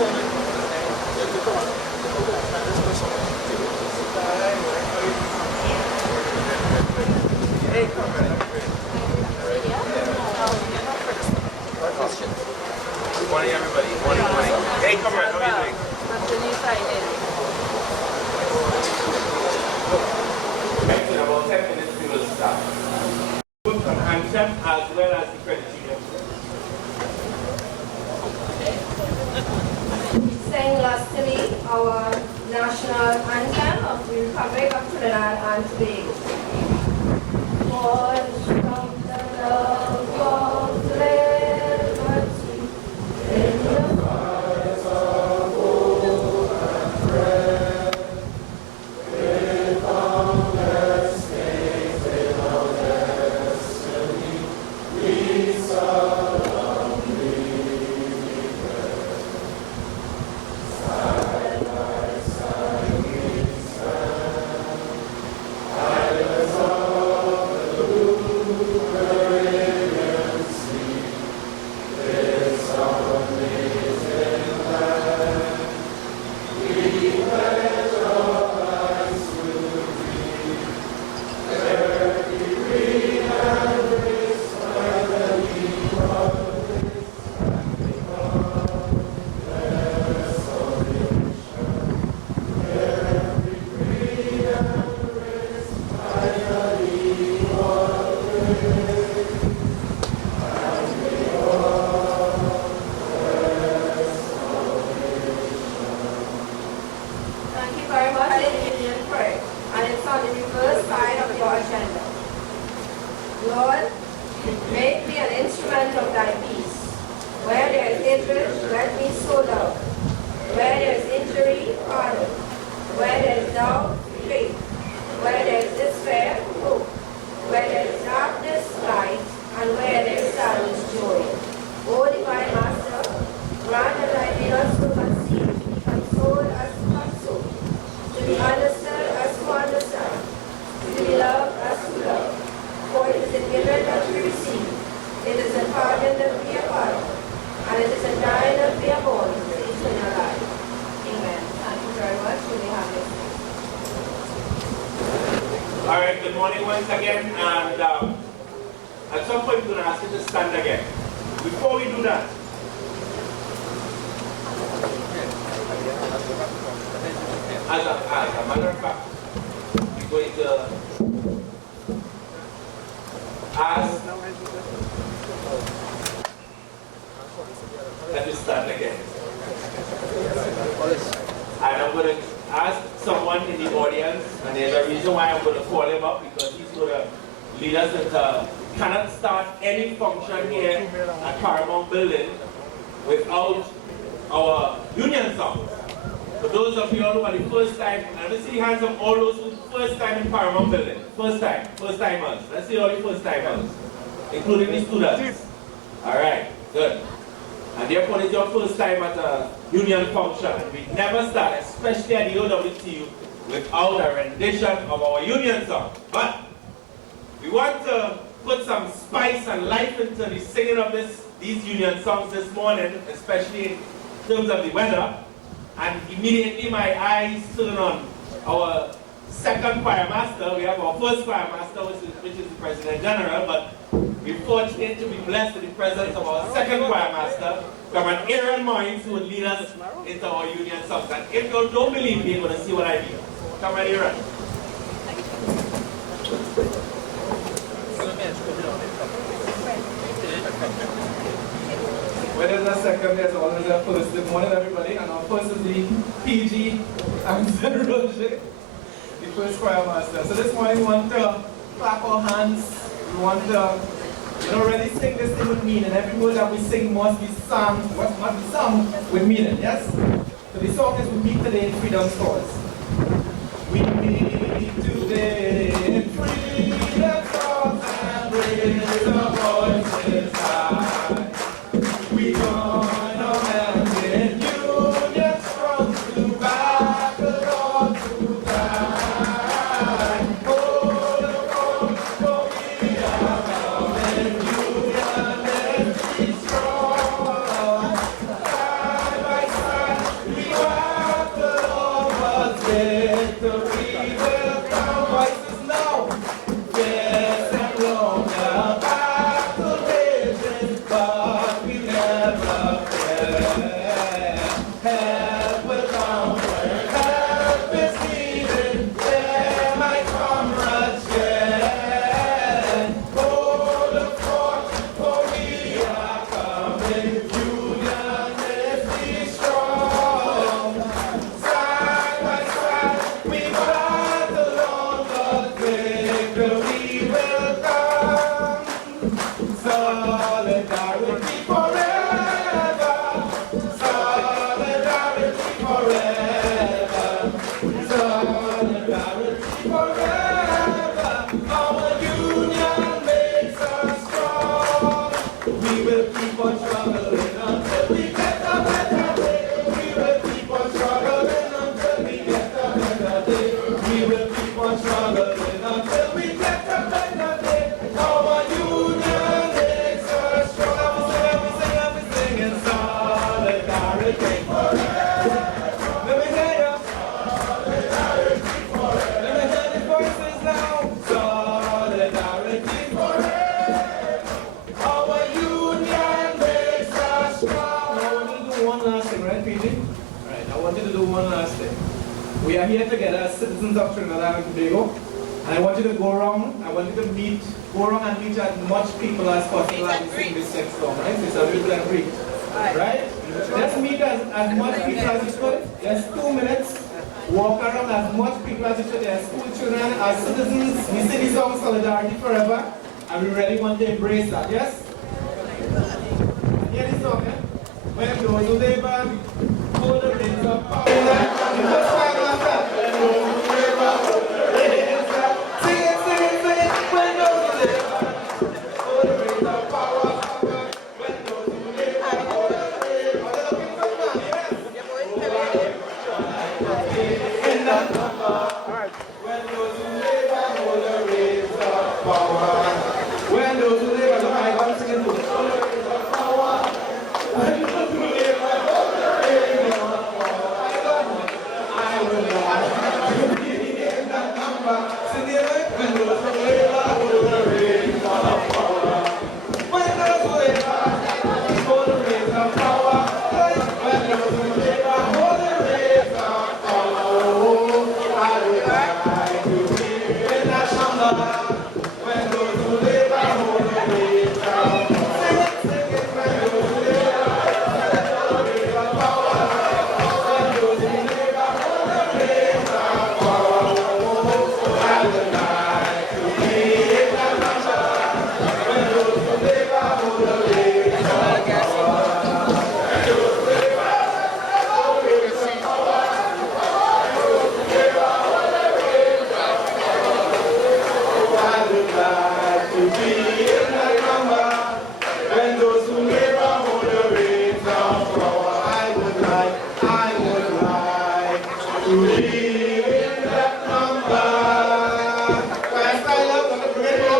Good morning, everybody. Morning. Hey, comrade, how are you doing? In about 10 minutes, we will start. From Ancel as well as the credit union. Sang lustily our national anthem of the Republic of Trinidad and Tobago. Forged from the love of liberty in the hearts of hope and prayer, with boundless faith in our destiny, we solemnly declare. Side by side we stand, islands of the blue Caribbean Sea, this our amazing land. We pledge our lives to thee, every green and rich finally promised, and become restoration. Every green and rich finally promised, and Thank you very much, Indian prayer, and it's on the reverse side of your agenda. Lord, make me an instrument of thy peace. Where there is hatred, let me sow love. Where there is injury, pardon. Where there is doubt, faith. Where there is despair, hope. Where there is darkness, light. And where there is sadness, joy. O divine Master, grant that I may not so conceive to be consoled as to console, to be understood as to understand, to be loved as to love. For it is in giving that we receive, it is in pardon that we are pardoned, and it is in dying that we are born to eternal life. Amen. Thank you very much. You may have your seat. All right, good morning once again. And at some point, we're going to ask you to stand again. Before we do that, as a matter of fact, we're going to ask. Let me start again. And I'm going to ask someone in the audience, and there's a reason why I'm going to call him up, because he's going to lead us into. Cannot start any function here at Paramount Bldg without our union songs. For those of you who are the first time, let me see hands of all those who first time in Paramount Bldg. First timers. Let's see all the first timers, including the students. All right, good. And therefore it's your first time at a union function. We never start, especially at the OWTU, without a rendition of our union song. But we want to put some spice and life into the singing of these union songs this morning, especially in terms of the weather. And immediately my eyes turn on our second choir master. We have our first choir master, which is the President General, but we're fortunate to be blessed with the presence of our second choir master, Comrade Aaron Moines, who will lead us into our union songs. And if you don't believe me, you're going to see what I mean. Comrade Aaron. When there's a second, there's always a first. Good morning, everybody. And our first is the PG, Ancel, Roget, the first choir master. So this morning we want to clap our hands. We want to, really sing this thing with meaning. Every word that we sing must be sung with meaning, yes? So the song is "We Meet Today in Freedom Stores." We meet today in freedom stores and raise our voices high. We join our hands in union strong to back the Lord to die. Oh, for we are bound in union, let's be strong. Side by side Help will come where help is needed. There my comrades stand. Hold the fort, for we are coming. Unionistic strong. Side by side, we battle on, but victory will come. Solidarity forever. Solidarity forever. Solidarity forever. Our union makes us strong. We will keep on struggling until we get a better day. We will keep on struggling until we get a better day. We will keep on struggling until we get a better day. Our union makes us strong. We sing in solidarity forever. Let me hear you. Solidarity forever. Let me hear the voices now. Solidarity forever. Our union makes us strong. I want you to do one last thing, right, PG? Right, I want you to do one last thing. We are here together as citizens of Trinidad and Tobago, and I want you to go around. I want you to go around and meet as much people as possible as you sing this next song, right? It's a meet and greet, right? Just meet as much people as you could. Just 2 minutes. Walk around as much people as you could. As school children, as citizens, we sing the song Solidarity Forever, and we really want to embrace that, yes? Hear this song, eh? When those who labor, hold the reins of power. Sing it, sing it, sing it. When those who labor, hold the reins of power. When those who labor, hold the reins of power. In that number. When those who labor, hold the reins of power. When those who labor, look, I got to sing it too. Hold the reins of power. When those who labor, hold the reins of power. I will not be in that number. Sing it right. When those who labor, hold the reins of power. When those who labor, hold the reins of power. When those who labor, hold the reins of power. I would like to be in that number. When those who labor, hold the reins of power. Sing it, when those who labor, hold the reins of power. When those who labor, hold the reins of power. I would like to be in that number. When those who labor, hold the reins of power. When those who labor, hold the reins of power. I would like to be in that number. When those who labor hold the reins of power. I would like to be in that number. Last I love on the radio.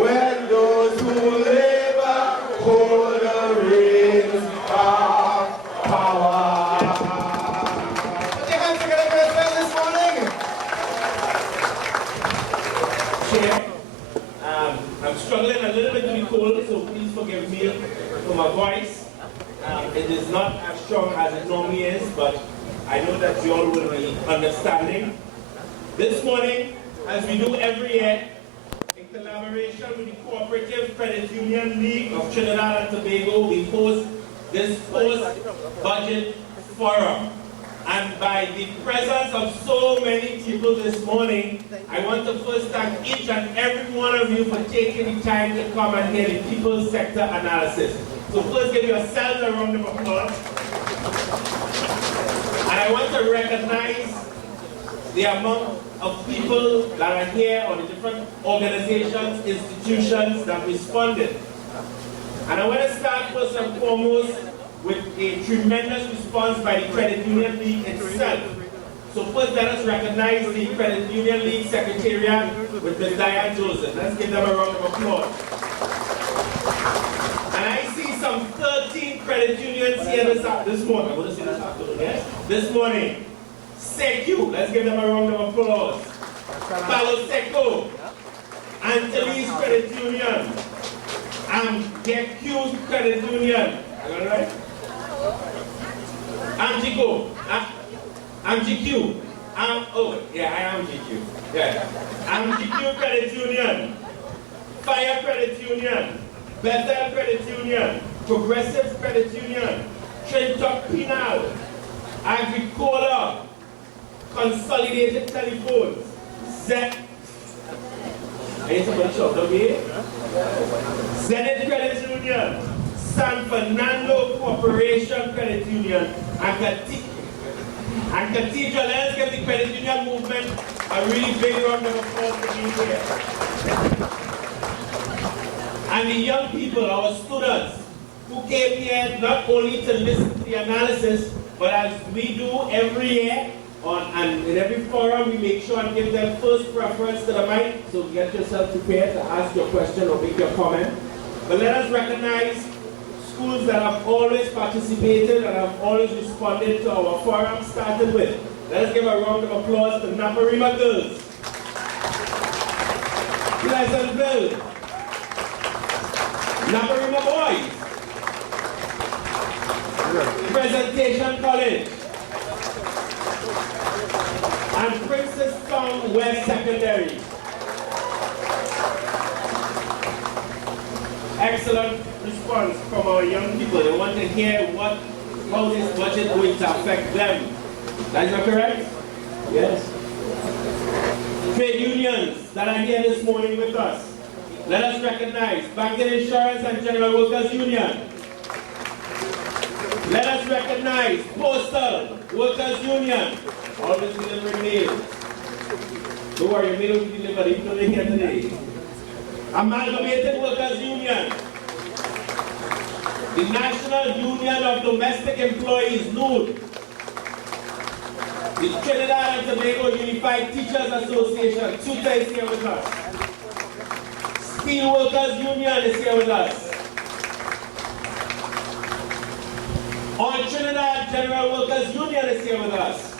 When those who labor hold the reins of power. Put your hands together for yourself this morning. Chair, I'm struggling a little bit to be cold, so please forgive me for my voice. It is not as strong as it normally is, but I know that you all will be understanding. This morning, as we do every year, in collaboration with the Co-operative Credit Union League of Trinidad and Tobago, we host this post-budget forum. And by the presence of so many people this morning, I want to first thank each and every one of you for taking the time to come and hear the people's sector analysis. So first give yourselves a round of applause. And I want to recognize the amount of people that are here, or the different organizations, institutions that responded. And I want to start first and foremost with a tremendous response by the Credit Union League itself. So first let us recognize the Credit Union League Secretariat with Ms. Diane Joseph. Let's give them a round of applause. And I see some 13 credit unions here this morning. I'm going to say this afternoon, yes? This morning. SECU, let's give them a round of applause. Palo Seco, Angeles Credit Union, GetQ's Credit Union, I got it right? I'm GQ. I'm GQ. Oh, yeah, I am GQ. Yeah. I'm GQ Credit Union, Fire Credit Union, Bethel Credit Union, Progressive Credit Union, Trinidad Penal, Agricola, Consolidated Telephones, Zenith Credit Union, San Fernando Corporation Credit Union, and Cathedral. Let's give the credit union movement a really big round of applause for being here. And the young people, our students, who came here not only to listen to the analysis, but as we do every year, and in every forum, we make sure and give them first preference to the mic, so get yourself prepared to ask your question or make your comment. But let us recognize schools that have always participated and have always responded to our forum, starting with, let us give a round of applause to Naparima Girls, Pleasantville, Naparima Boys, Presentation College, and Princess Town West Secondary. Excellent response from our young people. They want to hear how this budget is going to affect them. Is that correct? Yes. Trade unions that are here this morning with us. Let us recognize Banking, Insurance and General Workers Union. Let us recognize Postal Workers Union. Always delivering mail. Don't worry, mail will be delivered even though they're here today. Amalgamated Workers Union. The National Union of Domestic Employees, NUD. The Trinidad and Tobago Unified Teachers Association, TUTA, is here with us. Steel Workers Union is here with us. All Trinidad General Workers Union is here with us.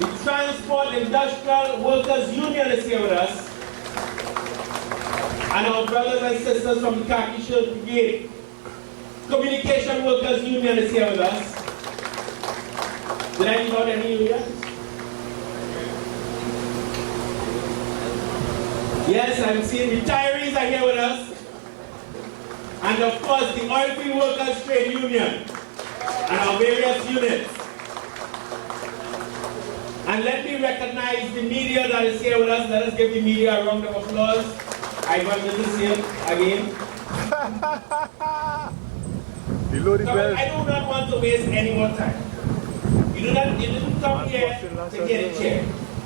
The Transport Industrial Workers Union is here with us. And our brothers and sisters from the Khaki Shirt Brigade. Communication Workers Union is here with us. Did I leave out any unions? Yes, I'm seeing retirees are here with us. And of course, the Oilfields Workers Trade Union and our various units. And let me recognize the media that is here with us. Let us give the media a round of applause. I want to see it again. I do not want to waste any more time. You didn't come here to get a chair.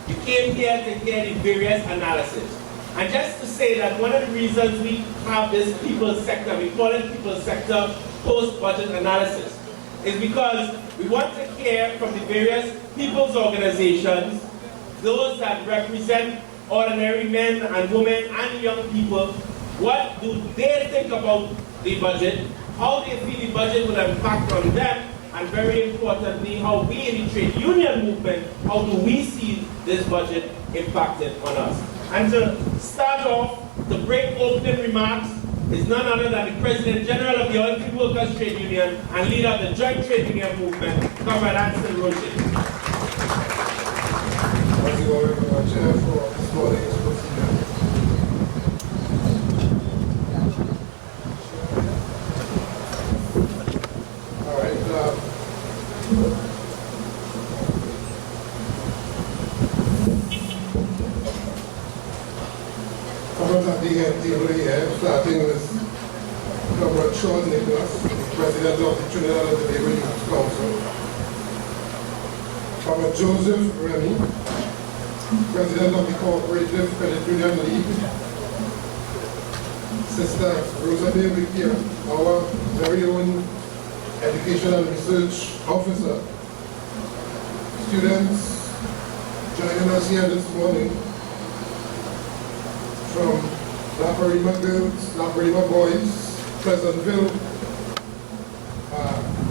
You came here to hear the various analysis. And just to say that one of the reasons we have this people's sector, we call it people's sector post-budget analysis, is because we want to hear from the various people's organizations, those that represent ordinary men and women and young people, what do they think about the budget, how they feel the budget will impact on them, and very importantly, how we in the trade union movement, how do we see this budget impacted on us. And to start off, to break opening remarks, is none other than the President General of the Oilfields Workers Trade Union and leader of the Joint Trade Union Movement, Comrade Ancel, Roget. Thank you very much, Chair, for this morning's proceeding. All right. Comrades at the table here, starting with Comrade Sean Nicholas, President of the Trinidad and Tobago Youth Council. Comrade Joseph Remy, President of the Co-operative Credit Union League. Sister Rosa-Mae Whittier, our very own Education and Research Officer. Students joining us here this morning from Naparima Girls, Naparima Boys, Pleasantville,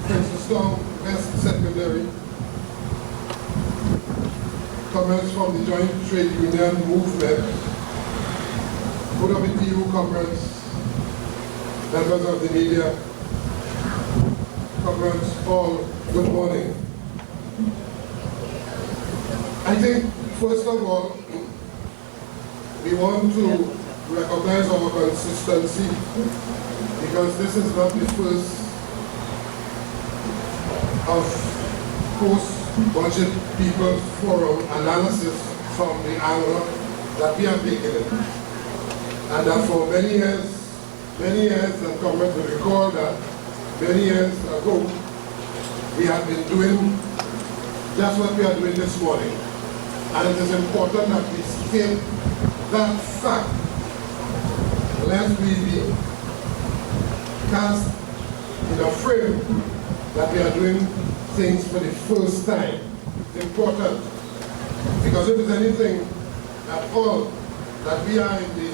Princess Town West Secondary, comments from the Joint Trade Union Movement, OWTU comrades, members of the media, Congrats all, good morning. I think, first of all, we want to recognize our consistency because this is not the first of post-budget people's forum analysis from the angle that we have taken it. And that for many years, and Congress will recall that many years ago, we have been doing just what we are doing this morning. And it is important that we state that fact, lest we be cast in a frame that we are doing things for the first time. It's important. Because if there's anything at all that we are in the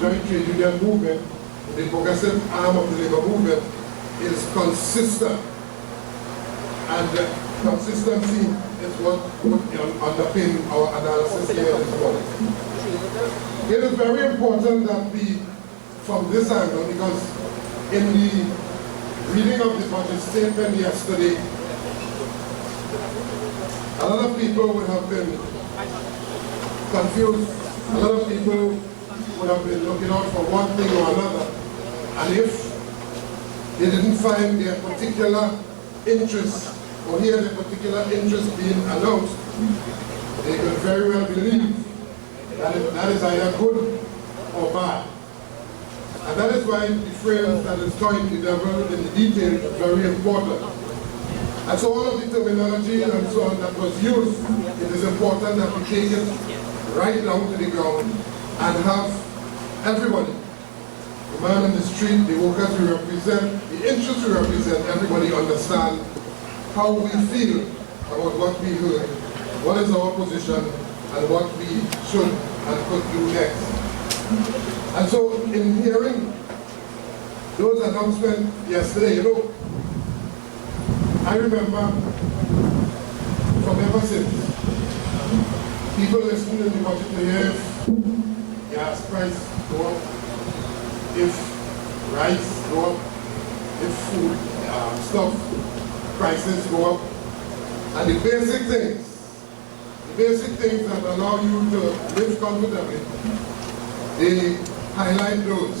joint trade union movement, the progressive arm of the labor movement, is consistent. And consistency is what would underpin our analysis here this morning. It is very important that we, from this angle, because in the reading of the budget statement yesterday, a lot of people would have been confused. A lot of people would have been looking out for one thing or another. And if they didn't find their particular interest or hear the particular interest being announced, they could very well believe that is either good or bad. And that is why the phrase that is coined, the devil in the detail, is very important. And so all of the terminology and so on that was used, it is important that we take it right down to the ground and have everybody, the man on the street, the workers we represent, the interests we represent, everybody understand how we feel about what we heard, what is our position, and what we should and could do next. And so in hearing those announcements yesterday, you know, I remember from ever since, people listening to the budget to hear if gas price go up, if rice go up, if food stuff prices go up, and the basic things that allow you to live comfortably, they highlight those.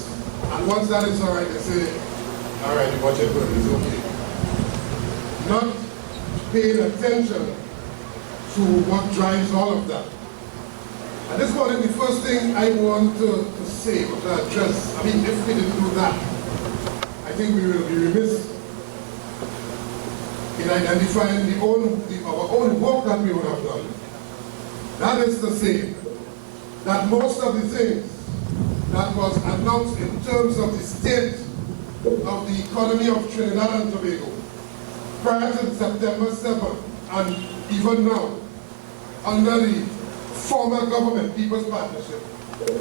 And once that is all right, they say, all right, the budget is okay. Not paying attention to what drives all of that. And this morning, the first thing I want to say, or to address, I mean, if we didn't do that, I think we will be remiss in identifying our own work that we would have done. That is to say, that most of the things that was announced in terms of the state of the economy of Trinidad and Tobago, prior to September 7th, and even now, under the former government, People's Partnership,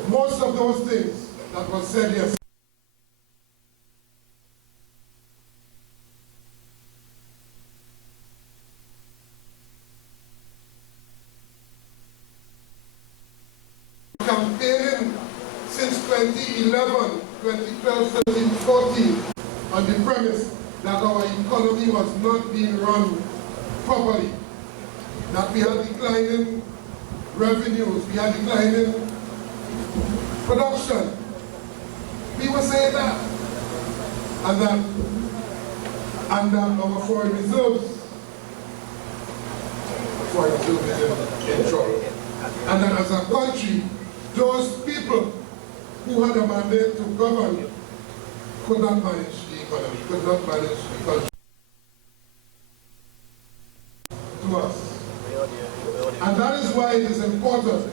most of those things that was said yesterday campaigning since 2011, 2012, 13, 14 on the premise that our economy was not being run properly, that we had declining revenues, we had declining production. We were saying that. And that our foreign reserves is in trouble. And that as a country, those people who had a mandate to govern could not manage the economy, could not manage the country to us. And that is why it is important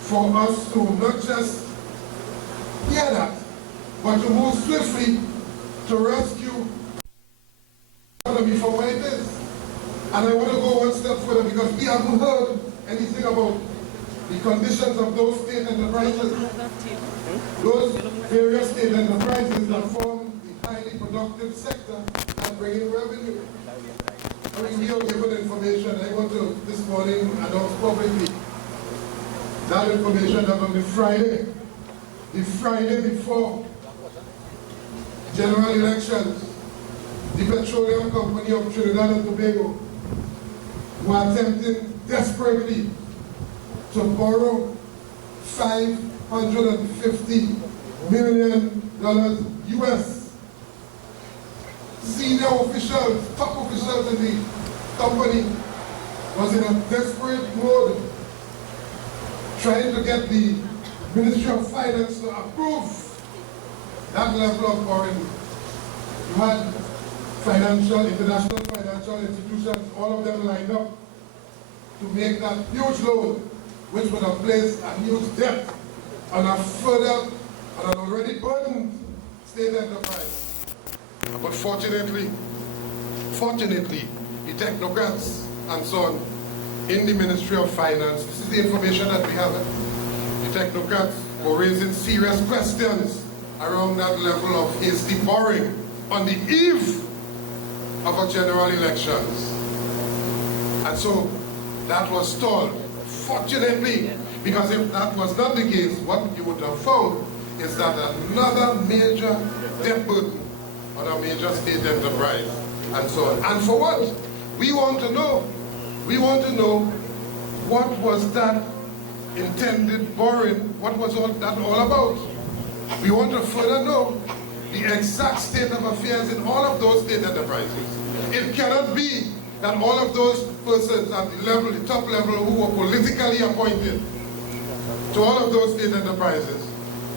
for us to not just hear that, but to move swiftly to rescue the economy from where it is. And I want to go one step further because we haven't heard anything about the conditions of those state enterprises, those various state enterprises that form the highly productive sector and bring in revenue. I mean, we are given information. I want to this morning announce publicly that information that on the Friday before general elections, the Petroleum Company of Trinidad and Tobago, who are attempting desperately to borrow $550 million US. Senior officials, top officials in the company was in a desperate mode trying to get the Ministry of Finance to approve that level of borrowing. You had international financial institutions, all of them lined up to make that huge loan, which would have placed a huge debt on an already burdened state enterprise. But fortunately, the technocrats and so on in the Ministry of Finance, this is the information that we have. The technocrats were raising serious questions around that level of hasty borrowing on the eve of a general elections. And so that was stalled. Fortunately, because if that was not the case, what you would have found is that another major debt burden on a major state enterprise and so on. And for what? We want to know what was that intended borrowing, what was all that all about? We want to further know the exact state of affairs in all of those state enterprises. It cannot be that all of those persons at the top level who were politically appointed to all of those state enterprises,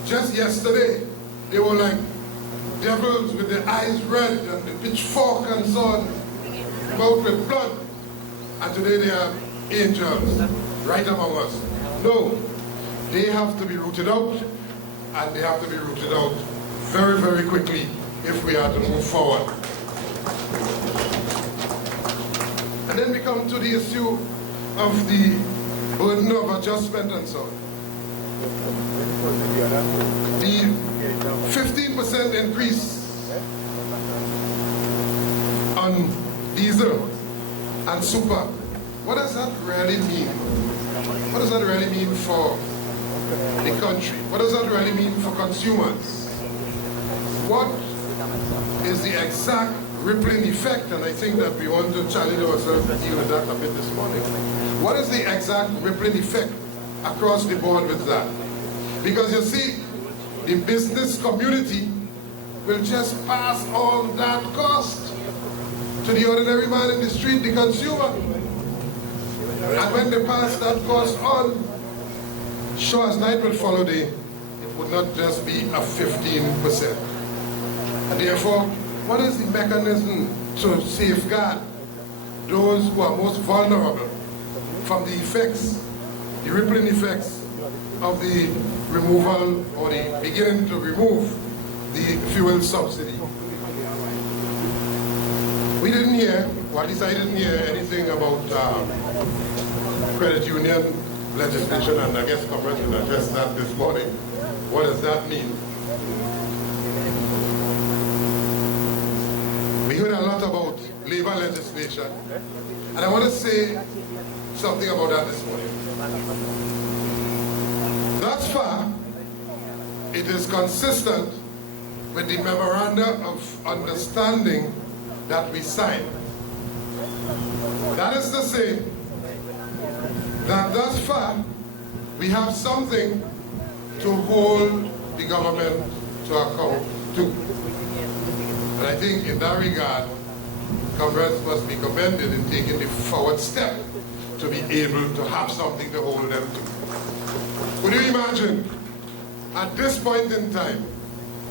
just yesterday, they were like devils with their eyes red and the pitchfork and so on, mouth with blood. And today they are angels right among us. No, they have to be rooted out, and they have to be rooted out very, very quickly if we are to move forward. And then we come to the issue of the burden of adjustment and so on. The 15% increase on diesel and super, what does that really mean? What does that really mean for the country? What does that really mean for consumers? What is the exact rippling effect? And I think that we want to challenge ourselves to deal with that a bit this morning. What is the exact rippling effect across the board with that? Because you see, the business community will just pass on that cost to the ordinary man in the street, the consumer. And when they pass that cost on, sure as night will follow day, it would not just be a 15%. And therefore, what is the mechanism to safeguard those who are most vulnerable from the effects, the rippling effects of the removal or the beginning to remove the fuel subsidy? We didn't hear, or at least I didn't hear anything about credit union legislation, and I guess Congress will address that this morning. What does that mean? We heard a lot about labor legislation, and I want to say something about that this morning. Thus far, it is consistent with the memoranda of understanding that we signed. That is to say, that thus far, we have something to hold the government to account to. And I think in that regard, Congress must be commended in taking the forward step to be able to have something to hold them to. Could you imagine, at this point in time,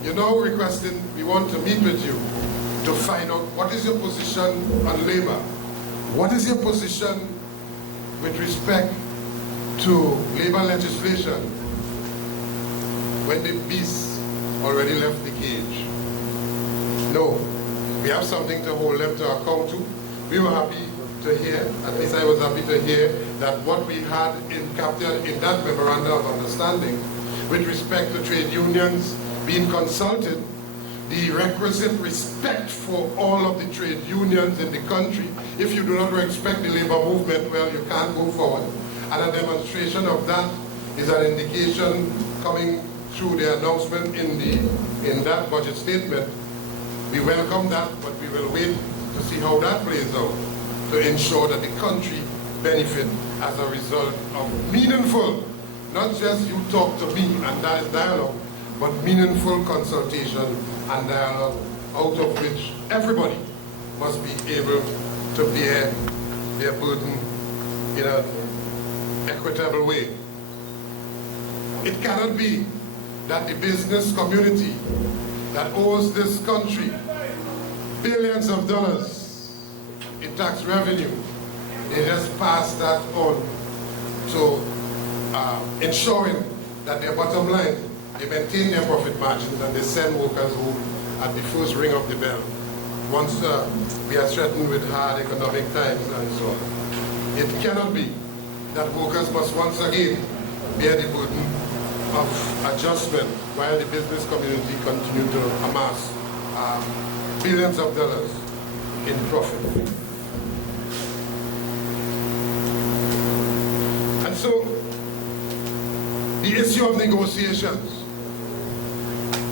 you're now requesting, we want to meet with you to find out what is your position on labor? What is your position with respect to labor legislation when the beast already left the cage? No, we have something to hold them to account to. We were happy to hear, at least I was happy to hear, that what we had captured in that memorandum of understanding with respect to trade unions being consulted, the requisite respect for all of the trade unions in the country. If you do not respect the labor movement, well, you can't go forward. And a demonstration of that is an indication coming through the announcement in that budget statement. We welcome that, but we will wait to see how that plays out to ensure that the country benefit as a result of meaningful, not just you talk to me and that is dialogue, but meaningful consultation and dialogue out of which everybody must be able to bear their burden in an equitable way. It cannot be that the business community that owes this country billions of dollars in tax revenue, they just pass that on to ensuring that their bottom line, they maintain their profit margins and they send workers home at the first ring of the bell once we are threatened with hard economic times and so on. It cannot be that workers must once again bear the burden of adjustment while the business community continue to amass billions of dollars in profit. And so, the issue of negotiations,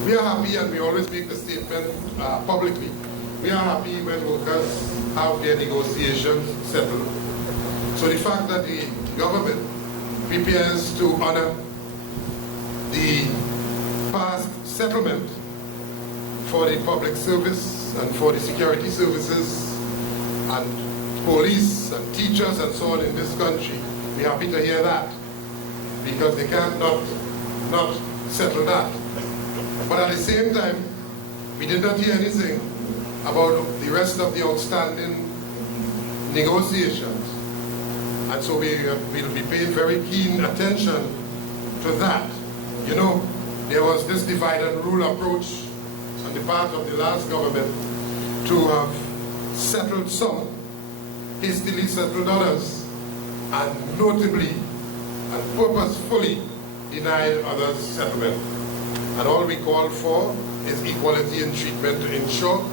we are happy, and we always make the statement publicly, we are happy when workers have their negotiations settled. So the fact that the government prepares to honor the past settlement for the public service and for the security services and police and teachers and so on in this country, we're happy to hear that, because they can't not settle that. But at the same time, we did not hear anything about the rest of the outstanding negotiations. And so we'll be paying very keen attention to that. You know, there was this divide and rule approach on the part of the last government to have settled some, hastily settled others, and notably and purposefully denied others settlement. And all we call for is equality in treatment to ensure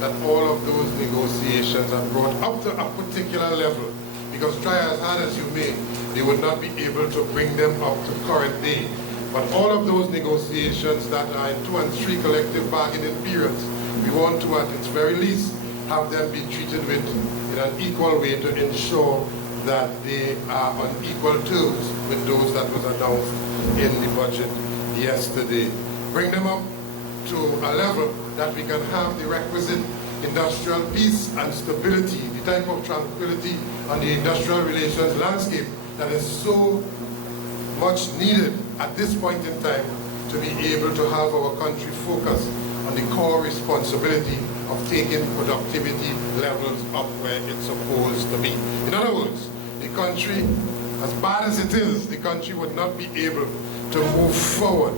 that all of those negotiations are brought up to a particular level. Because try as hard as you may, they would not be able to bring them up to current day. But all of those negotiations that are in 2 and 3 collective bargaining periods, we want to at its very least have them be treated with in an equal way to ensure that they are on equal terms with those that was announced in the budget yesterday. Bring them up to a level that we can have the requisite industrial peace and stability, the type of tranquility on the industrial relations landscape that is so much needed at this point in time to be able to have our country focus on the core responsibility of taking productivity levels up where it's supposed to be. In other words, the country, as bad as it is, the country would not be able to move forward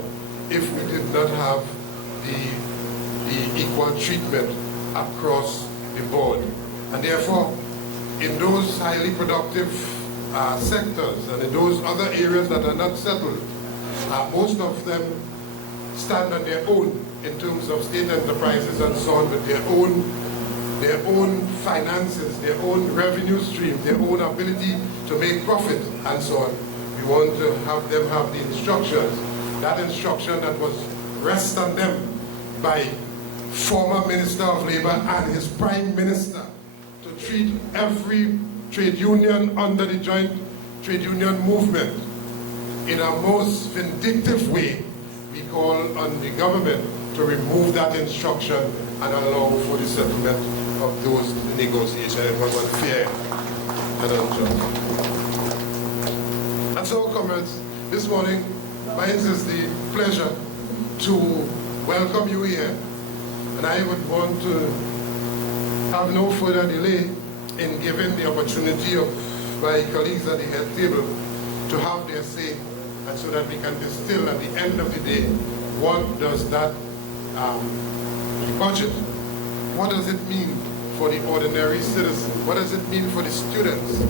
if we did not have the equal treatment across the board. And therefore, in those highly productive sectors and in those other areas that are not settled, most of them stand on their own in terms of state enterprises and so on, with their own finances, their own revenue streams, their own ability to make profit and so on. We want to have them have the instructions, that instruction that was rest on them by former Minister of Labor and his Prime Minister to treat every trade union under the joint trade union movement in a most vindictive way. We call on the government to remove that instruction and allow for the settlement of those negotiations. It was unfair and unjust. And so, comrades, this morning, mine is the pleasure to welcome you here. And I would want to have no further delay in giving the opportunity of my colleagues at the head table to have their say, and so that we can distill at the end of the day, what does that budget, what does it mean for the ordinary citizen? What does it mean for the students?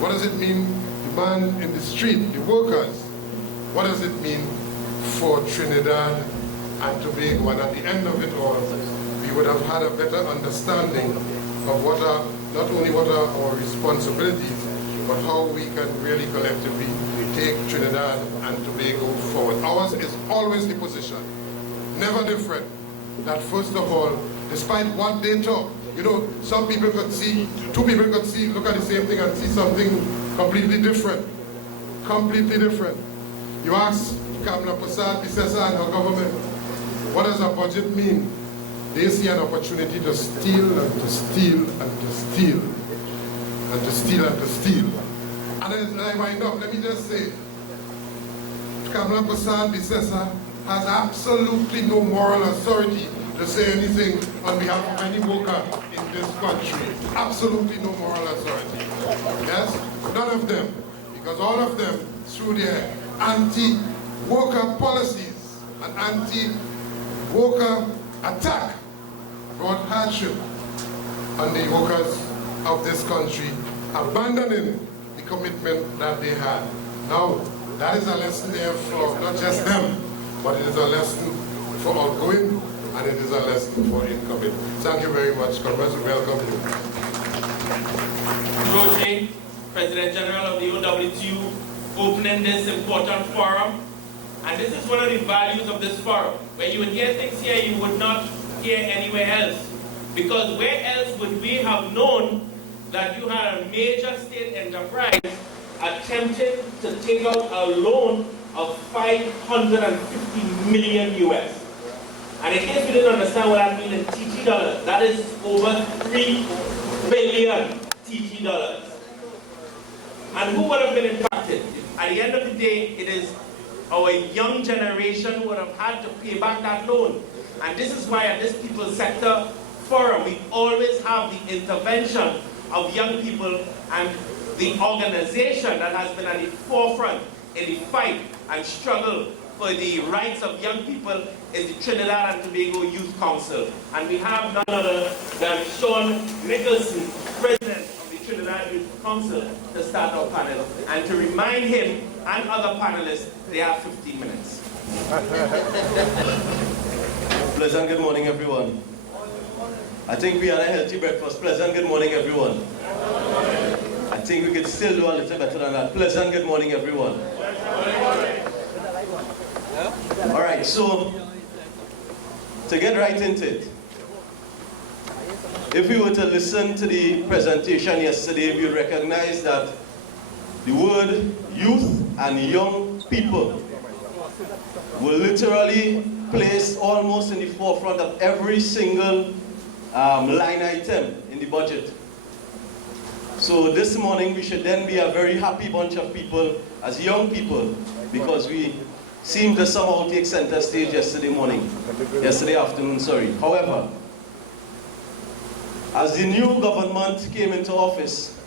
What does it mean the man in the street, the workers? What does it mean for Trinidad and Tobago? And at the end of it all, we would have had a better understanding of what are, not only what are our responsibilities, but how we can really collectively take Trinidad and Tobago forward. Ours is always the position, never different, that first of all, despite what they talk. You know, some people could see, two people could see, look at the same thing and see something completely different. Completely different. You ask Kamla Prasad, Bisesa and her government, what does a budget mean? They see an opportunity to steal and to steal and to steal and to steal and to steal. And as I wind up, let me just say, Kamla Prasad, Bisesa has absolutely no moral authority to say anything on behalf of any worker in this country. Absolutely no moral authority. Yes? None of them. Because all of them, through their anti-worker policies and anti-worker attack, brought hardship on the workers of this country, abandoning the commitment that they had. Now, that is a lesson there for not just them, but it is a lesson for outgoing, and it is a lesson for incoming. Thank you very much. Welcome you. Roget, President General of the OWTU, opening this important forum. And this is one of the values of this forum. Where you would hear things here you would not hear anywhere else. Because where else would we have known that you had a major state enterprise attempting to take out a loan of $550 million US. And in case we didn't understand what that means in TT dollars, that is over 3 billion TT dollars. And who would have been impacted? At the end of the day, it is our young generation who would have had to pay back that loan. And this is why at this People's Sector Forum, we always have the intervention of young people, and the organization that has been at the forefront in the fight and struggle for the rights of young people is the Trinidad and Tobago Youth Council. And we have none other than Sean Nicholson, President of the Trinidad Youth Council, to start our panel. And to remind him and other panelists, they have 15 minutes. Pleasant good morning, everyone. I think we had a healthy breakfast. Pleasant good morning, everyone. I think we could still do a little better than that. Pleasant good morning, everyone. All right, so to get right into it, if we were to listen to the presentation yesterday, we would recognize that the word youth and young people were literally placed almost in the forefront of every single line item in the budget. So this morning we should then be a very happy bunch of people as young people, because we seemed to somehow take center stage yesterday afternoon, sorry. However, as the new government came into office,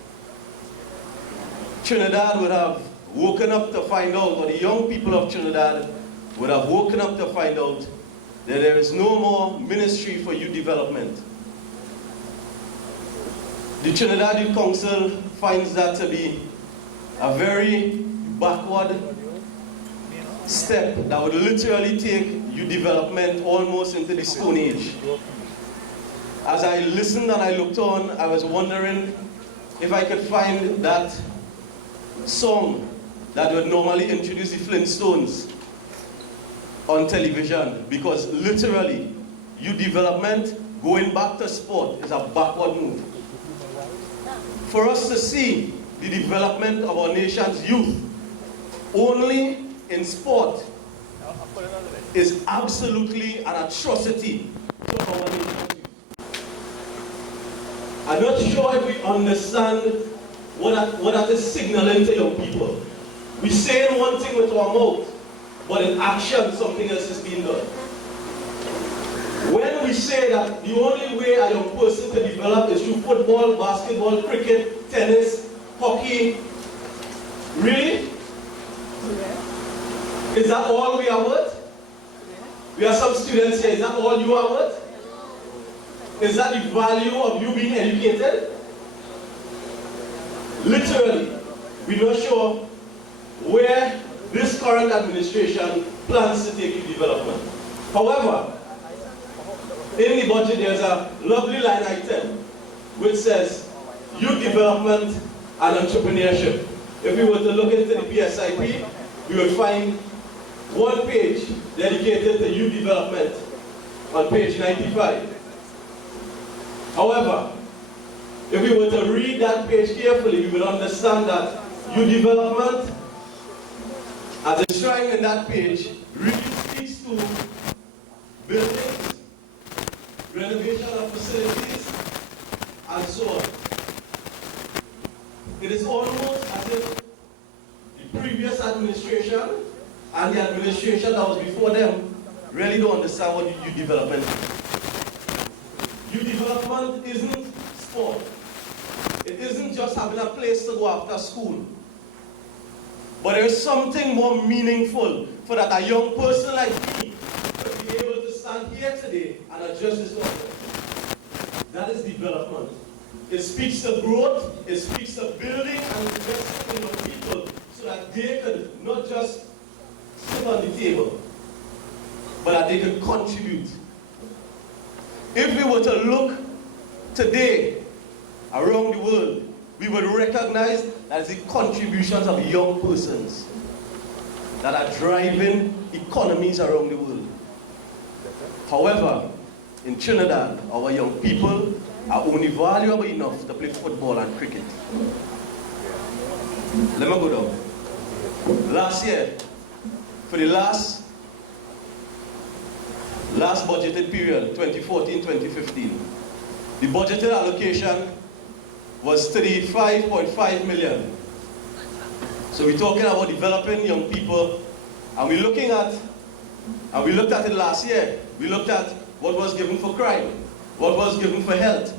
Trinidad would have woken up to find out, or the young people of Trinidad would have woken up to find out that there is no more Ministry for Youth Development. The Trinidad Youth Council finds that to be a very backward step that would literally take youth development almost into the Stone Age. As I listened and I looked on, I was wondering if I could find that song that would normally introduce the Flintstones on television, because literally youth development, going back to sport, is a backward move. For us to see the development of our nation's youth only in sport is absolutely an atrocity to our nation's youth. I'm not sure if we understand what that is signaling to young people. We say one thing with our mouth, but in action something else is being done. When we say that the only way a young person to develop is through football, basketball, cricket, tennis, hockey, really? Is that all we are worth? We have some students here, is that all you are worth? Is that the value of you being educated? Literally, we're not sure where this current administration plans to take youth development. However, in the budget there's a lovely line item which says youth development and entrepreneurship. If we were to look into the PSIP, we would find one page dedicated to youth development on page 95. However, if we were to read that page carefully, we will understand that youth development, as enshrined in that page, really speaks to buildings, renovation of facilities, and so on. It is almost as if the previous administration and the administration that was before them really don't understand what youth development is. Youth development isn't sport. It isn't just having a place to go after school. But there is something more meaningful for that a young person like me to be able to stand here today and address this audience. That is development. It speaks to growth, it speaks to building and investing in young people so that they could not just sit on the table, but that they could contribute. If we were to look today around the world, we would recognize that it's the contributions of young persons that are driving economies around the world. However, in Trinidad, our young people are only valuable enough to play football and cricket. Let me go down. Last year, for the last budgeted period, 2014-2015, the budgeted allocation was 35.5 million. So we're talking about developing young people, and we looked at it last year. We looked at what was given for crime, what was given for health,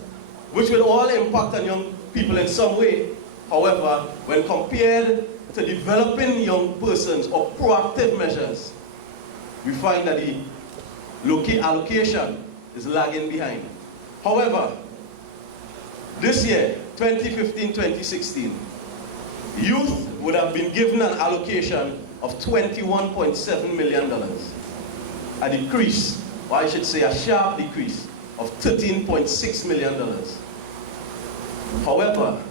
which will all impact on young people in some way. However, when compared to developing young persons or proactive measures, we find that the allocation is lagging behind. However, this year, 2015-2016, youth would have been given an allocation of $21.7 million. A decrease, or I should say a sharp decrease, of $13.6 million. However,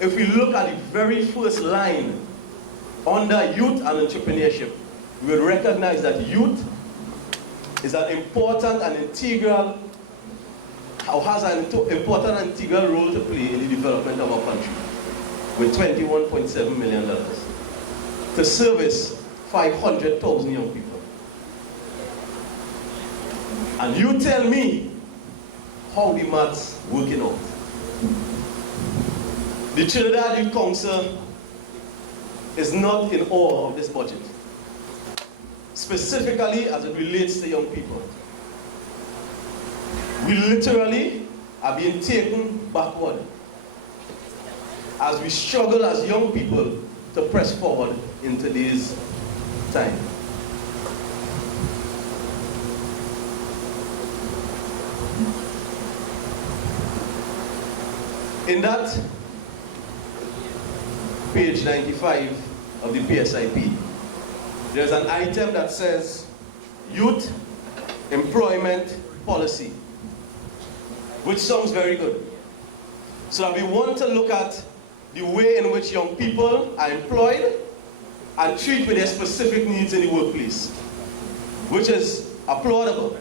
if we look at the very first line under youth and entrepreneurship, we will recognize that youth is an important and integral, or has an important and integral role to play in the development of our country, with $21.7 million to service 500,000 young people. And you tell me how the maths working out. The Trinidad Youth Council is not in awe of this budget, specifically as it relates to young people. We literally are being taken backward as we struggle as young people to press forward in today's time. In that page 95 of the PSIP, there's an item that says Youth Employment Policy, which sounds very good. So we want to look at the way in which young people are employed and treated with their specific needs in the workplace, which is applaudable.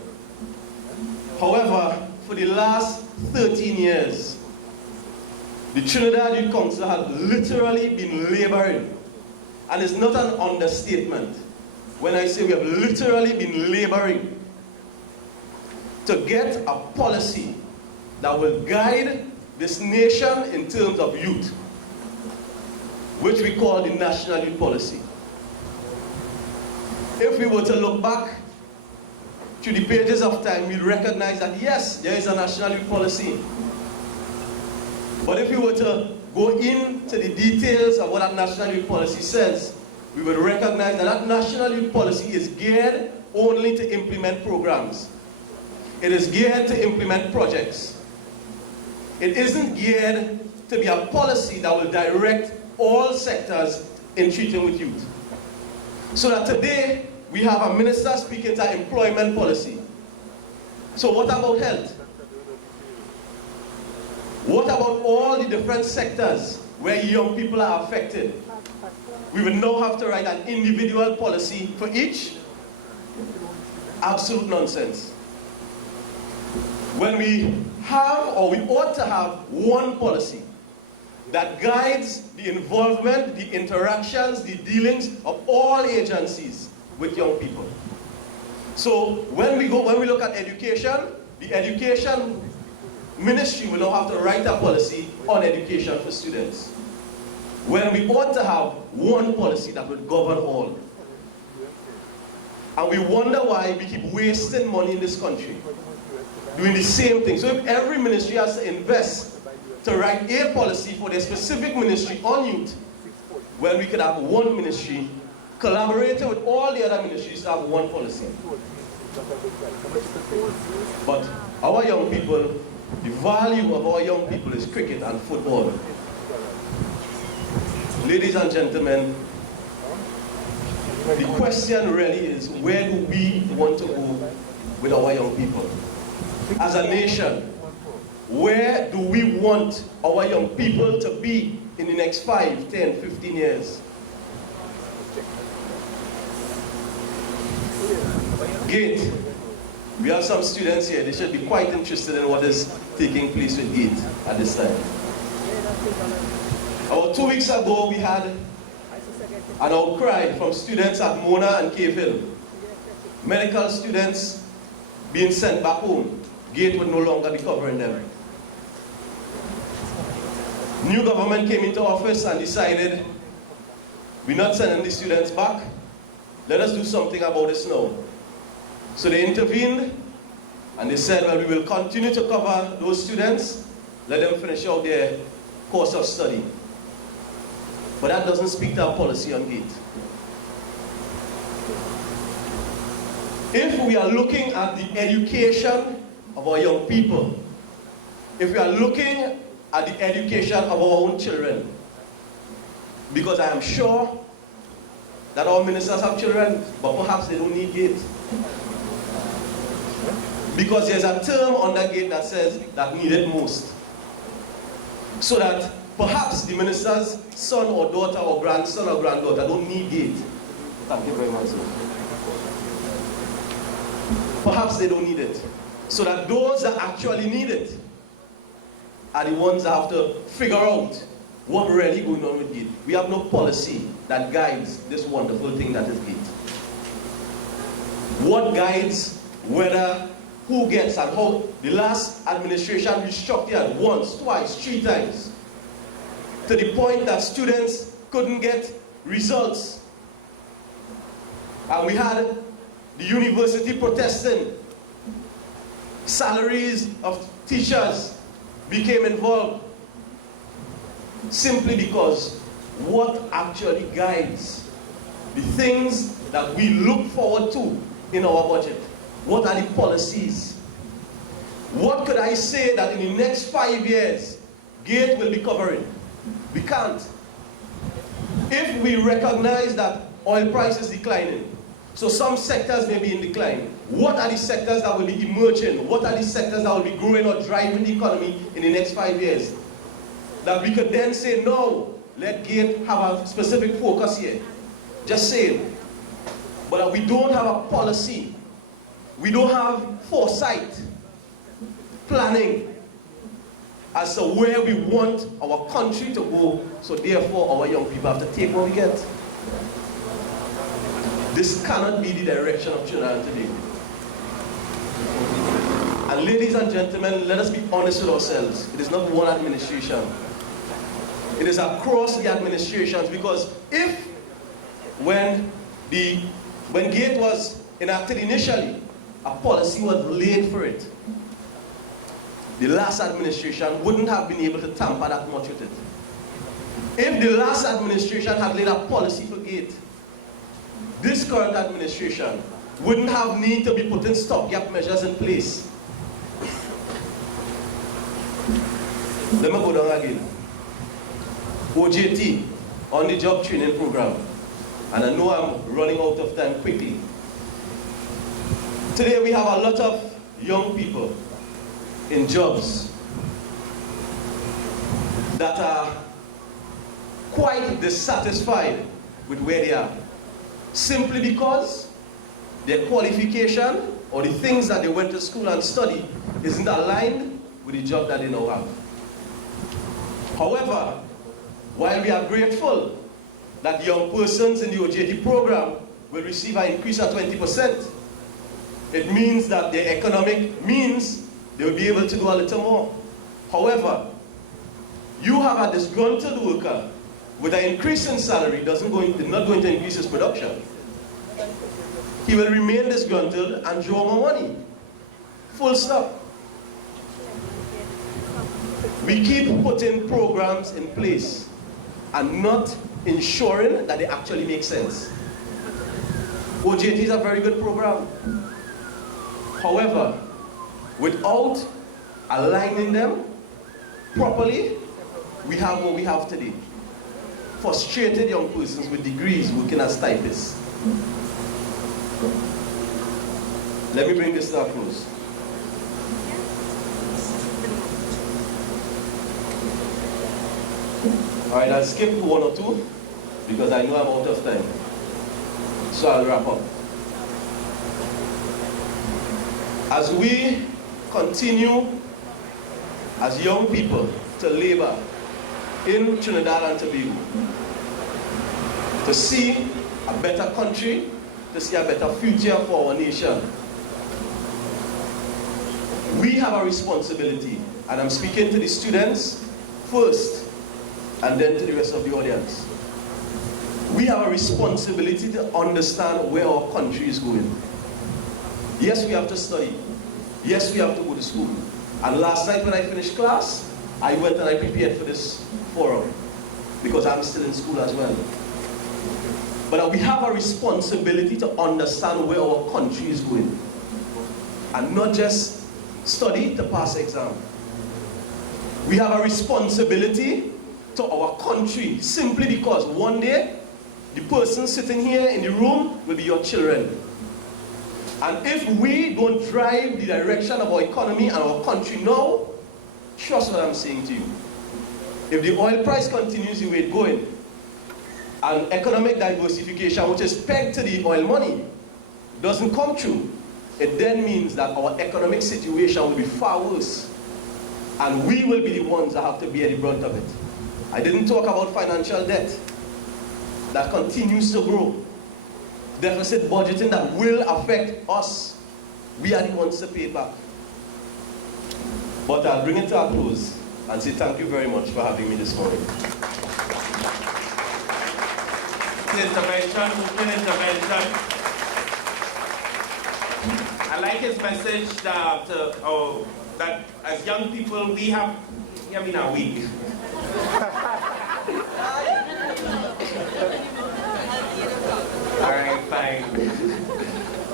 However, for the last 13 years, the Trinidad Youth Council has literally been laboring, and it's not an understatement when I say we have literally been laboring to get a policy that will guide this nation in terms of youth, which we call the National Youth Policy. If we were to look back through the pages of time, we'll recognize that yes, there is a National Youth Policy. But if we were to go into the details of what that National Youth Policy says, we would recognize that that National Youth Policy is geared only to implement programs. It is geared to implement projects. It isn't geared to be a policy that will direct all sectors in treating with youth. So that today, we have a minister speaking to employment policy. So what about health? What about all the different sectors where young people are affected? We would now have to write an individual policy for each? Absolute nonsense. When we have, or we ought to have, one policy that guides the involvement, the interactions, the dealings of all agencies with young people. So when we look at education, the education ministry will now have to write a policy on education for students, when we ought to have one policy that would govern all. And we wonder why we keep wasting money in this country, doing the same thing. So if every ministry has to invest to write a policy for their specific ministry on youth, well, we could have one ministry collaborating with all the other ministries to have one policy. But our young people, the value of our young people is cricket and football. Ladies and gentlemen, the question really is, where do we want to go with our young people? As a nation, where do we want our young people to be in the next 5, 10, 15 years? GATE. We have some students here. They should be quite interested in what is taking place with GATE at this time. About 2 weeks ago, we had an outcry from students at Mona and Cave Hill. Medical students being sent back home. GATE would no longer be covering them. New government came into office and decided, we're not sending the students back. Let us do something about this now. So they intervened and they said, well, we will continue to cover those students, let them finish out their course of study. But that doesn't speak to our policy on GATE. If we are looking at the education of our young people, if we are looking at the education of our own children, because I am sure that our ministers have children, but perhaps they don't need GATE. Because there's a term under GATE that says that needed most. So that perhaps the minister's son or daughter or grandson or granddaughter don't need GATE. Thank you very much, sir. Perhaps they don't need it. So that those that actually need it are the ones that have to figure out what really going on with GATE. We have no policy that guides this wonderful thing that is GATE. What guides whether, who gets, and how? The last administration restructured once, twice, 3 times, to the point that students couldn't get results. And we had the university protesting. Salaries of teachers became involved, simply because what actually guides the things that we look forward to in our budget? What are the policies? What could I say that in the next 5 years GATE will be covering? We can't. If we recognize that oil price is declining, so some sectors may be in decline, what are the sectors that will be emerging? What are the sectors that will be growing or driving the economy in the next 5 years? That we could then say, no, let GATE have a specific focus here. Just saying. But we don't have a policy. We don't have foresight, planning as to where we want our country to go, so therefore our young people have to take what we get. This cannot be the direction of Trinidad today. And ladies and gentlemen, let us be honest with ourselves. It is not one administration. It is across the administrations, because if when GATE was enacted initially, a policy was laid for it, the last administration wouldn't have been able to tamper that much with it. If the last administration had laid a policy for GATE, this current administration wouldn't have need to be putting stopgap measures in place. Let me go down again. OJT, on the job training program. And I know I'm running out of time quickly. Today we have a lot of young people in jobs that are quite dissatisfied with where they are, simply because their qualification or the things that they went to school and studied isn't aligned with the job that they now have. However, while we are grateful that young persons in the OWTU program will receive an increase of 20%, it means that their economic means they will be able to do a little more. However, you have a disgruntled worker with an increase in salary not going to increase his production. He will remain disgruntled and draw more money. Full stop. We keep putting programs in place and not ensuring that they actually make sense. OWTU is a very good program. However, without aligning them properly, we have what we have today. Frustrated young persons with degrees working as typists. Let me bring this to a close. Alright, I'll skip one or two because I know I'm out of time. So I'll wrap up. As we continue as young people to labor in Trinidad and Tobago, to see a better country, to see a better future for our nation, we have a responsibility, and I'm speaking to the students first and then to the rest of the audience. We have a responsibility to understand where our country is going. Yes, we have to study. Yes, we have to go to school. And last night when I finished class, I went and I prepared for this forum because I'm still in school as well. But we have a responsibility to understand where our country is going and not just study to pass exam. We have a responsibility to our country simply because one day the person sitting here in the room will be your children. And if we don't drive the direction of our economy and our country now, trust what I'm saying to you. If the oil price continues the way it's going, and economic diversification, which is pegged to the oil money, doesn't come true, it then means that our economic situation will be far worse. And we will be the ones that have to bear the brunt of it. I didn't talk about financial debt that continues to grow. Deficit budgeting that will affect us. We are the ones to pay back. But I'll bring it to a close and say thank you very much for having me this morning. Intervention. I like his message that, that as young people we have, I mean a week. Alright, fine.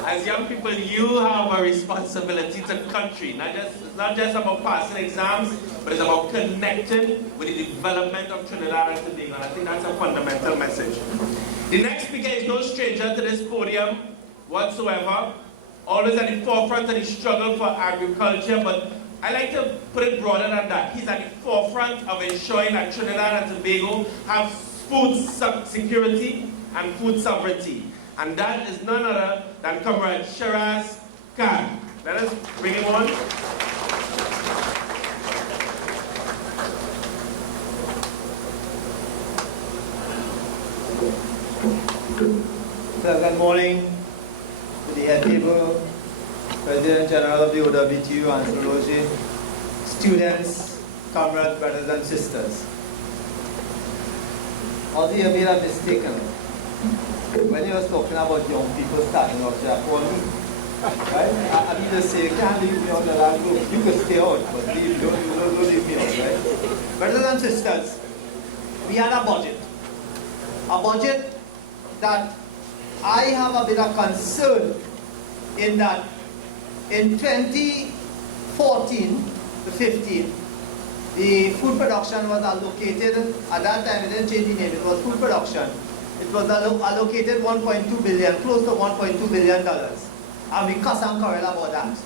As young people, you have a responsibility to the country. It's not just about passing exams, but it's about connecting with the development of Trinidad and Tobago. And I think that's a fundamental message. The next speaker is no stranger to this podium whatsoever. Always at the forefront of the struggle for agriculture, but I like to put it broader than that. He's at the forefront of ensuring that Trinidad and Tobago have food security and food sovereignty. And that is none other than Comrade Shiraz Khan. Let us bring him on. So good morning to the head table, President General of the OWTU, Ancel, Roget, students, comrades, brothers and sisters. Although you made a mistake when you was talking about young people starting off, you call me. Right? I mean to say, you can't leave me out the land group. You could stay out, but don't leave me out, right? Brothers and sisters, we had a budget. A budget that I have a bit of concern in that in 2014 to 15, the food production was allocated, at that time it didn't change the name, it was food production. It was allocated 1.2 billion, close to $1.2 billion. And we cuss and quarrel about that.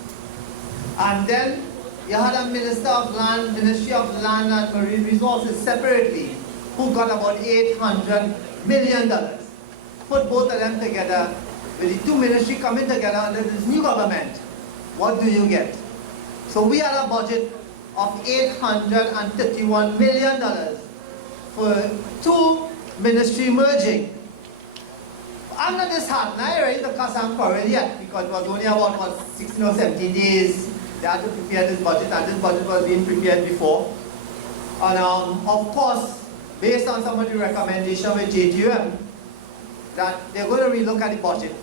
And then you had a Ministry of Land and Marine Resources separately, who got about $800 million. Put both of them together, with the two ministries coming together under this new government, what do you get? So we had a budget of $831 million for 2 ministry merging. I'm not disheartened. I already the I'm quarrel yet because it was only about 16 or 17 days they had to prepare this budget, and this budget was being prepared before. And of course, based on some of the recommendations with JTUM, that they're going to relook at the budget.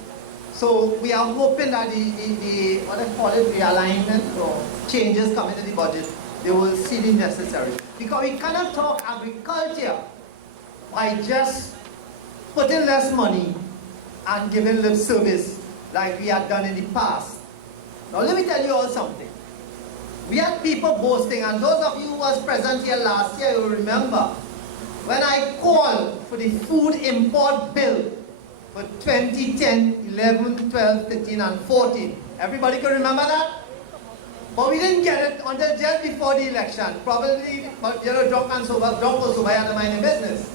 So we are hoping that the what they call it, realignment or changes coming to the budget, they will see the necessary. Because we cannot talk agriculture by just putting less money and giving lip service like we had done in the past. Now let me tell you all something. We had people boasting, and those of you who was present here last year, you will remember, when I called for the food import bill for 2010, 11, 12, 13, and 14. Everybody can remember that? But we didn't get it until just before the election. Probably, drunk or sober, had to mind their business.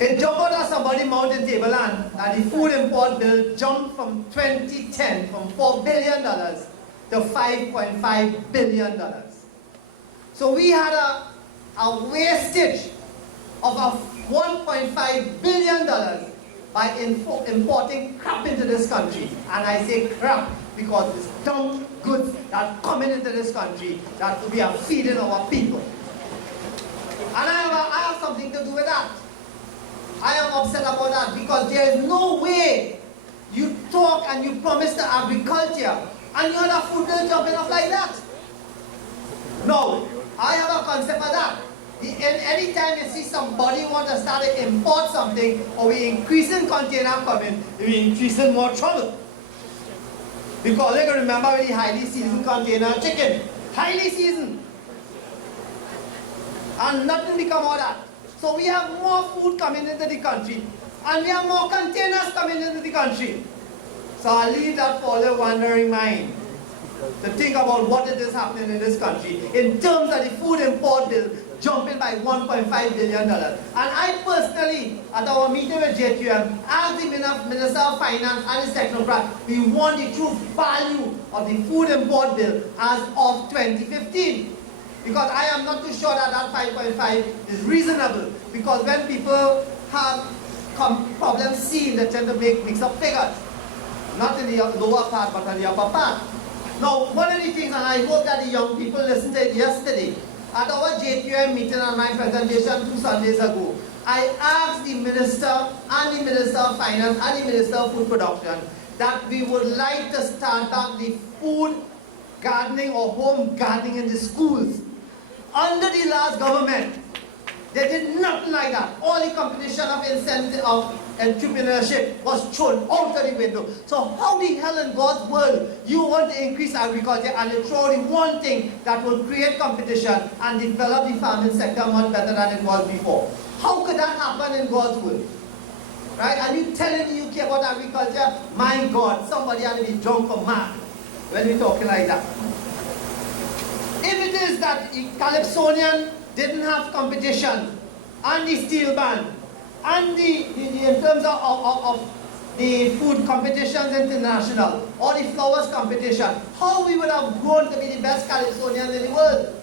It jumped out of somebody's mouth in tableland that the food import bill jumped from 2010 from $4 billion to $5.5 billion. So we had a wastage of $1.5 billion by importing crap into this country. And I say crap because it's dumb goods that are coming into this country that will be a feeding of our people. And I have something to do with that. I am upset about that because there is no way you talk and you promise the agriculture and you have a food bill jumping up like that. No, I have a concept of that. Any time you see somebody want to start to import something or we increasing container coming, we increasing more trouble. Because you can remember with the highly seasoned container chicken. Highly seasoned. And nothing become all that. So we have more food coming into the country. And we have more containers coming into the country. So I'll leave that for the wandering mind to think about what it is happening in this country in terms of the food import bill jumping by $1.5 billion. And I personally, at our meeting with JTUM, asked the Minister of Finance and his technocrat, we want the true value of the food import bill as of 2015. Because I am not too sure that that 5.5 is reasonable. Because when people have problems seen, they tend to mix up figures. Not in the lower part, but on the upper part. Now, one of the things, and I hope that the young people listened to it yesterday, at our JTUM meeting on my presentation 2 Sundays ago, I asked the Minister and the Minister of Finance and the Minister of Food Production that we would like to start back the food gardening or home gardening in the schools. Under the last government, they did nothing like that. All the competition of incentive of entrepreneurship was thrown out of the window. So how the hell in God's world you want to increase agriculture and you throw in one thing that will create competition and develop the farming sector much better than it was before? How could that happen in God's world? Right? And you telling me you care about agriculture? My God, somebody had to be drunk or mad when we're talking like that. If it is that the Calypsonian didn't have competition and the steel band and in terms of the food competitions international or the flowers competition, how we would have grown to be the best Calypsonians in the world?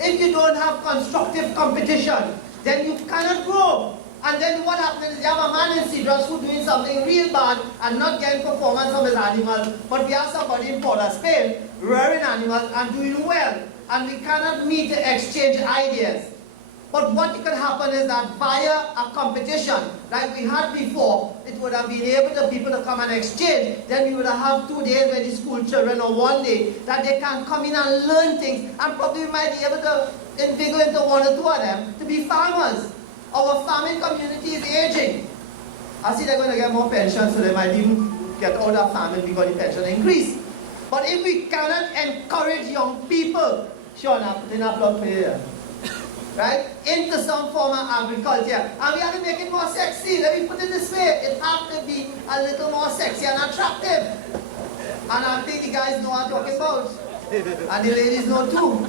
If you don't have constructive competition, then you cannot grow. And then what happens is you have a man in Shiraz who's doing something real bad and not getting performance from his animals, but we have somebody in Port of Spain rearing animals and doing well. And we cannot meet to exchange ideas. But what could happen is that via a competition, like we had before, it would have been able to people to come and exchange. Then we would have 2 days where the school children, or 1 day, that they can come in and learn things, and probably we might be able to invigorate into 1 or 2 of them to be farmers. Our farming community is aging. I see they're going to get more pensions, so they might even get out of farming because the pension increase. But if we cannot encourage young people, sure enough, they're not blood for here. Right? Into some form of agriculture. And we have to make it more sexy. Let me put it this way. It has to be a little more sexy and attractive. And I think the guys know what I'm talking about. And the ladies know too.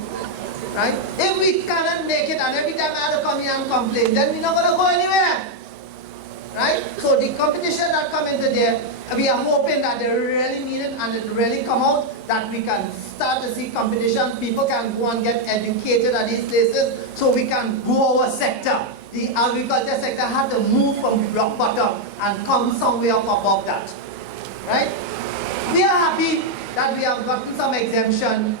Right? If we cannot make it and every time I have to come here and complain, then we're not going to go anywhere. Right? So the competition that come into there, we are hoping that they really mean it and it really come out, that we can start to see competition, people can go and get educated at these places, so we can grow our sector. The agriculture sector had to move from rock bottom and come somewhere up above that. Right? We are happy that we have gotten some exemption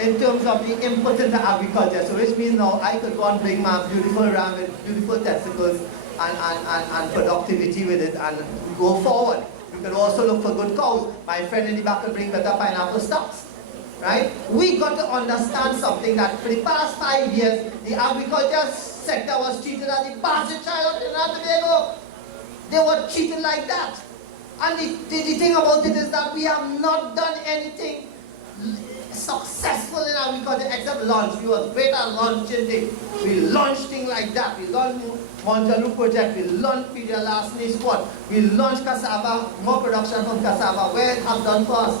in terms of the input into agriculture, so which means now I could go and bring my beautiful ram with beautiful testicles and productivity with it and go forward. You can also look for good cows. My friend in the back will bring better pineapple stocks. Right? We got to understand something, that for the past 5 years, the agriculture sector was treated as the bastard child of Trinidad and Tobago. They were treated like that. And the thing about it is that we have not done anything successful in agriculture except launch. We were great at launching things. We launched things like that. We launched Montalu project. We launched Pedia Last Knee Spot. We launched cassava, more production from cassava, where it has done for us.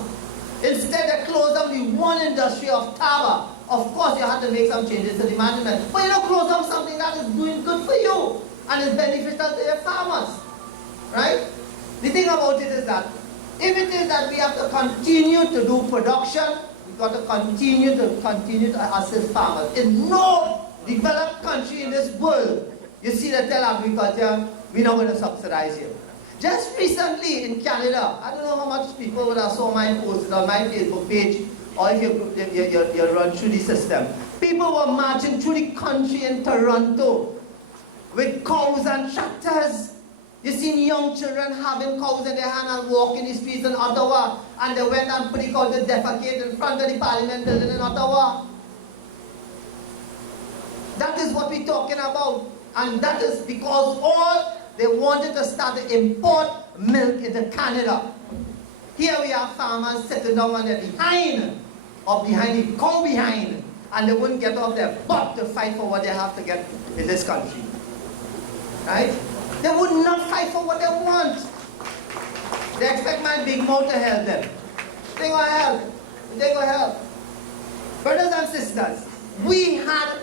Instead they closed down the one industry of taba. Of course you had to make some changes to the management. But you don't close down something that is doing good for you and is beneficial to your farmers. Right? The thing about it is that if it is that we have to continue to do production, we've got to continue to assist farmers. In no developed country in this world, you see they tell agriculture, we're not going to subsidize you. Just recently in Canada, I don't know how much people would have saw my posts on my Facebook page, or if you run through the system. People were marching through the country in Toronto with cows and tractors. You seen young children having cows in their hand and walking the streets in Ottawa, and they went and put it called the defecate in front of the Parliament building in Ottawa. That is what we're talking about, and that is because all they wanted to start to import milk into Canada. Here we have farmers sitting down on their behind the cow behind, and they wouldn't get off their butt to fight for what they have to get in this country. Right? They would not fight for what they want. They expect my big mouth to help them. They go help. They go help. Brothers and sisters, we had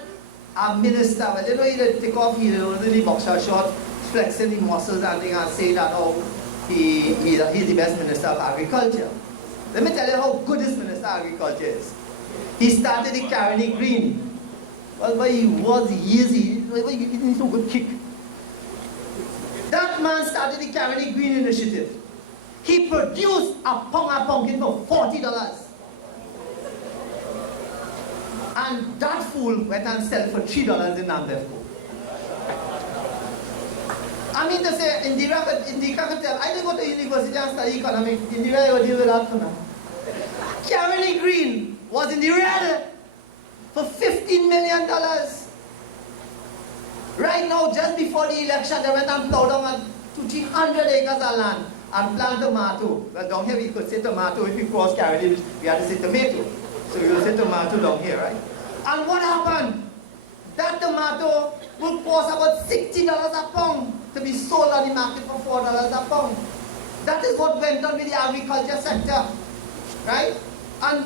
a minister, well, they don't either take off here, the boxer short, flexing the muscles and things and say that, oh, he's the best minister of agriculture. Let me tell you how good this minister of agriculture is. He started the Carney Green. Well, but he was easy. He didn't so good kick. That man started the Carney Green initiative. He produced a pumpkin for $40. And that fool went and sold for $3 in Nambefco. I mean to say, Indera could tell, I didn't go to university and study economics. Indera will deal with that for now. Carney Green was in the red for $15 million. Right now, just before the election, they went and plowed down 200-300 acres of land and plant tomato. Well, down here we could say tomato. If we cross Carney, we had to say tomato. So we will say tomato down here, right? And what happened? That tomato will cost about $60 a pound to be sold on the market for $4 a pound. That is what went on with the agriculture sector, right? And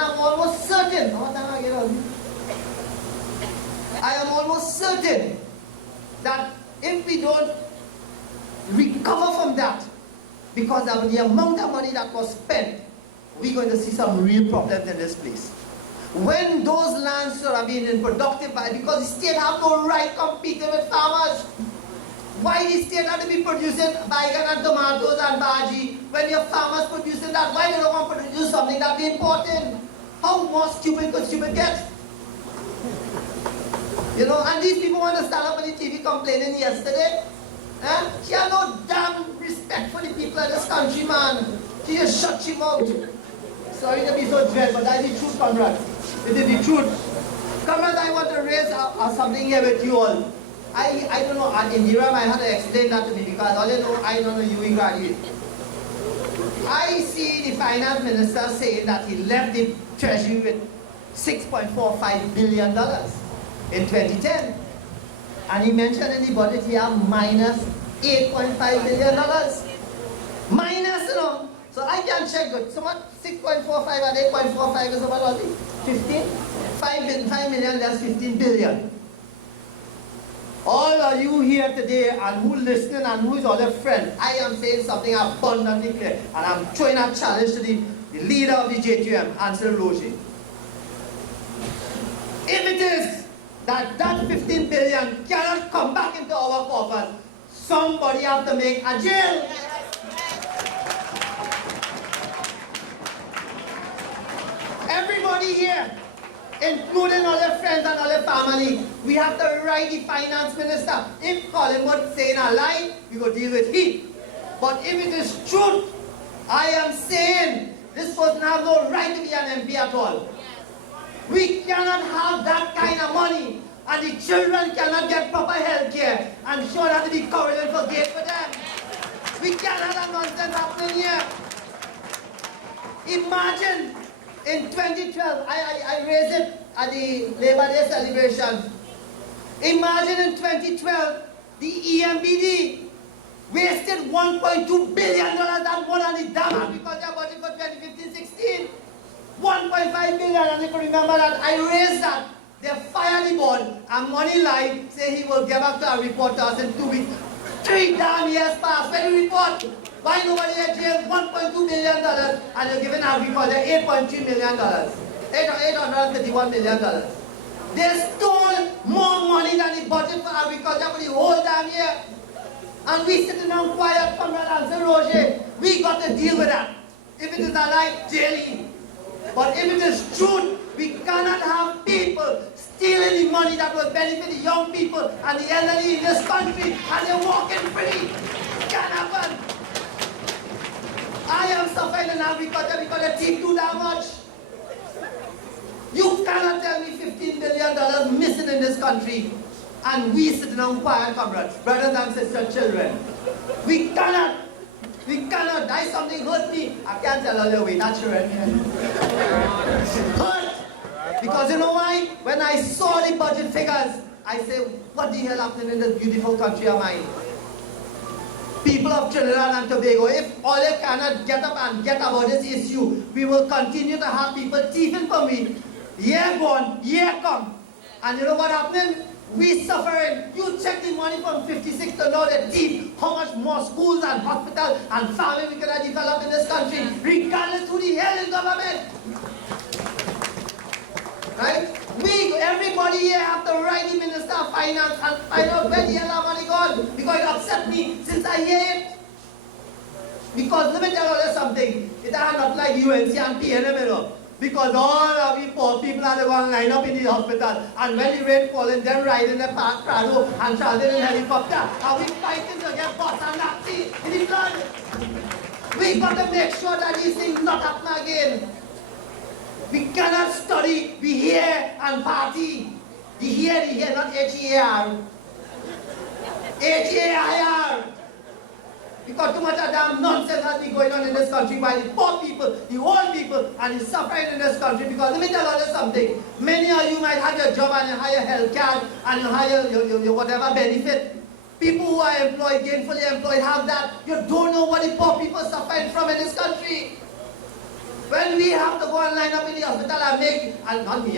I'm almost certain, I am almost certain that if we don't recover from that, because of the amount of money that was spent, we're going to see some real problems in this place. When those lands should have been productive, because the state have no right competing with farmers. Why the state have to be producing baigan and tomatoes and bhaji when your farmers producing that? Why they don't want to produce something that we importing? How more stupid could stupid get? You know, and these people want to stand up on the TV complaining yesterday. She has no damn respect for the people of this country, man. She just shut him out. Sorry to be so dread, but that's the truth, comrades. It is the truth. Comrades, I want to raise something here with you all. I don't know, Indera might have to explain that to me because all you know, I don't know you graduate. I see the finance minister saying that he left the treasury with $6.45 billion in 2010. And he mentioned in the budget he have minus $8.5 billion. Minus, you know. So I can check good. So what 6.45 and 8.45 is about 15? 5 million, that's 15 billion. All of you here today and who listening and who is other friend, I am saying something abundantly clear, and I'm throwing a challenge to the leader of the JTUM, Ancel Roget. If it is that 15 billion cannot come back into our coffers, somebody have to make a jail. Everybody here, including all their friends and all their family, we have to write the finance minister. If Collingwood saying a lie, we go deal with him. But if it is truth, I am saying this person have no right to be an MP at all. We cannot have that kind of money, and the children cannot get proper health care, and sure that to be covered for gate for them. We cannot have nonsense happening here. Imagine in 2012, I raised it at the Labor Day celebration. Imagine in 2012, the EMBD wasted $1.2 billion, that more than the damn because their budget for 2015-16. 1.5 billion, and you can remember that I raised that. They fired the board, and Money Live say he will get back to our report to us in 2 weeks. 3 damn years passed. When you report, why nobody had jailed $1.2 billion, and you're giving our report $8.3 million, $851 million. They stole more money than the budget for agriculture for the whole damn year. And we sitting down quiet, Comrade Ancel Roget. We got to deal with that. If it is a lie, jail him. But if it is truth, we cannot have people stealing the money that will benefit the young people and the elderly in this country, and they're walking free. It can't happen. I am suffering in agriculture because they thief too damn much. You cannot tell me $15 billion missing in this country, and we sitting down quiet, comrades, brothers and sisters, children. We cannot. We cannot die. Something hurt me. I can't tell all the way. That's right. Hurt. Because you know why? When I saw the budget figures, I said, what the hell happening in this beautiful country of mine? People of Trinidad and Tobago, if all they cannot get up and get about this issue, we will continue to have people thieving from me. Year gone, year come. And you know what happened? We suffering. You check the money from 56 to now the thief. How much more schools and hospitals and farming we could have developed in this country, regardless who the hell is government. Right? Everybody here have to write the Minister of Finance and find out where the hell our money gone. Because it upset me since I hear it. Because let me tell you something. It is not like UNC and PNM, you know. Because all of the poor people are going to line up in the hospital, and when the rain falling, them riding the Prado and traveling in helicopter, and we fighting to get boss and Nazi in the flood. We got to make sure that these things not happen again. We cannot study, we hear and party. The hear, not H-E-A-R. H-A-I-R. Because too much of damn nonsense has been going on in this country by the poor people, the old people, and the suffering in this country. Because let me tell you something. Many of you might have your job and you have your health card and you have your whatever benefit. People who are employed, gainfully employed, have that. You don't know what the poor people are suffering from in this country. When we have to go and line up in the hospital and make, and not me,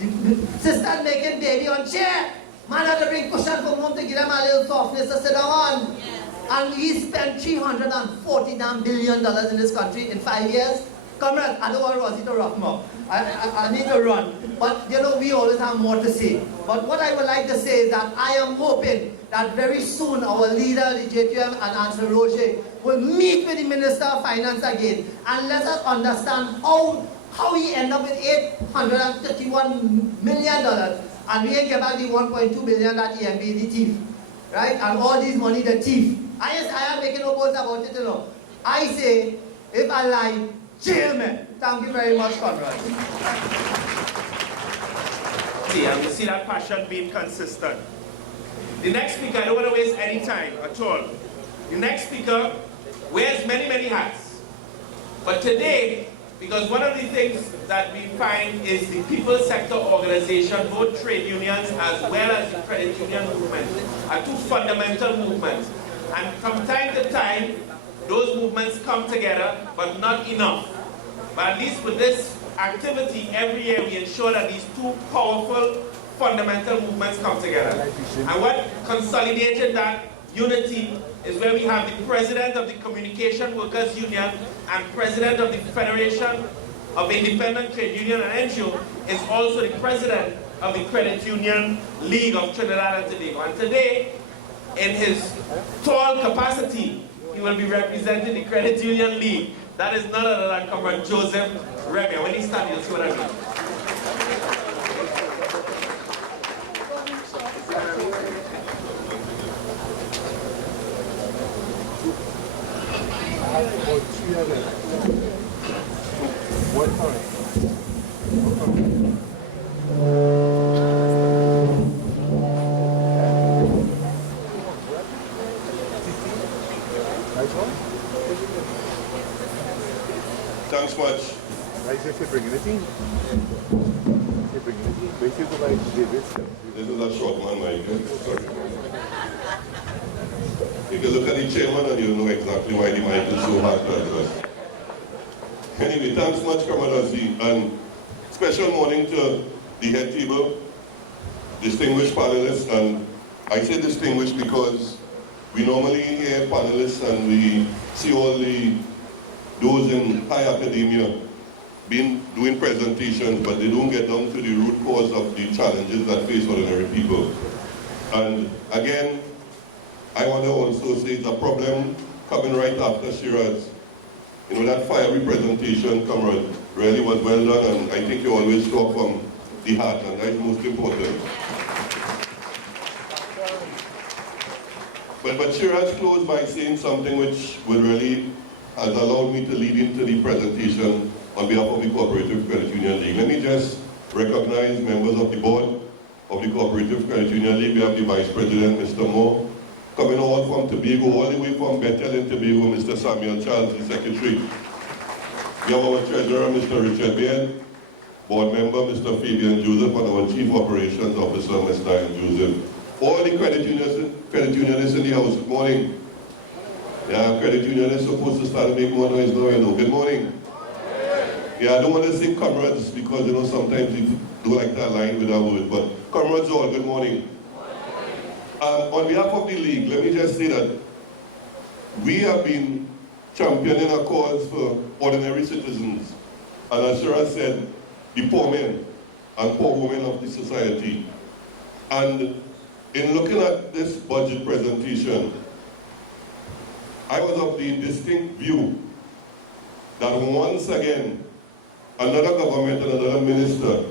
the sisters making baby on chair. Man had to bring cushion from home to give them a little softness to sit down on. Yes. And we spent $340 billion in this country in 5 years. Comrades, I don't want Rosie to rough me up. I need to run. But you know, we always have more to say. But what I would like to say is that I am hoping that very soon our leader, the JTUM and Ancel Roget, will meet with the Minister of Finance again and let us understand how he ended up with $831 million. And we ain't get back the $1.2 billion that EMB, the thief. Right? And all this money, the thief. I am making no bones about it, you know. I say, if I lie, jail me. Thank you very much, comrades. See, and you see that passion being consistent. The next speaker, I don't want to waste any time at all. The next speaker wears many, many hats. But today, because one of the things that we find is the people sector organization, both trade unions as well as the credit union movement, are two fundamental movements. And from time to time, those movements come together, but not enough. But at least with this activity, every year we ensure that these two powerful fundamental movements come together. And what consolidated that unity is where we have the president of the Communication Workers Union and president of the Federation of Independent Trade Union and NGO is also the president of the Credit Union League of Trinidad and Tobago. And today, in his tall capacity, he will be representing the Credit Union League. That is none other than Comrade Joseph Remy. When he stands, you'll see what I mean. Thanks much. This is a short man, Mike. If you look at the chairman and you know exactly why the mic is so hard to address. Anyway, thanks much, Kamadazi, and special morning to the head table, distinguished panelists, and I say distinguished because we normally hear panelists and we see all those in high academia doing presentations, but they don't get down to the root cause of the challenges that face ordinary people. And again, I want to also say it's a problem coming right after Shiraz. You know, that fiery presentation, comrade, really was well done, and I think you always talk from the heart, and that's most important. But Shiraz closed by saying something which will really has allowed me to lead into the presentation on behalf of the Co-operative Credit Union League. Let me just recognize members of the board of the Co-operative Credit Union League. We have the Vice President, Mr. Moore, coming all from Tobago, all the way from Bethel in Tobago, Mr. Samuel Charles, the Secretary. We have our Treasurer, Mr. Richard Baird, Board Member, Mr. Fabian Joseph, and our Chief Operations Officer, Ms. Diane Joseph. All the credit unionists in the house, good morning. Yeah, credit union is supposed to start to make more noise now, you know. Good morning. Yeah, I don't want to say comrades because, you know, sometimes we do like that line without word, but comrades all, good morning. On behalf of the league, let me just say that we have been championing a cause for ordinary citizens, and as Shiraz said, the poor men and poor women of the society. And in looking at this budget presentation, I was of the distinct view that once again, another government and another minister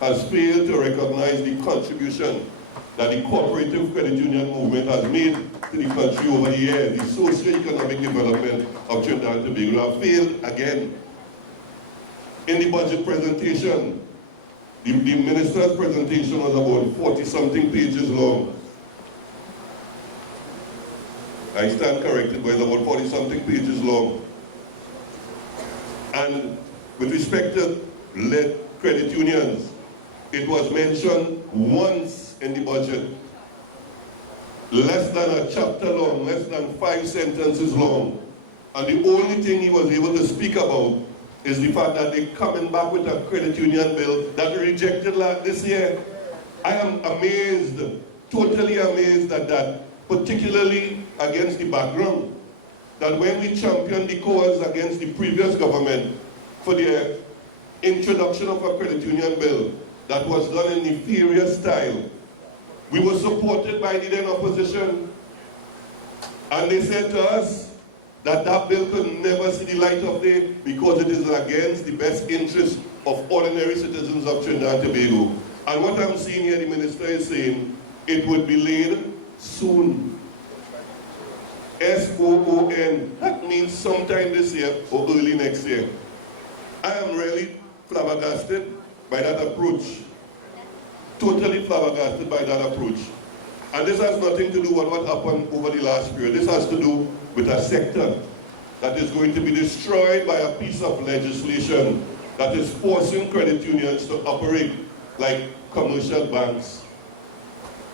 has failed to recognize the contribution that the cooperative credit union movement has made to the country over the years, the socio-economic development of Trinidad and Tobago have failed again. In the budget presentation, the minister's presentation was about 40-something pages long. I stand corrected, but it's about 40-something pages long. And with respect to lead credit unions, it was mentioned once in the budget, less than a chapter long, less than 5 sentences long. And the only thing he was able to speak about is the fact that they're coming back with a credit union bill that we rejected this year. I am amazed, totally amazed at that, particularly against the background that when we championed the cause against the previous government for the introduction of a credit union bill that was done in nefarious style, we were supported by the then opposition, and they said to us that that bill could never see the light of day because it is against the best interest of ordinary citizens of Trinidad and Tobago. And what I'm seeing here, the minister is saying, it would be laid soon. S-O-O-N. That means sometime this year or early next year. I am really flabbergasted by that approach. Totally flabbergasted by that approach. And this has nothing to do with what happened over the last period. This has to do with a sector that is going to be destroyed by a piece of legislation that is forcing credit unions to operate like commercial banks.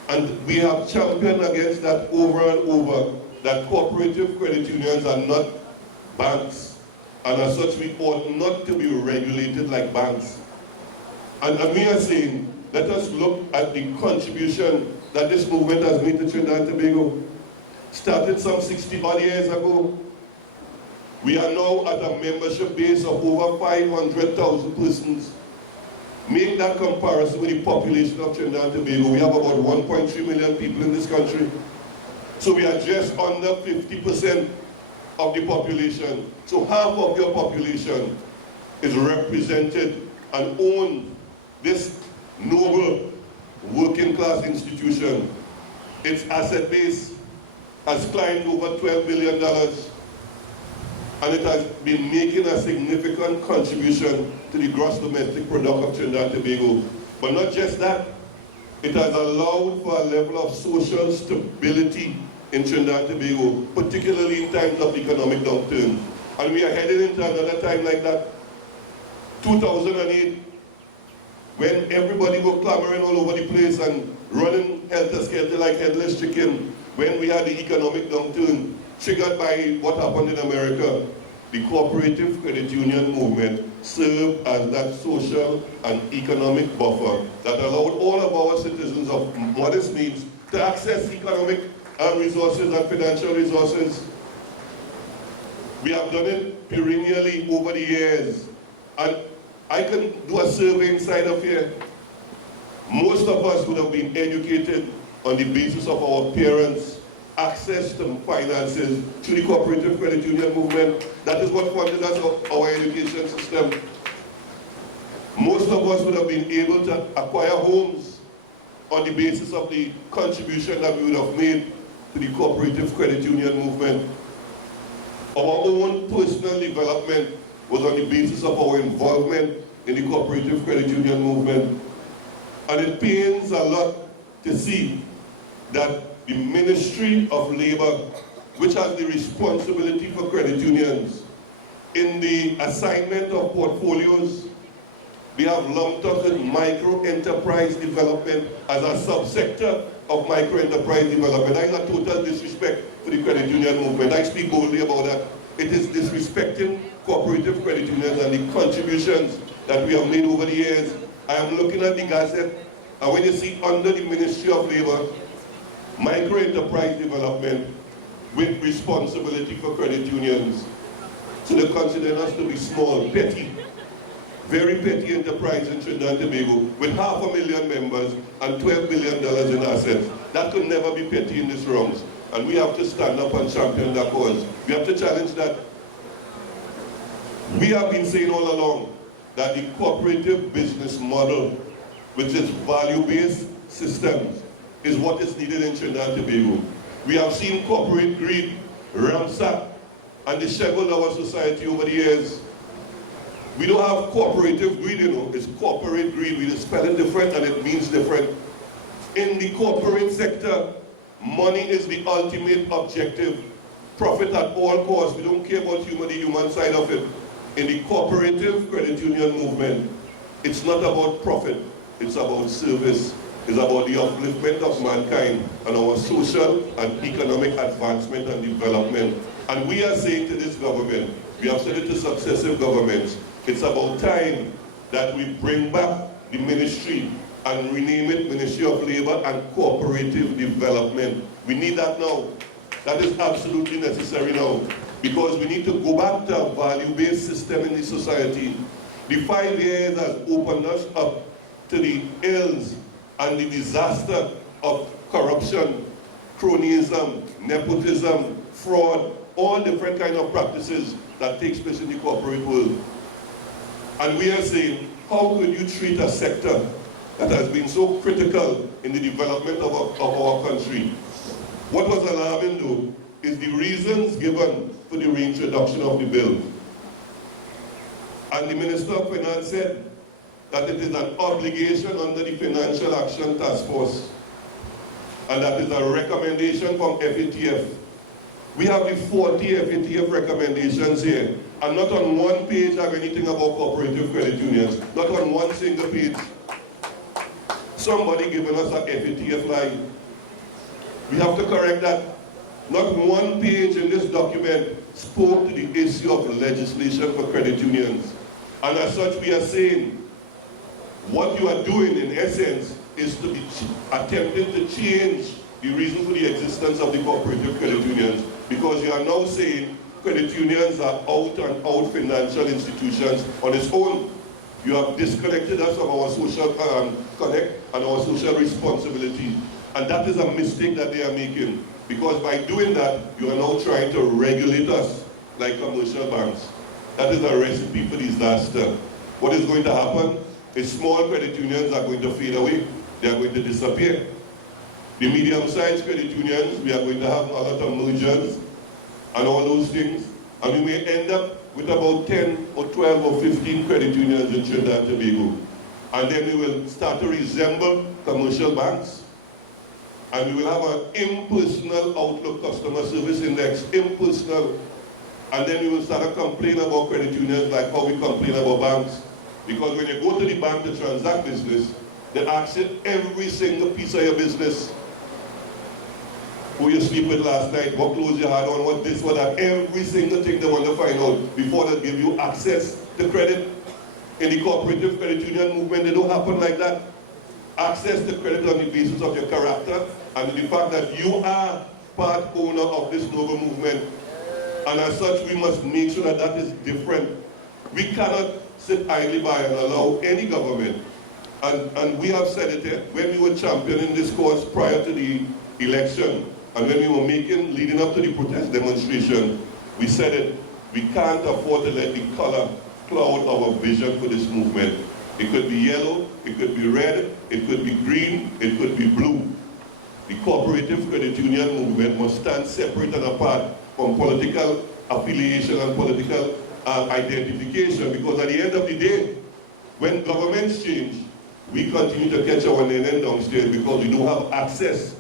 And we have championed against that over and over, that cooperative credit unions are not banks, and as such we ought not to be regulated like banks. And we are saying let us look at the contribution that this movement has made to Trinidad and Tobago. Started some 60-odd years ago. We are now at a membership base of over 500,000 persons. Make that comparison with the population of Trinidad and Tobago. We have about 1.3 million people in this country. So we are just under 50% of the population. So half of your population is represented and owned this noble working class institution. Its asset base has climbed over $12 billion, and it has been making a significant contribution to the gross domestic product of Trinidad and Tobago. But not just that, it has allowed for a level of social stability in Trinidad and Tobago, particularly in times of economic downturn. And we are headed into another time like that. 2008, when everybody was clamoring all over the place and running helter-skelter like headless chicken, when we had the economic downturn triggered by what happened in America, the cooperative credit union movement served as that social and economic buffer that allowed all of our citizens of modest means to access economic resources and financial resources. We have done it perennially over the years, and I can do a survey inside of here. Most of us would have been educated on the basis of our parents' access to finances through the cooperative credit union movement. That is what funded us, our education system. Most of us would have been able to acquire homes on the basis of the contribution that we would have made to the cooperative credit union movement. Our own personal development was on the basis of our involvement in the cooperative credit union movement. And it pains a lot to see that the Ministry of Labor, which has the responsibility for credit unions, in the assignment of portfolios, they have lumped us with micro-enterprise development as a subsector of micro-enterprise development. That is a total disrespect for the credit union movement. I speak boldly about that. It is disrespecting cooperative credit unions and the contributions that we have made over the years. I am looking at the Gazette, and when you see under the Ministry of Labor, micro-enterprise development with responsibility for credit unions. So they consider us to be small, petty, very petty enterprise in Trinidad and Tobago with 500,000 members and $12 billion in assets. That could never be petty in this rounds. And we have to stand up and champion that cause. We have to challenge that. We have been saying all along that the cooperative business model, which is value-based systems, is what is needed in Trinidad and Tobago. We have seen corporate greed ransack and disheveled our society over the years. We don't have cooperative greed, you know, it's corporate greed. We just spell it different and it means different. In the corporate sector, money is the ultimate objective. Profit at all costs. We don't care about the human side of it. In the cooperative credit union movement, it's not about profit, it's about service. It's about the upliftment of mankind and our social and economic advancement and development. And we are saying to this government, we have said it to successive governments, it's about time that we bring back the ministry and rename it Ministry of Labor and Cooperative Development. We need that now. That is absolutely necessary now, because we need to go back to a value-based system in the society. The 5 years has opened us up to the ills and the disaster of corruption, cronyism, nepotism, fraud, all different kind of practices that takes place in the corporate world. And we are saying, how could you treat a sector that has been so critical in the development of our country? What was alarming though is the reasons given for the reintroduction of the bill. And the Minister of Finance said that it is an obligation under the Financial Action Task Force, and that is a recommendation from FATF. We have the 40 FATF recommendations here, and not on one page have anything about cooperative credit unions, not on one single page. Somebody giving us a FATF lie. We have to correct that. Not one page in this document spoke to the issue of legislation for credit unions. And as such, we are saying, what you are doing in essence is to be attempting to change the reason for the existence of the cooperative credit unions, because you are now saying credit unions are out and out financial institutions on its own. You have disconnected us from our social connect and our social responsibility. And that is a mistake that they are making, because by doing that, you are now trying to regulate us like commercial banks. That is a recipe for disaster. What is going to happen is small credit unions are going to fade away. They are going to disappear. The medium-sized credit unions, we are going to have a lot of mergers and all those things. And we may end up with about 10 or 12 or 15 credit unions in Trinidad and Tobago. And then we will start to resemble commercial banks. And we will have an impersonal outlook customer service index, impersonal. And then we will start to complain about credit unions like how we complain about banks. Because when you go to the bank to transact business, they ask you every single piece of your business. Who you sleep with last night, what clothes you had on, what this, what that, every single thing they want to find out before they give you access to credit. In the cooperative credit union movement, they don't happen like that. Access to credit on the basis of your character and the fact that you are part owner of this noble movement. And as such, we must make sure that that is different. We cannot sit idly by and allow any government. And we have said it here, when we were championing this cause prior to the election, and when we were leading up to the protest demonstration, we said it, we can't afford to let the color cloud our vision for this movement. It could be yellow, it could be red, it could be green, it could be blue. The cooperative credit union movement must stand separate and apart from political affiliation and political identification, because at the end of the day, when governments change, we continue to catch our nene downstairs because we don't have access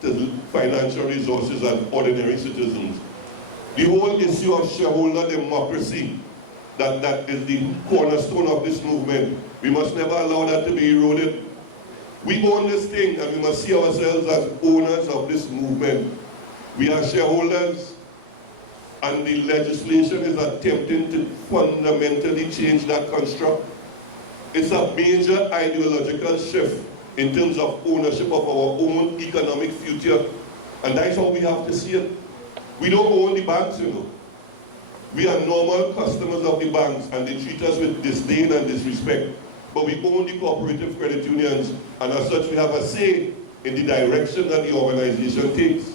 to financial resources as ordinary citizens. The whole issue of shareholder democracy, that is the cornerstone of this movement. We must never allow that to be eroded. We own this thing and we must see ourselves as owners of this movement. We are shareholders, and the legislation is attempting to fundamentally change that construct. It's a major ideological shift in terms of ownership of our own economic future. And that's how we have to see it. We don't own the banks, you know. We are normal customers of the banks, and they treat us with disdain and disrespect. But we own the cooperative credit unions, and as such we have a say in the direction that the organization takes.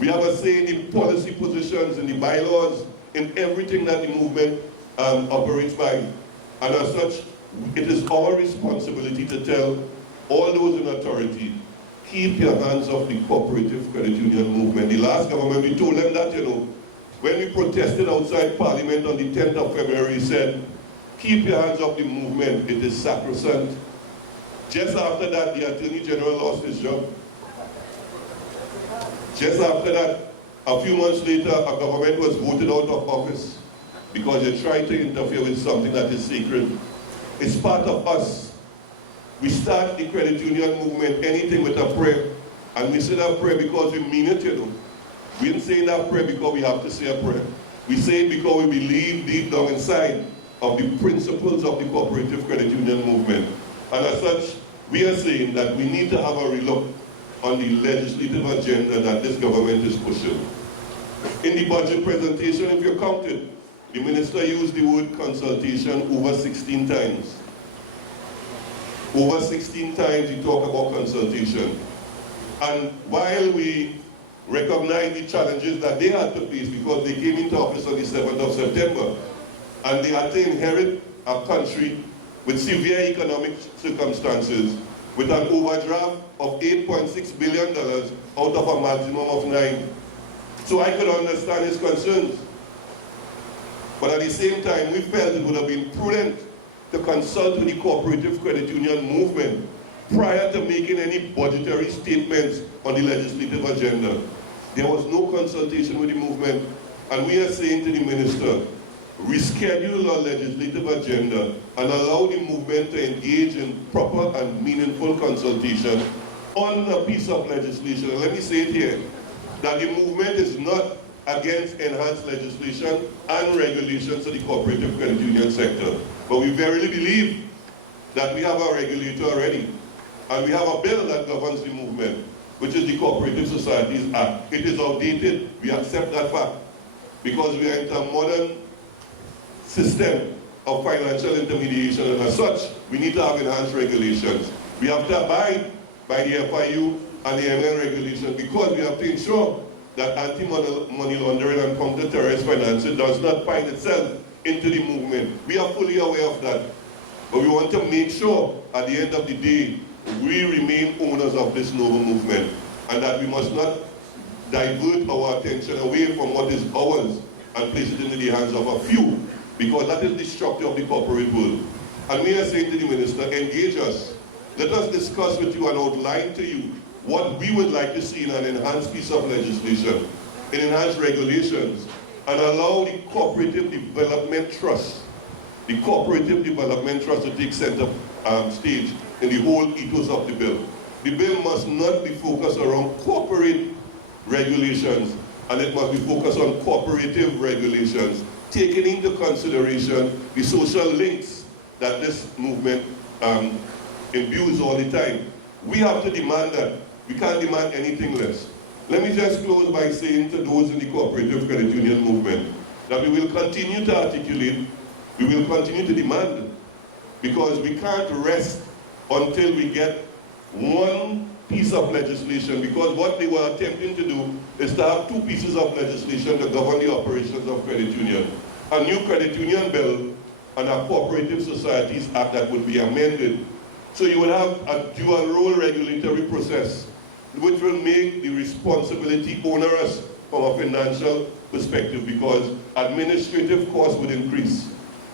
We have a say in the policy positions, in the bylaws, in everything that the movement operates by. And as such, it is our responsibility to tell all those in authority, keep your hands off the cooperative credit union movement. The last government, we told them that, you know, when we protested outside Parliament on the 10th of February, said, keep your hands off the movement, it is sacrosanct. Just after that, the Attorney General lost his job. Just after that, a few months later, a government was voted out of office because they tried to interfere with something that is sacred. It's part of us. We start the credit union movement, anything with a prayer. And we say that prayer because we mean it, you know. We didn't say that prayer because we have to say a prayer. We say it because we believe deep down inside of the principles of the cooperative credit union movement. And as such, we are saying that we need to have a relook on the legislative agenda that this government is pushing. In the budget presentation, if you counted, the minister used the word consultation over 16 times. Over 16 times he talked about consultation. And while we recognize the challenges that they had to face because they came into office on the 7th of September, and they had to inherit a country with severe economic circumstances, with an overdraft of $8.6 billion out of a maximum of 9. So I could understand his concerns. But at the same time, we felt it would have been prudent to consult with the cooperative credit union movement prior to making any budgetary statements on the legislative agenda. There was no consultation with the movement, and we are saying to the minister, reschedule our legislative agenda and allow the movement to engage in proper and meaningful consultation on a piece of legislation. And let me say it here, that the movement is not against enhanced legislation and regulations to the cooperative credit union sector. But we verily believe that we have a regulator already, and we have a bill that governs the movement, which is the Cooperative Societies Act. It is outdated. We accept that fact, because we are into a modern system of financial intermediation, and as such, we need to have enhanced regulations. We have to abide by the FIU and the MN regulation, because we have to ensure that anti-money laundering and counter-terrorist financing does not find itself into the movement. We are fully aware of that, but we want to make sure at the end of the day we remain owners of this noble movement, and that we must not divert our attention away from what is ours and place it into the hands of a few, because that is the structure of the corporate world. And we are saying to the Minister, engage us. Let us discuss with you and outline to you what we would like to see in an enhanced piece of legislation, in enhanced regulations, and allow the Cooperative Development Trust, to take center stage in the whole ethos of the bill. The bill must not be focused around corporate regulations, and it must be focused on cooperative regulations, taking into consideration the social links that this movement imbues all the time. We have to demand that. We can't demand anything less. Let me just close by saying to those in the Cooperative Credit Union movement that we will continue to articulate, we will continue to demand, because we can't rest until we get one piece of legislation, because what they were attempting to do is to have two pieces of legislation to govern the operations of credit union. A new credit union bill and a Cooperative Societies Act that would be amended. So you will have a dual role regulatory process, which will make the responsibility onerous from a financial perspective, because administrative costs would increase.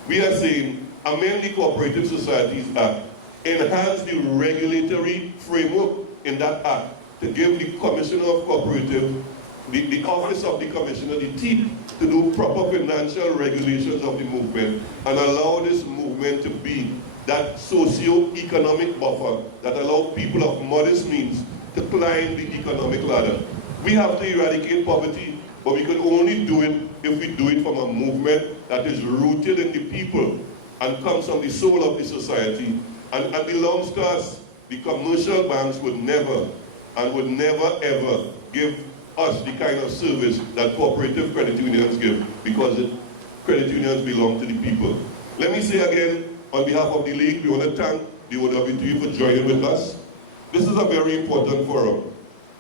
We are saying amend the Cooperative Societies Act, enhance the regulatory framework in that act to give the Commissioner of Cooperative, the Office of the Commissioner, the teeth to do proper financial regulations of the movement, and allow this movement to be that socio-economic buffer that allow people of modest means to climb the economic ladder. We have to eradicate poverty, but we can only do it if we do it from a movement that is rooted in the people and comes from the soul of the society and belongs to us. The commercial banks would never ever give us the kind of service that cooperative credit unions give, because credit unions belong to the people. Let me say again, on behalf of the League, we want to thank the OWTU for joining with us. This is a very important forum.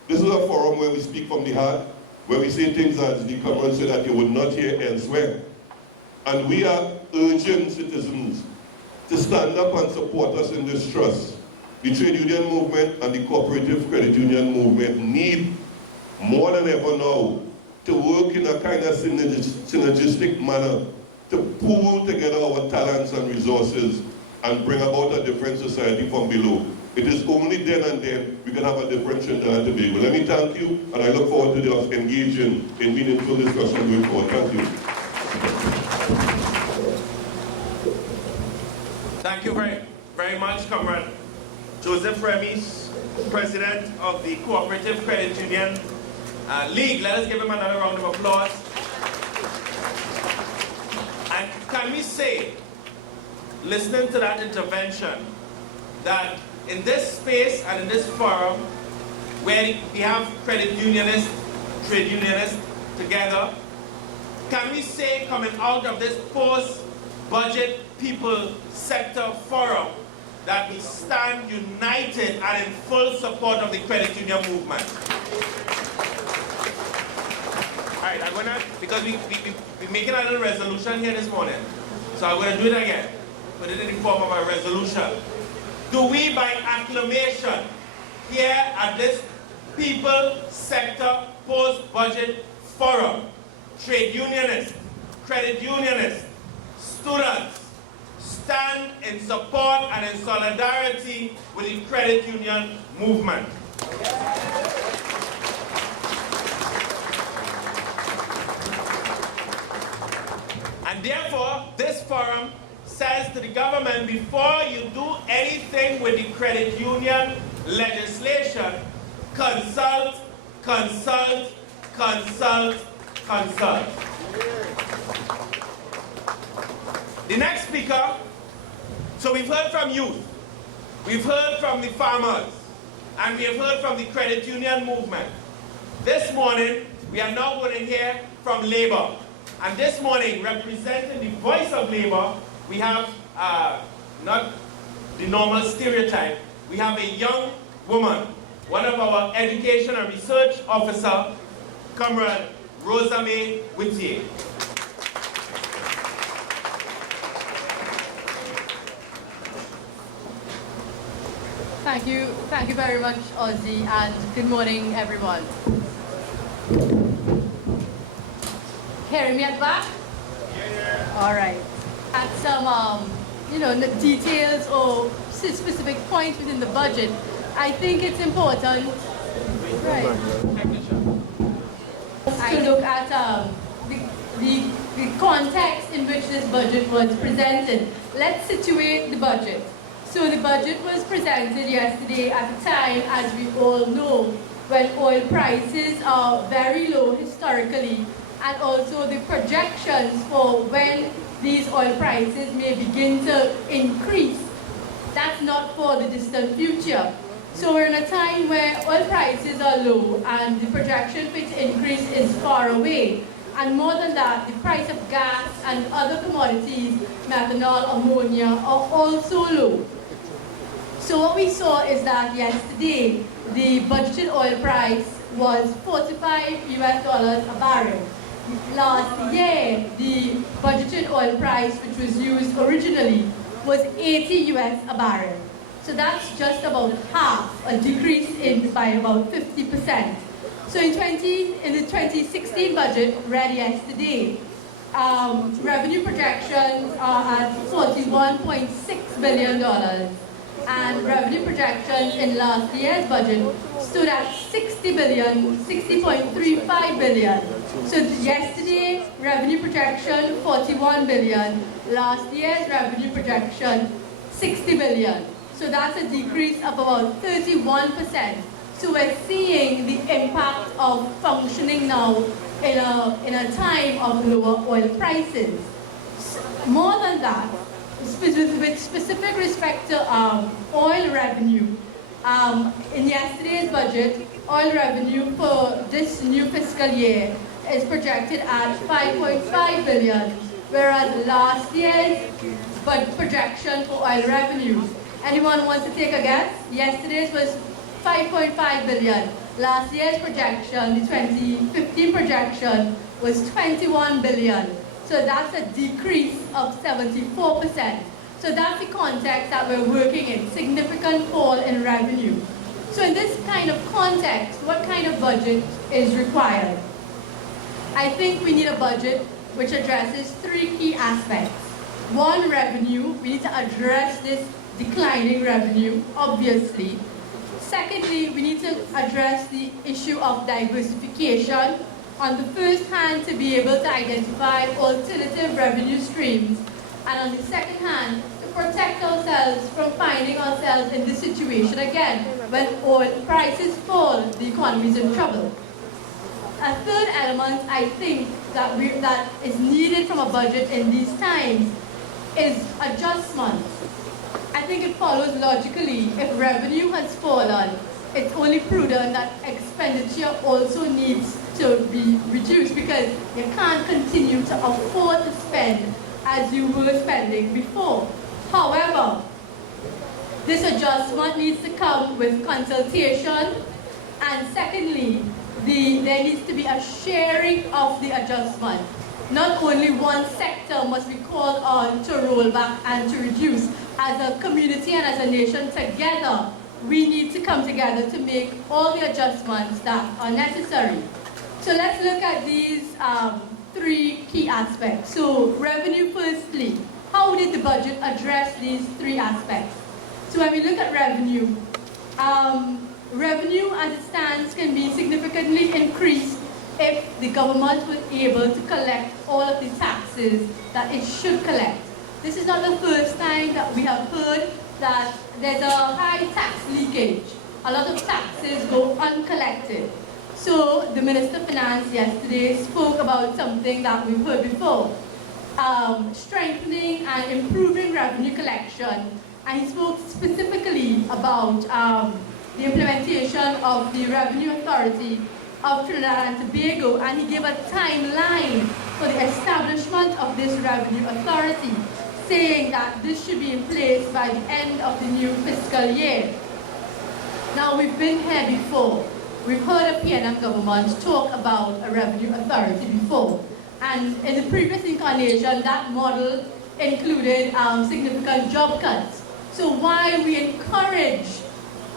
This is a forum where we speak from the heart, where we say things as the Comrade said that you would not hear elsewhere. And we are urging citizens to stand up and support us in this trust. The trade union movement and the cooperative credit union movement need more than ever now to work in a kind of synergistic manner to pool together our talents and resources and bring about a different society from below. It is only then and then we can have a different Trinidad and Tobago. Let me thank you, and I look forward to us engaging in meaningful discussion going forward. Thank you. Thank you very much, Comrade Joseph Remy, President of the Cooperative Credit Union League. Let us give him another round of applause. And can we say, listening to that intervention, that in this space and in this forum, where we have credit unionists, trade unionists together, can we say, coming out of this post-budget people sector forum, that we stand united and in full support of the credit union movement? All right, I'm gonna, because we're making a little resolution here this morning, so I'm gonna do it again, put it in the form of a resolution. Do we, by acclamation, here at this people sector post-budget forum, trade unionists, credit unionists, students, stand in support and in solidarity with the credit union movement? And therefore, this forum says to the government, before you do anything with the credit union legislation, consult, consult, consult, consult. The next speaker So we've heard from youth, we've heard from the farmers, and we have heard from the credit union movement. This morning, we are now going to hear from labor. And this morning, representing the voice of labor, we have not the normal stereotype. We have a young woman, one of our education and research officer, Comrade Rosa-Mae Whittier. Thank you very much, Ozzy, and good morning, everyone. Hearing me at the back? Yeah. All right. At some, details or specific points within the budget, I think it's important, right, to look at the context in which this budget was presented. Let's situate the budget. So the budget was presented yesterday at a time, as we all know, when oil prices are very low historically, and also the projections for when these oil prices may begin to increase. That's not for the distant future. So we're in a time where oil prices are low and the projection for its increase is far away. And more than that, the price of gas and other commodities, methanol, ammonia, are also low. So what we saw is that yesterday, the budgeted oil price was $45 a barrel. Last year, the budgeted oil price, which was used originally, was $80 a barrel. So that's just about half, a decrease by about 50%. So in the 2016 budget, read yesterday, revenue projections are at $41.6 billion. And revenue projections in last year's budget stood at $60.35 billion. So yesterday, revenue projection, $41 billion. Last year's revenue projection, $60 billion. So that's a decrease of about 31%. So we're seeing the impact of functioning now in a time of lower oil prices. More than that, with specific respect to oil revenue, in yesterday's budget, oil revenue for this new fiscal year is projected at $5.5 billion, whereas last year's projection for oil revenue, anyone wants to take a guess? Yesterday's was $5.5 billion. Last year's projection, the 2015 projection, was $21 billion. So that's a decrease of 74%. So that's the context that we're working in, significant fall in revenue. So in this kind of context, what kind of budget is required? I think we need a budget which addresses three key aspects. One, revenue. We need to address this declining revenue, obviously. Secondly, we need to address the issue of diversification. On the first hand, to be able to identify alternative revenue streams, and on the second hand, to protect ourselves from finding ourselves in this situation again. When oil prices fall, the economy is in trouble. A third element, I think, that is needed from a budget in these times is adjustment. I think it follows logically. If revenue has fallen, it's only prudent that expenditure also needs to be reduced, because you can't continue to afford to spend as you were spending before. However, this adjustment needs to come with consultation, and secondly, there needs to be a sharing of the adjustment. Not only one sector must be called on to roll back and to reduce. As a community and as a nation together, we need to come together to make all the adjustments that are necessary. So let's look at these three key aspects. So revenue firstly. How did the budget address these three aspects? So when we look at revenue, revenue as it stands can be significantly increased if the government was able to collect all of the taxes that it should collect. This is not the first time that we have heard that there's a high tax leakage. A lot of taxes go uncollected. So the Minister of Finance yesterday spoke about something that we've heard before. strengthening and improving revenue collection, and he spoke specifically about the implementation of the Revenue Authority of Trinidad and Tobago, and he gave a timeline for the establishment of this Revenue Authority, saying that this should be in place by the end of the new fiscal year. Now, we've been here before. We've heard a PNM government talk about a Revenue Authority before. And in the previous incarnation, that model included significant job cuts. So while we encourage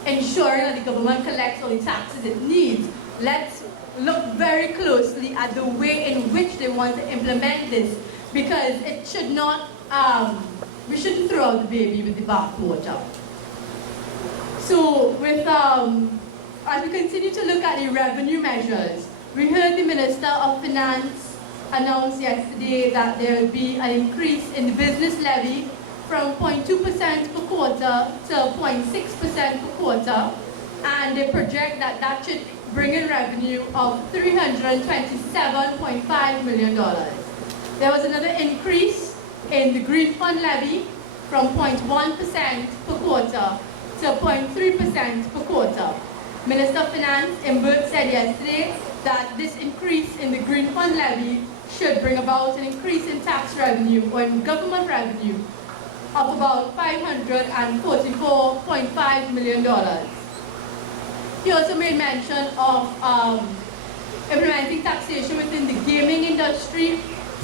ensuring that the government collects all the taxes it needs, let's look very closely at the way in which they want to implement this, because it should not, we shouldn't throw out the baby with the bathwater. So with, as we continue to look at the revenue measures, we heard the Minister of Finance announce yesterday that there will be an increase in the business levy from 0.2% per quarter to 0.6% per quarter, and they project that that should bring in revenue of $327.5 million. There was another increase in the Green Fund levy from 0.1% per quarter to 0.3% per quarter. Minister of Finance, Imbert, said yesterday that this increase in the Green Fund levy should bring about an increase in tax revenue or in government revenue of about $544.5 million. He also made mention of implementing taxation within the gaming industry,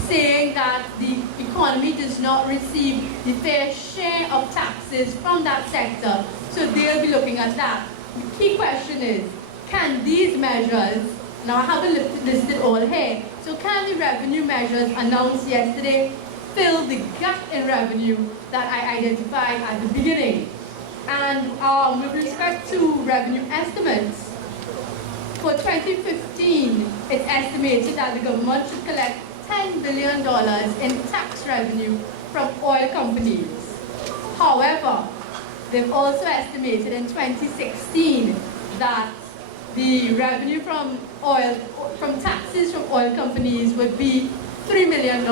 saying that the economy does not receive the fair share of taxes from that sector, so they'll be looking at that. The key question is, can these measures, now I haven't listed all here, so can the revenue measures announced yesterday fill the gap in revenue that I identified at the beginning? And with respect to revenue estimates, for 2015, it's estimated that the government should collect $10 billion in tax revenue from oil companies. However, they've also estimated in 2016 that the revenue from taxes from oil companies would be $3 billion.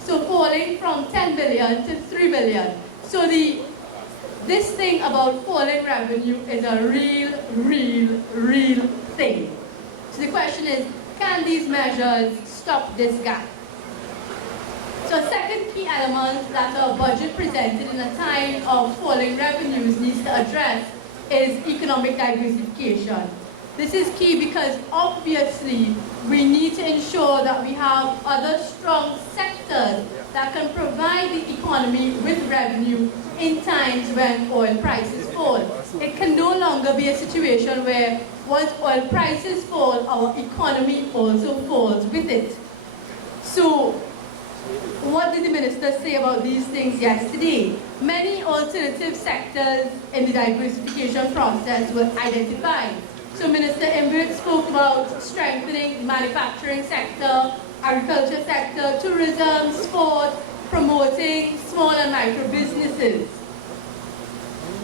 So falling from 10 billion to 3 billion. So this thing about falling revenue is a real thing. So the question is, can these measures stop this gap? So a second key element that our budget presented in a time of falling revenues needs to address is economic diversification. This is key because obviously we need to ensure that we have other strong sectors that can provide the economy with revenue in times when oil prices fall. It can no longer be a situation where once oil prices fall, our economy also falls with it. So what did the minister say about these things yesterday? Many alternative sectors in the diversification process were identified. So Minister Imbert spoke about strengthening the manufacturing sector, agriculture sector, tourism, sport, promoting small and micro businesses.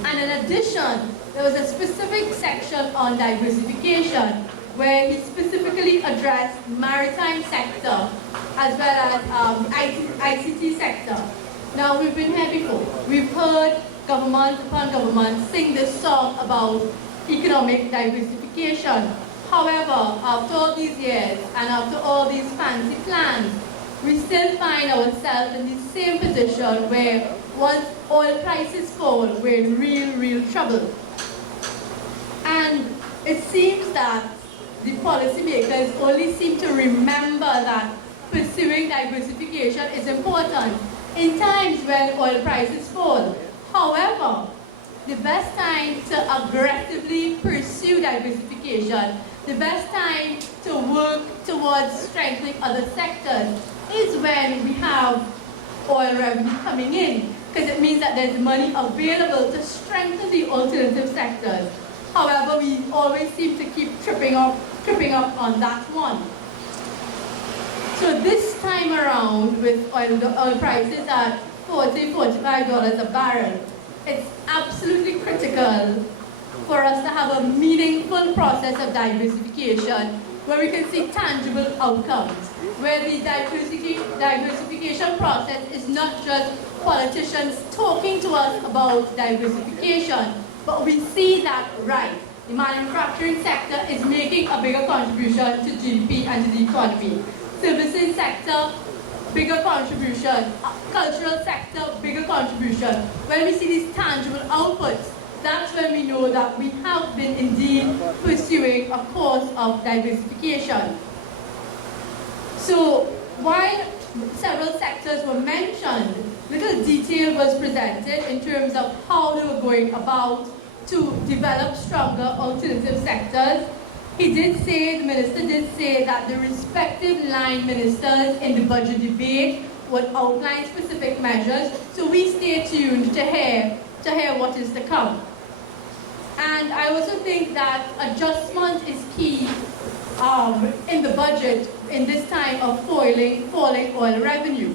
And in addition, there was a specific section on diversification where he specifically addressed maritime sector as well as ICT sector. Now, we've been here before. We've heard government upon government sing this song about economic diversification. However, after all these years and after all these fancy plans, we still find ourselves in the same position where once oil prices fall, we're in real trouble. And it seems that the policymakers only seem to remember that pursuing diversification is important in times when oil prices fall. However, the best time to aggressively pursue diversification, the best time to work towards strengthening other sectors is when we have oil revenue coming in, because it means that there's money available to strengthen the alternative sectors. However, we always seem to keep tripping up on that one. So this time around, with oil prices at $40, $45 a barrel, it's absolutely critical for us to have a meaningful process of diversification where we can see tangible outcomes, where the diversification process is not just politicians talking to us about diversification, but we see that right. The manufacturing sector is making a bigger contribution to GDP and to the economy. Services sector, bigger contribution. Cultural sector, bigger contribution. When we see these tangible outputs, that's when we know that we have been indeed pursuing a course of diversification. So while several sectors were mentioned, little detail was presented in terms of how they were going about to develop stronger alternative sectors. He did say, the minister did say that the respective line ministers in the budget debate would outline specific measures, so we stay tuned to hear what is to come. And I also think that adjustment is key in the budget in this time of falling oil revenue.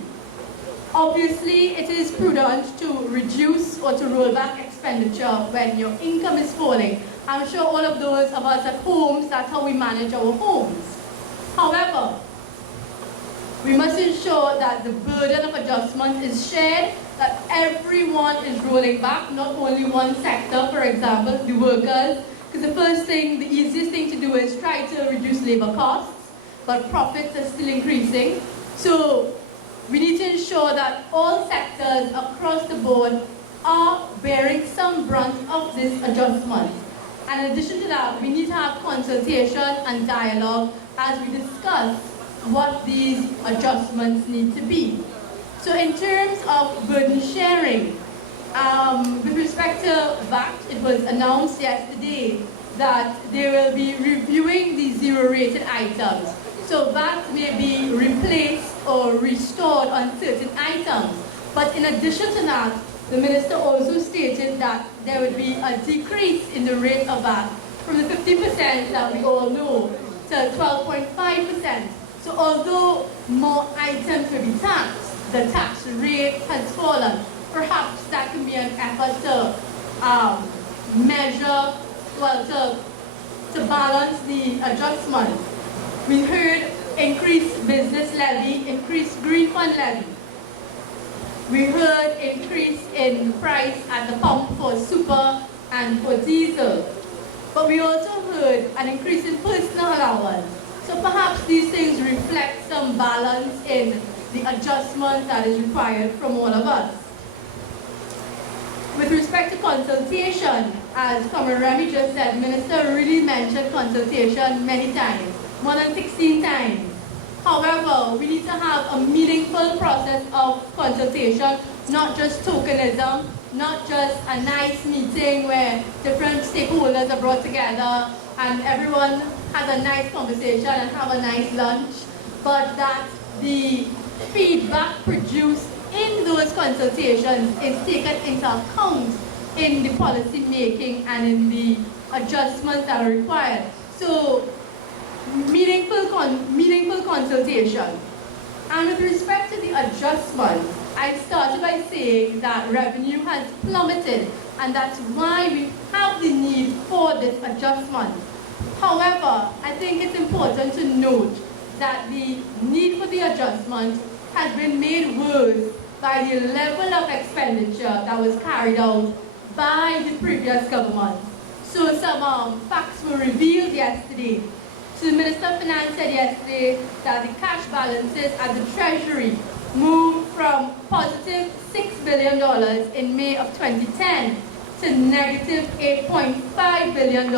Obviously, it is prudent to reduce or to roll back expenditure when your income is falling. I'm sure all of those of us at homes, that's how we manage our homes. However, we must ensure that the burden of adjustment is shared, that everyone is rolling back, not only one sector, for example, the workers, because the first thing, the easiest thing to do is try to reduce labor costs, but profits are still increasing. So we need to ensure that all sectors across the board are bearing some brunt of this adjustment. And in addition to that, we need to have consultation and dialogue as we discuss what these adjustments need to be. So in terms of burden sharing, with respect to VAT, it was announced yesterday that they will be reviewing the zero-rated items. So VAT may be replaced or restored on certain items. But in addition to that, the minister also stated that there would be a decrease in the rate of VAT from the 50% that we all know to 12.5%. So although more items will be taxed, the tax rate has fallen. Perhaps that can be an effort to measure, well, to balance the adjustment. We heard increased business levy, increased green fund levy. We heard increase in price at the pump for super and for diesel. But we also heard an increase in personal allowance. So perhaps these things reflect some balance in the adjustment that is required from all of us. With respect to consultation, as Comrade Remy just said, Minister really mentioned consultation many times, more than 16 times. However, we need to have a meaningful process of consultation, not just tokenism, not just a nice meeting where different stakeholders are brought together and everyone has a nice conversation and have a nice lunch, but that the feedback produced in those consultations is taken into account in the policy making and in the adjustments that are required. So, meaningful consultation. And with respect to the adjustment, I started by saying that revenue has plummeted, and that's why we have the need for this adjustment. However, I think it's important to note that the need for the adjustment has been made worse by the level of expenditure that was carried out by the previous government. So some facts were revealed yesterday. So the Minister of Finance said yesterday that the cash balances at the Treasury moved from positive $6 billion in May of 2010 to negative $8.5 billion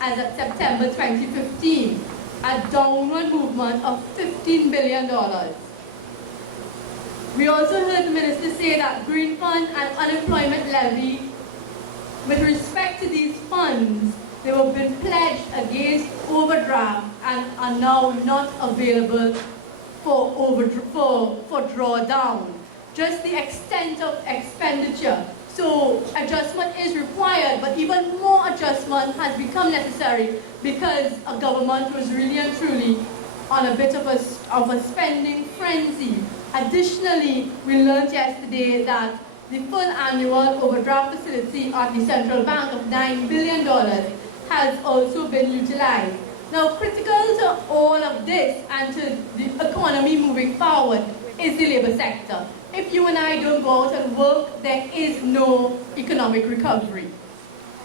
as of September 2015, a downward movement of $15 billion. We also heard the Minister say that Green Fund and Unemployment Levy, with respect to these funds, they have been pledged against overdraft and are now not available for drawdown. Just the extent of expenditure. So adjustment is required, but even more adjustment has become necessary because a government was really and truly on a bit of a spending frenzy. Additionally, we learned yesterday that the full annual overdraft facility of the Central Bank of $9 billion has also been utilized. Now, critical to all of this and to the economy moving forward is the labor sector. If you and I don't go out and work, there is no economic recovery.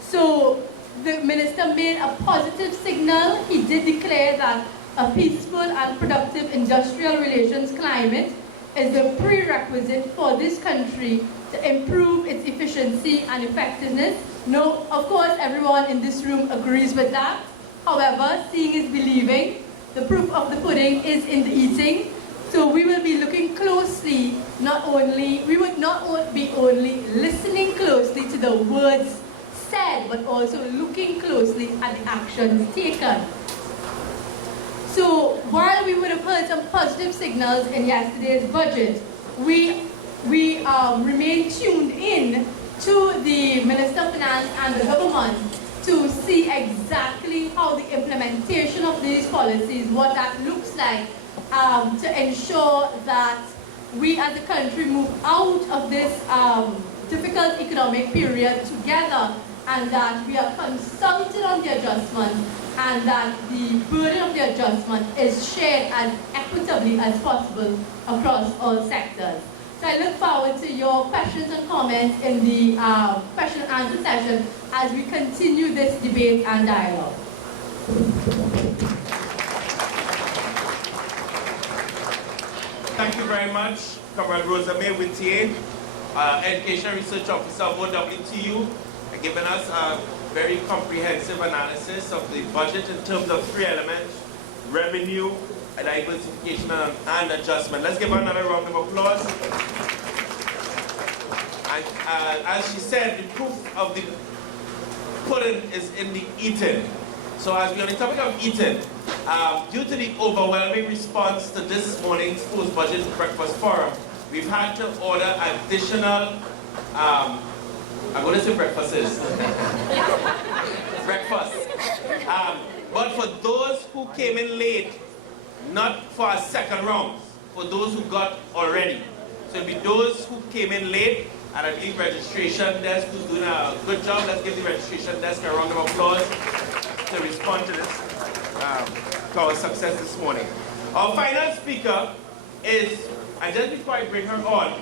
So the minister made a positive signal. He did declare that a peaceful and productive industrial relations climate is the prerequisite for this country to improve its efficiency and effectiveness. No, of course, everyone in this room agrees with that. However, seeing is believing. The proof of the pudding is in the eating. So we will be looking closely, we would not be only listening closely to the words said, but also looking closely at the actions taken. So while we would have heard some positive signals in yesterday's budget, we remain tuned in to the Minister of Finance and the government to see exactly how the implementation of these policies, what that looks like, to ensure that we as a country move out of this difficult economic period together, and that we are consulted on the adjustment, and that the burden of the adjustment is shared as equitably as possible across all sectors. So I look forward to your questions and comments in the question and answer session as we continue this debate and dialogue. Thank you very much, Comrade Rosa-Mae Whittier, Education Research Officer of OWTU, giving us a very comprehensive analysis of the budget in terms of three elements: revenue, diversification, and adjustment. Let's give her another round of applause. And as she said, the proof of the pudding is in the eating. So as we're on the topic of eating, due to the overwhelming response to this morning's post-budget breakfast forum, we've had to order additional, I'm going to say breakfasts. Breakfast. But for those who came in late, not for a second round, for those who got already. So it'll be those who came in late, and I believe registration desk who's doing a good job. Let's give the registration desk a round of applause to respond to this, to our success this morning. Our final speaker is, and just before I bring her on,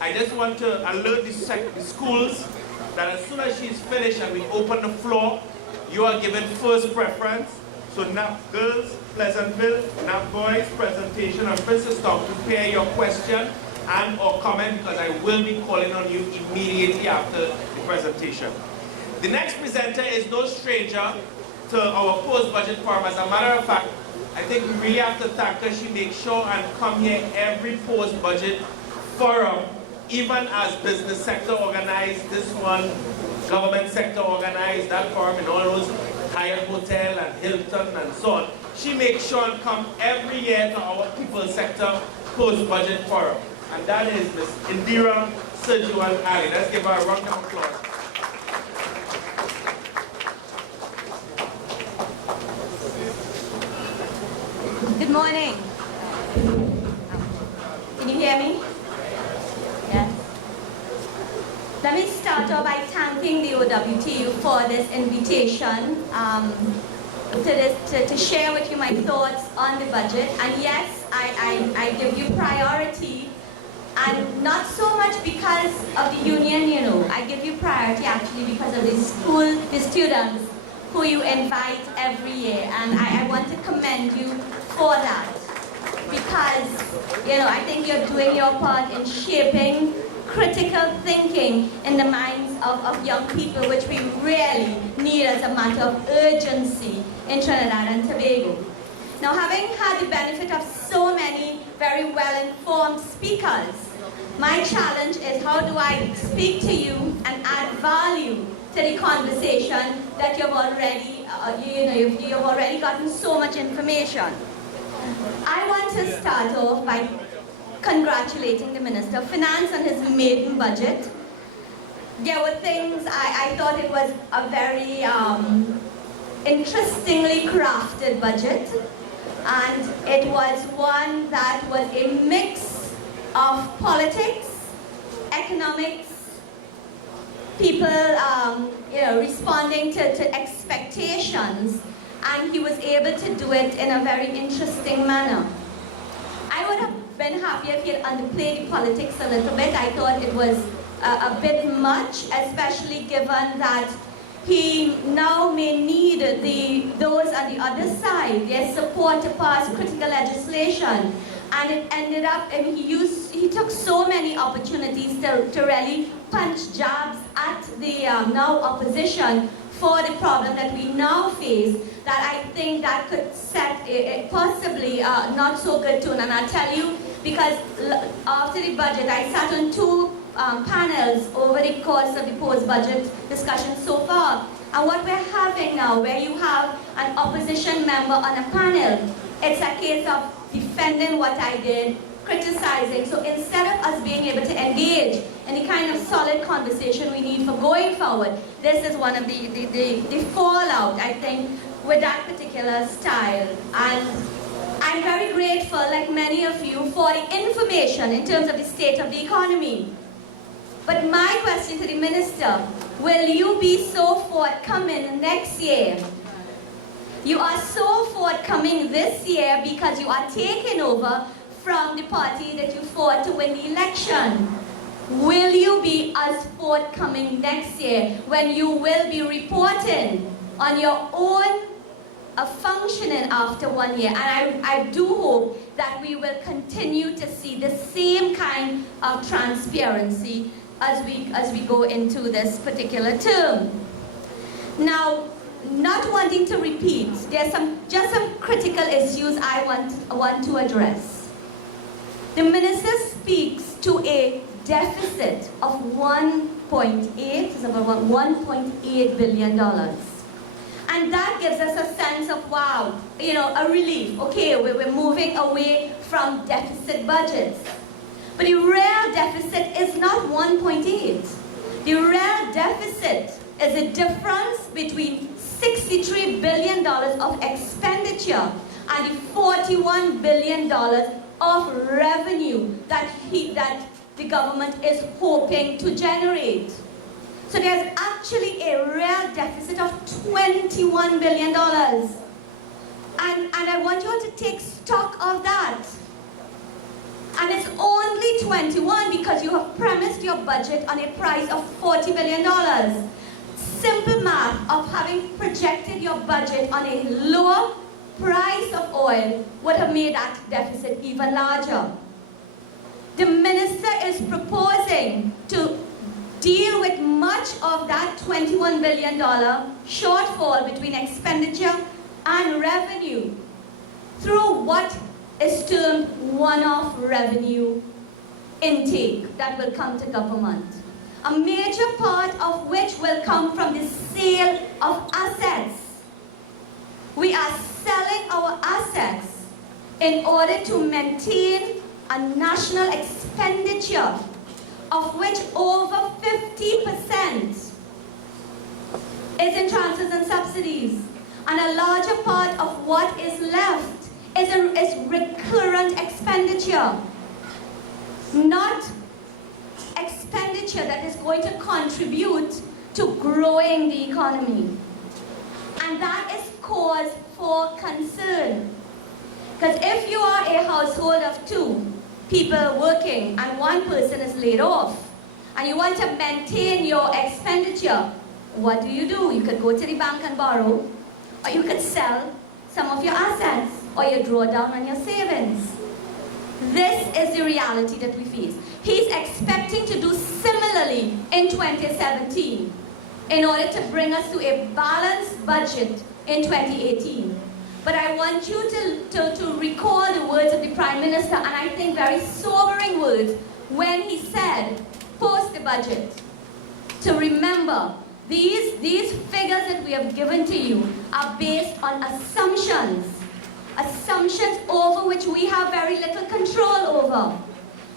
I just want to alert the schools that as soon as she's finished and we open the floor, you are given first preference. So NAP girls, Pleasantville, NAP boys, presentation, and Princess Talk, prepare your question and or comment, because I will be calling on you immediately after the presentation. The next presenter is no stranger to our post-budget forum. As a matter of fact, I think we really have to thank her. She makes sure and come here every post-budget forum, even as business sector organized, this one, government sector organized, that forum in all those Hyatt Hotel and Hilton and so on. She makes sure and come every year to our people sector post-budget forum. And that is Ms. Indera Sagewan-Alli. Let's give her a round of applause. Good morning. Can you hear me? Yes. Let me start off by thanking the OWTU for this invitation to share with you my thoughts on the budget. And yes, I give you priority, and not so much because of the union, you know. I give you priority actually because of the students who you invite every year. And I want to commend you for that, because, you know, I think you're doing your part in shaping critical thinking in the minds of young people, which we really need as a matter of urgency in Trinidad and Tobago. Now, having had the benefit of so many very well-informed speakers, my challenge is how do I speak to you and add value to the conversation that you've already, you've already gotten so much information. I want to start off by congratulating the Minister of Finance on his maiden budget. There were things, I thought it was a very interestingly crafted budget, and it was one that was a mix of politics, economics, people responding to expectations, and he was able to do it in a very interesting manner. I would have been happier if he had underplayed the politics a little bit. I thought it was a bit much, especially given that he now may need those on the other side, their support to pass critical legislation. And it ended up, I mean, he took so many opportunities to really punch jabs at the now opposition for the problem that we now face, that I think that could set a possibly not so good tone. And I'll tell you, because after the budget, I sat on 2 panels over the course of the post-budget discussion so far. And what we're having now, where you have an opposition member on a panel, it's a case of defending what I did, criticizing. So instead of us being able to engage in the kind of solid conversation we need for going forward, this is one of the fallout, I think, with that particular style. And I'm very grateful, like many of you, for the information in terms of the state of the economy. But my question to the minister, will you be so forthcoming next year? You are so forthcoming this year because you are taking over from the party that you fought to win the election. Will you be as forthcoming next year when you will be reporting on your own functioning after 1 year? And I do hope that we will continue to see the same kind of transparency as we go into this particular term. Now, not wanting to repeat, there's just some critical issues I want to address. The minister speaks to a deficit of $1.8 billion. And that gives us a sense of, wow, a relief. Okay, we're moving away from deficit budgets. But the real deficit is not 1.8. The real deficit is a difference between $63 billion of expenditure and the $41 billion of revenue that the government is hoping to generate. So there's actually a real deficit of $21 billion. And I want you all to take stock of that. And it's only 21 because you have premised your budget on a price of $40 billion. Simple math of having projected your budget on a lower price of oil would have made that deficit even larger. The minister is proposing to deal with much of that $21 billion shortfall between expenditure and revenue through what is termed one-off revenue intake that will come to government. A major part of which will come from the sale of assets. We are selling our assets in order to maintain a national expenditure of which over 50% is in transfers and subsidies. And a larger part of what is left is recurrent expenditure, not expenditure that is going to contribute to growing the economy. And that is cause for concern. Because if you are a household of 2 people working and 1 person is laid off, and you want to maintain your expenditure, what do? You could go to the bank and borrow, or you could sell some of your assets, or you draw down on your savings. This is the reality that we face. He's expecting to do similarly in 2017 in order to bring us to a balanced budget in 2018. But I want you to recall the words of the Prime Minister, and I think very sobering words, when he said, post the budget, to remember these figures that we have given to you are based on assumptions over which we have very little control over.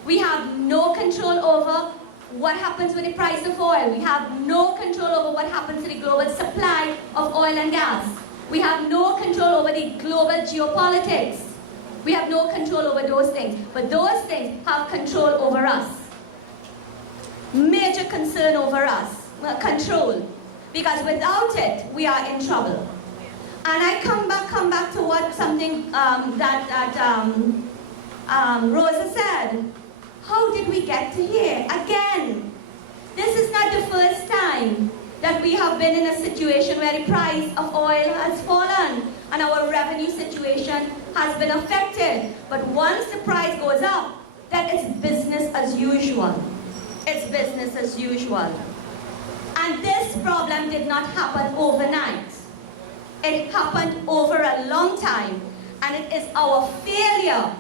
We have no control over what happens with the price of oil. We have no control over what happens to the global supply of oil and gas. We have no control over the global geopolitics. We have no control over those things. But those things have control over us. Major concern over us. Control. Because without it, we are in trouble. And I come back to what something Rosa said. How did we get to here? Again, this is not the first time that we have been in a situation where the price of oil has fallen and our revenue situation has been affected. But once the price goes up, then it's business as usual. It's business as usual. And this problem did not happen overnight. It happened over a long time, and it is our failure.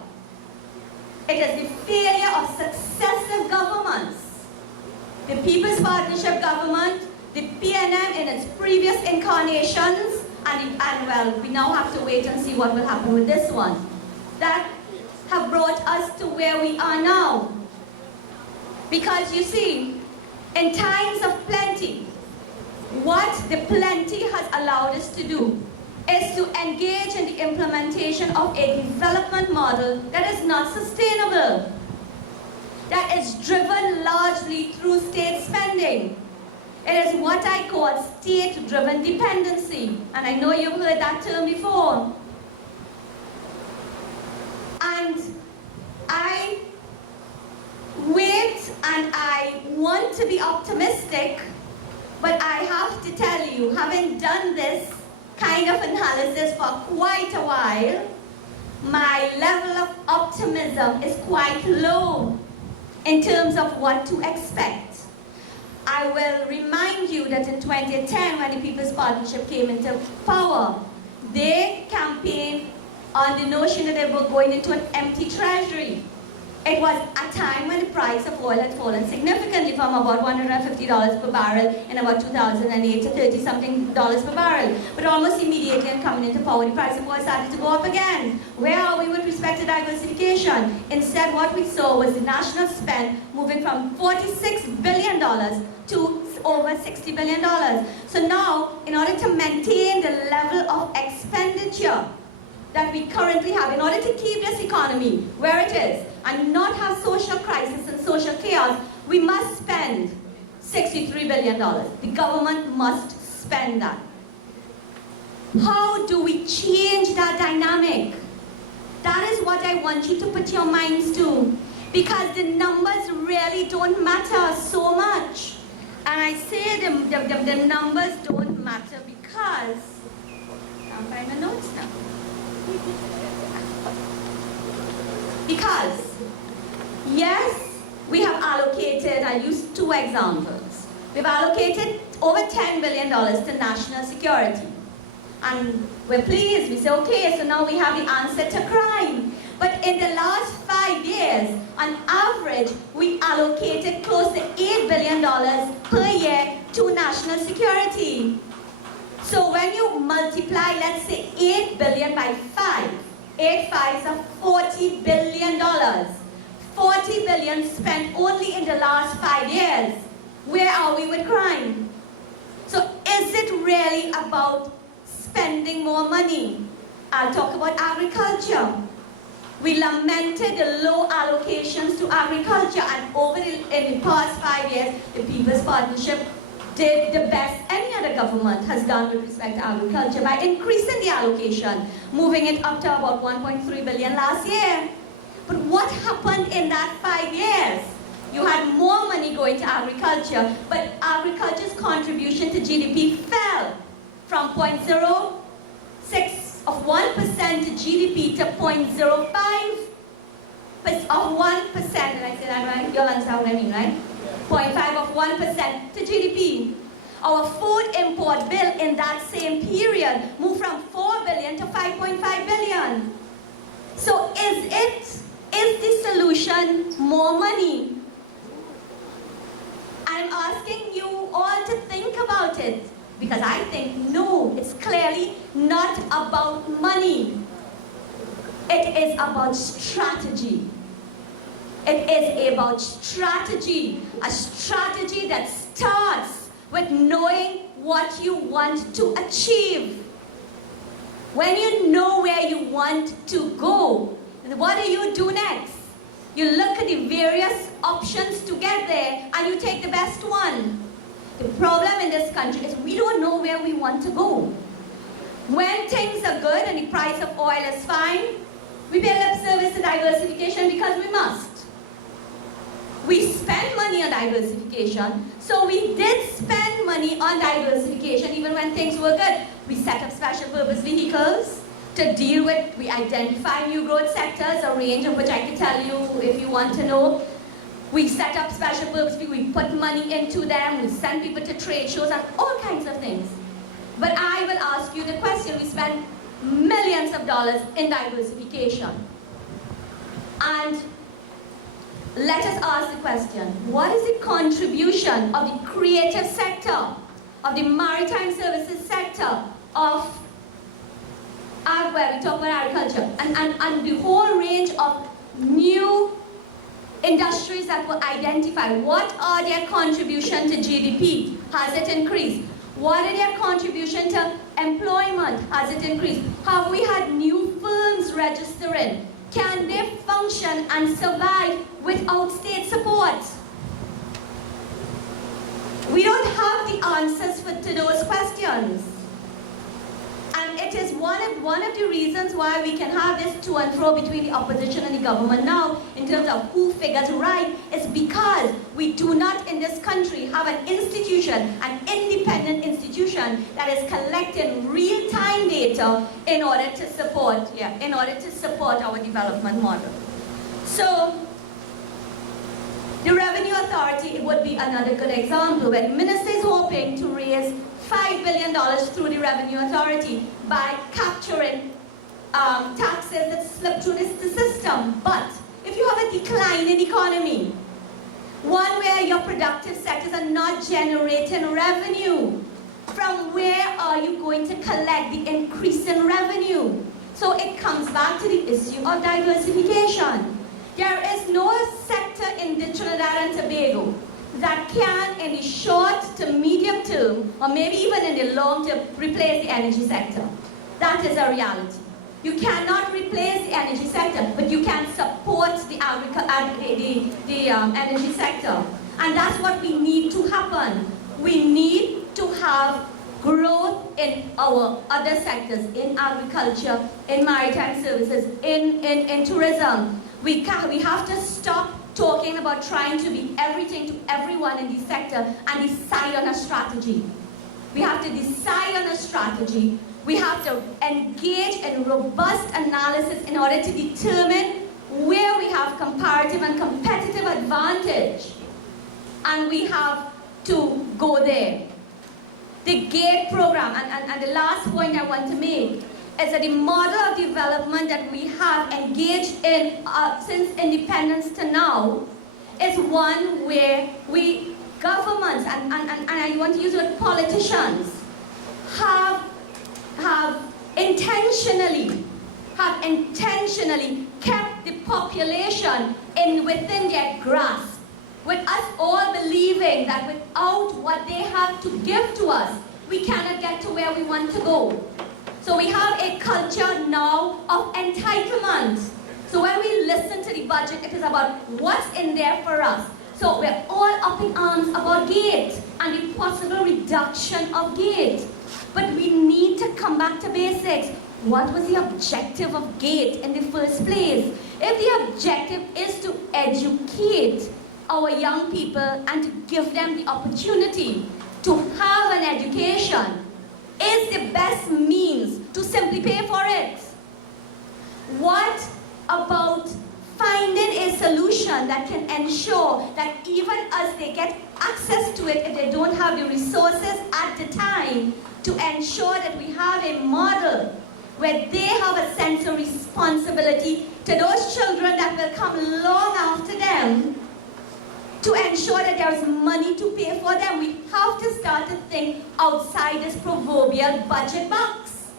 It is the failure of successive governments. The People's Partnership government, the PNM in its previous incarnations, and well, we now have to wait and see what will happen with this one, that have brought us to where we are now. Because you see, in times of plenty, what the plenty has allowed us to do is to engage in the implementation of a development model that is not sustainable, that is driven largely through state spending. It is what I call state-driven dependency, and I know you've heard that term before. And I wait and I want to be optimistic, but I have to tell you, having done this kind of analysis for quite a while, my level of optimism is quite low in terms of what to expect. I will remind you that in 2010, when the People's Partnership came into power, they campaigned on the notion that they were going into an empty treasury. It was a time when the price of oil had fallen significantly from about $150 per barrel in about 2008 to $30-something per barrel. But almost immediately in coming into power, the price of oil started to go up again. Where are we with respect to diversification? Instead, what we saw was the national spend moving from $46 billion to over $60 billion. So now, in order to maintain the level of expenditure that we currently have, in order to keep this economy where it is and not have social crisis and social chaos, we must spend $63 billion. The government must spend that. How do we change that dynamic? That is what I want you to put your minds to, because the numbers really don't matter so much. And I say the numbers don't matter because, I'm finding my notes now. Because, yes, we have allocated, I used two examples. We've allocated over $10 billion to national security. And we're pleased, we say, okay, so now we have the answer to crime. But in the last 5 years, on average, we allocated close to $8 billion per year to national security. So when you multiply, let's say, 8 billion by 5, 8 5s are $40 billion. 40 billion spent only in the last 5 years. Where are we with crime? So is it really about spending more money? I'll talk about agriculture. We lamented the low allocations to agriculture, and in the past 5 years, the People's Partnership did the best any other government has done with respect to agriculture by increasing the allocation, moving it up to about 1.3 billion last year. But what happened in that 5 years? You had more money going to agriculture, but agriculture's contribution to GDP fell from 0.06% of 1% to GDP to 0.05% of 1%. Did I say that right? You'll understand what I mean, right? 0.5 of 1% to GDP. Our food import bill in that same period moved from 4 billion to 5.5 billion. So is the solution more money? I'm asking you all to think about it, because I think no, it's clearly not about money. It is about strategy. It is about strategy, a strategy that starts with knowing what you want to achieve. When you know where you want to go, what do you do next? You look at the various options to get there and you take the best one. The problem in this country is we don't know where we want to go. When things are good and the price of oil is fine, we pay lip service to diversification because we must. We spend money on diversification, so we did spend money on diversification even when things were good. We set up special purpose vehicles to deal with, we identify new growth sectors, a range of which I can tell you if you want to know. We set up special purpose vehicles, we put money into them, we send people to trade shows and all kinds of things. But I will ask you the question, we spend millions of dollars in diversification. And let us ask the question, what is the contribution of the creative sector, of the maritime services sector, of where we talk about agriculture, and the whole range of new industries that were identified? What are their contribution to GDP? Has it increased? What are their contribution to employment? Has it increased? Have we had new firms registering? Can they function and survive without state support? We don't have the answers to those questions. And it is one of the reasons why we can have this to and fro between the opposition and the government now in terms of who figures right, is because we do not in this country have an institution, an independent institution that is collecting real-time data in order to support our development model. So the Revenue Authority would be another good example where the minister is hoping to raise $5 billion through the Revenue Authority by capturing taxes that slip through the system. But if you have a decline in economy, one where your productive sectors are not generating revenue, from where are you going to collect the increase in revenue? So it comes back to the issue of diversification. There is no sector in the Trinidad and Tobago that can, in the short to medium term, or maybe even in the long term, replace the energy sector. That is a reality. You cannot replace the energy sector, but you can support the energy sector. And that's what we need to happen. We need to have growth in our other sectors, in agriculture, in maritime services, in tourism. We have to stop talking about trying to be everything to everyone in the sector and decide on a strategy. We have to decide on a strategy. We have to engage in robust analysis in order to determine where we have comparative and competitive advantage. And we have to go there. The GATE program, and the last point I want to make, is that the model of development that we have engaged in since independence to now is one where we, governments, and I want to use the word politicians, have intentionally kept the population within their grasp, with us all believing that without what they have to give to us, we cannot get to where we want to go. So we have a culture now of entitlement. So when we listen to the budget, it is about what's in there for us. So we're all up in arms about GATE and the possible reduction of GATE. But we need to come back to basics. What was the objective of GATE in the first place? If the objective is to educate our young people and to give them the opportunity to have an education, is the best means to simply pay for it? What about finding a solution that can ensure that even as they get access to it, if they don't have the resources at the time, to ensure that we have a model where they have a sense of responsibility to those children that will come long after them, to ensure that there is money to pay for them? We have to start to think outside this proverbial budget box.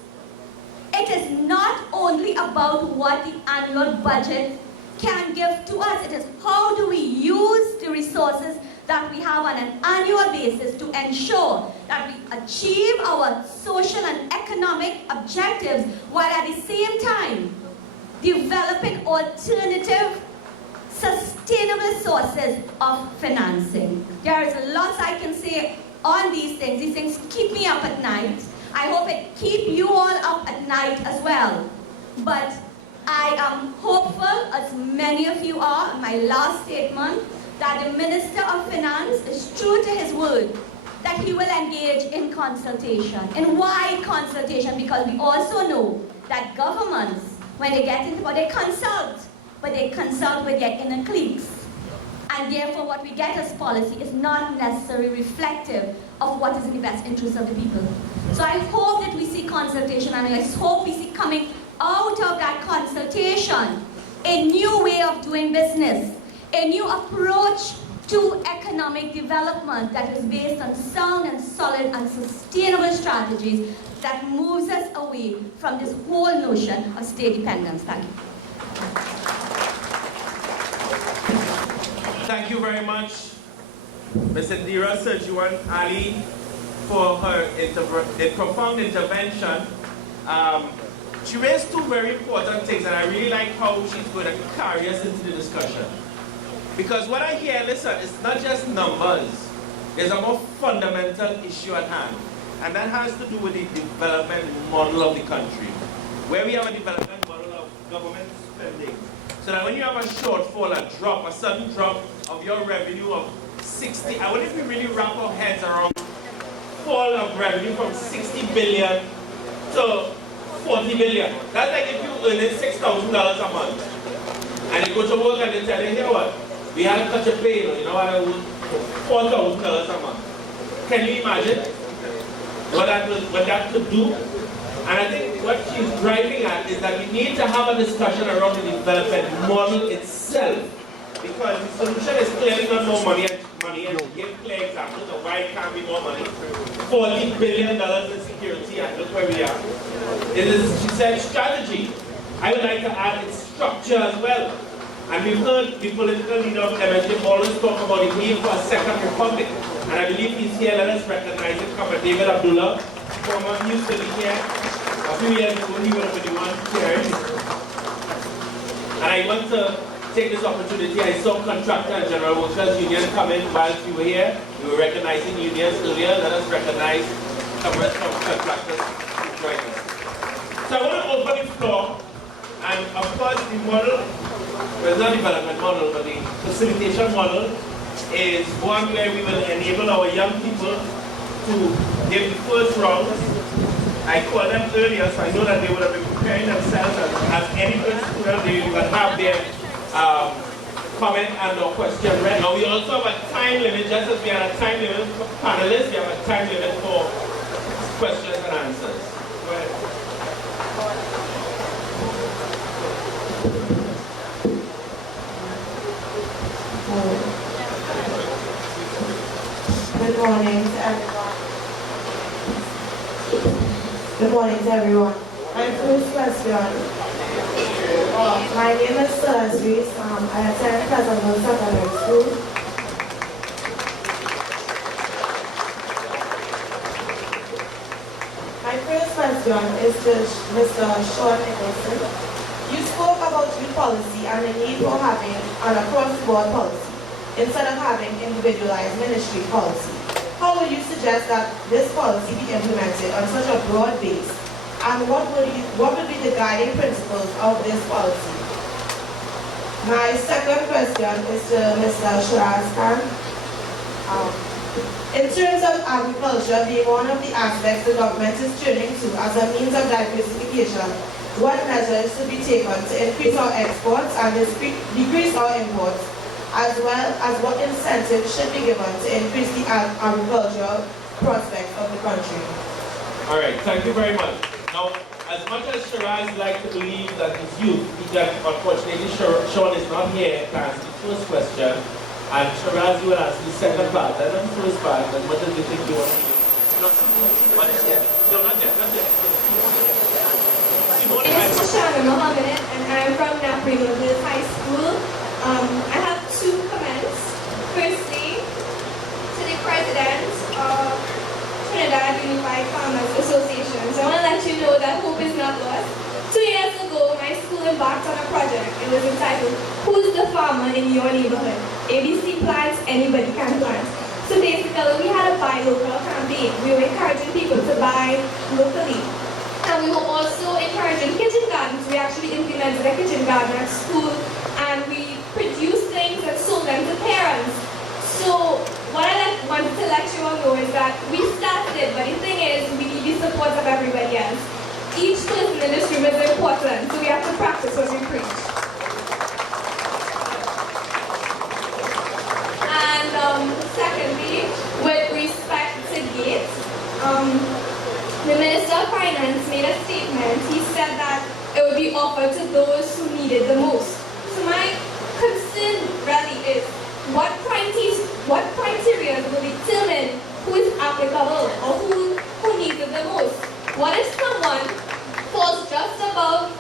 It is not only about what the annual budget can give to us. It is how do we use the resources that we have on an annual basis to ensure that we achieve our social and economic objectives while at the same time developing alternative sustainable sources of financing. There is lots I can say on these things. These things keep me up at night. I hope it keep you all up at night as well. But I am hopeful, as many of you are, in my last statement, that the Minister of Finance is true to his word, that he will engage in consultation, in wide consultation, because we also know that governments, when they get into, they consult, but they consult with their inner cliques. And therefore what we get as policy is not necessarily reflective of what is in the best interest of the people. So I hope that we see consultation, and I hope we see coming out of that consultation a new way of doing business, a new approach to economic development that is based on sound and solid and sustainable strategies that moves us away from this whole notion of state dependence. Thank you. Thank you very much, Ms. Indera Sagewan-Alli, for her profound intervention. She raised two very important things, and I really like how she's going to carry us into the discussion. Because what I hear, listen, it's not just numbers. There's a more fundamental issue at hand. And that has to do with the development model of the country, where we have a development model of government spending. So that when you have a shortfall, a sudden drop of your revenue of 60, I wonder if we really wrap our heads around fall of revenue from 60 billion to 40 billion. That's like if you earn $6,000 a month. And you go to work and they tell you, here what? We had such a pay, you know what I would, $4,000 a month. Can you imagine what that could do? And I think what she's driving at is that we need to have a discussion around the development model itself. Because the solution is clearly not more money, and to give clear examples of why it can't be more money. $40 billion in security, and look where we are. It is, she said, strategy. I would like to add its structure as well. And we've heard the political leader of MSJ always talk about the need for a second republic. And I believe he's here. Let us recognize him. Comrade David Abdullah, former used to be here. A few years ago, he would have been the one chairing. And I want to take this opportunity. I saw Contractor and General Workers Union come in whilst we were here. We were recognizing unions earlier. Let us recognize comrades from Contractors who joined us. So I want to open the floor. And of course, the model, well, it's not development model, but the facilitation model is one where we will enable our young people to give the first rounds. I called them earlier, so I know that they would have been preparing themselves as any student. They will have their comment and or question read. Now we also have a time limit, just as we have a time limit for panelists, we have a time limit for questions and answers. Go ahead. Good morning to everyone. Good morning to everyone. My first question. My name is Shiraz Khan. I attend Pleasantville Secondary School. My first question is to Mr. Sean Nicholson. You spoke about youth policy and the need for having an across-the-board policy instead of having individualized ministry policy. How would you suggest that this policy be implemented on such a broad base? And what would be the guiding principles of this policy? My second question is to Mr. Shiraz Khan. In terms of agriculture being one of the aspects the government is turning to as a means of diversification, what measures should be taken to increase our exports and decrease our imports, as well as what incentives should be given to increase the agricultural prospects of the country? All right, thank you very much. Now, as much as Shiraz likes to believe that his youth, unfortunately Sean is not here to answer the first question, and Shiraz, you will answer the second part. And then the first part, as much as you think you want to do. No, not yet. It's Shana Mohammed, and I'm from Napoli High School. I have two comments. Firstly, to the president of Trinidad Unified Farmers Association. So I want to let you know that hope is not lost. 2 years ago, my school embarked on a project. It was entitled, Who's the Farmer in Your Neighborhood? ABC plants, anybody can plant. So basically, we had a buy local campaign. We were encouraging people to buy locally. And we were also encouraging kitchen gardens. We actually implemented a kitchen garden at school, and we produced things and sold them to parents. So what I wanted to let you all know is that we started it, but the thing is, we need the support of everybody else. Each person in this room is important, so we have to practice what we preach. And secondly, with respect to Gates, the Minister of Finance made a statement. He said that it would be offered to those who need it the most. So my concern really is, what criteria will determine who is applicable or who needs it the most? What if someone falls just above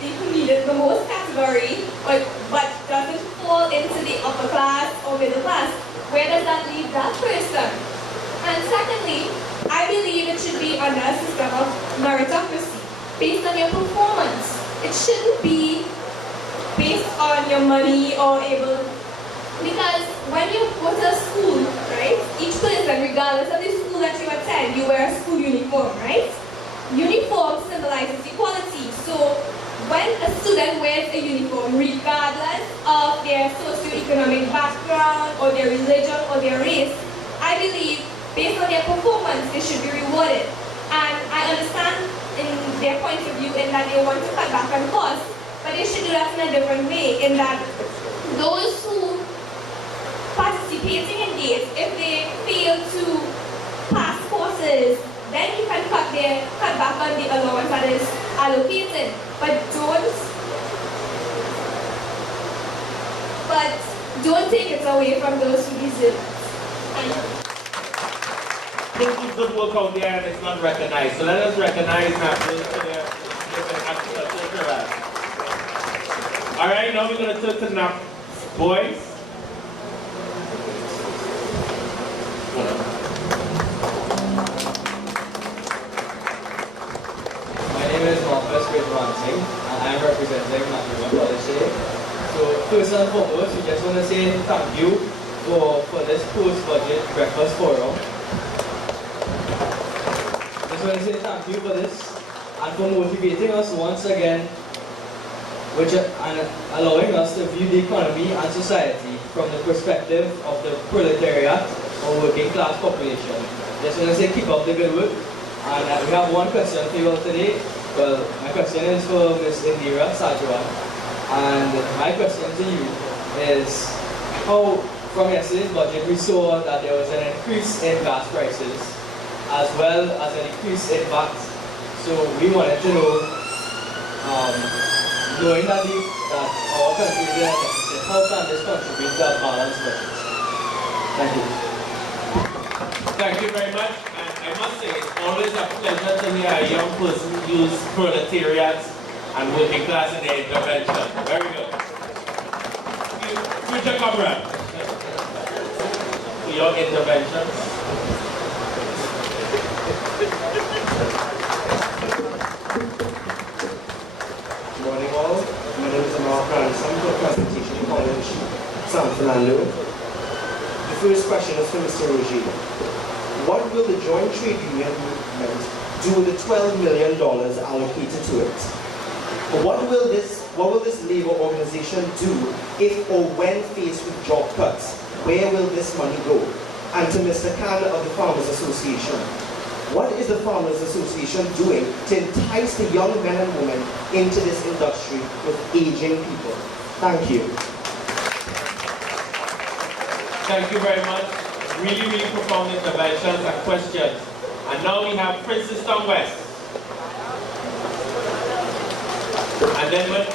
the who need it the most category, but doesn't fall into the upper class or middle class? Where does that leave that person? And secondly, I believe it should be under a system of meritocracy, based on your performance. It shouldn't be based on your money or able, because when you go to a school, right, each person, regardless of the school that you attend, you wear a school uniform, right? Uniform symbolizes equality. So when a student wears a uniform, regardless of their socioeconomic background or their religion or their race, I believe based on their performance, they should be rewarded. And I understand in their point of view in that they want to cut back on costs, but they should do that in a different way, in that those who participating in this, if they fail to pass courses, then you can cut back on the allowance that is allocated. But don't take it away from those who deserve it. People do good work out there and it's not recognized. So let us recognize that those to their different. All right, now we're going to turn to NAP boys. My name is Marcus Singh, and I am representing NAP College today. So first and foremost, we just want to say thank you for this post-budget breakfast forum. Just want to say thank you for this and for motivating us once again, and allowing us to view the economy and society from the perspective of the proletariat or working class population. Just want to say keep up the good work. And we have one question for you all today. Well, my question is for Ms. Indera Sagewan. And my question to you is, how from yesterday's budget we saw that there was an increase in gas prices as well as an increase in VAT. So we wanted to know, knowing that our country is in a deficit, how can this contribute to a balanced budget? Thank you. Thank you very much. And I must say, it's always a pleasure to hear a young person use proletariat and working class in their intervention. Very good. Future comrade, your intervention. Good morning all. My name is from Presentation College, San Fernando. The first question is for Mr. Roget. What will the Joint Trade Union movement do with the $12 million allocated to it? What will this labor organization do if or when faced with job cuts? Where will this money go? And to Mr. Khan of the Farmers Association, what is the Farmers Association doing to entice the young men and women into this industry with aging people? Thank you. Thank you very much. Really, really profound interventions and questions. And now we have Princess Town West. And then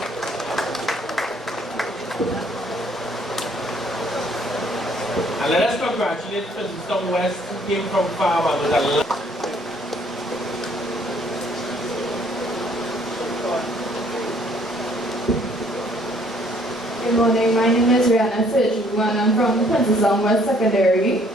and let us congratulate Princess Town West, who came from far and with a lot. Good morning, my name is Rihanna Sagewan and I'm from Princess Town West Secondary.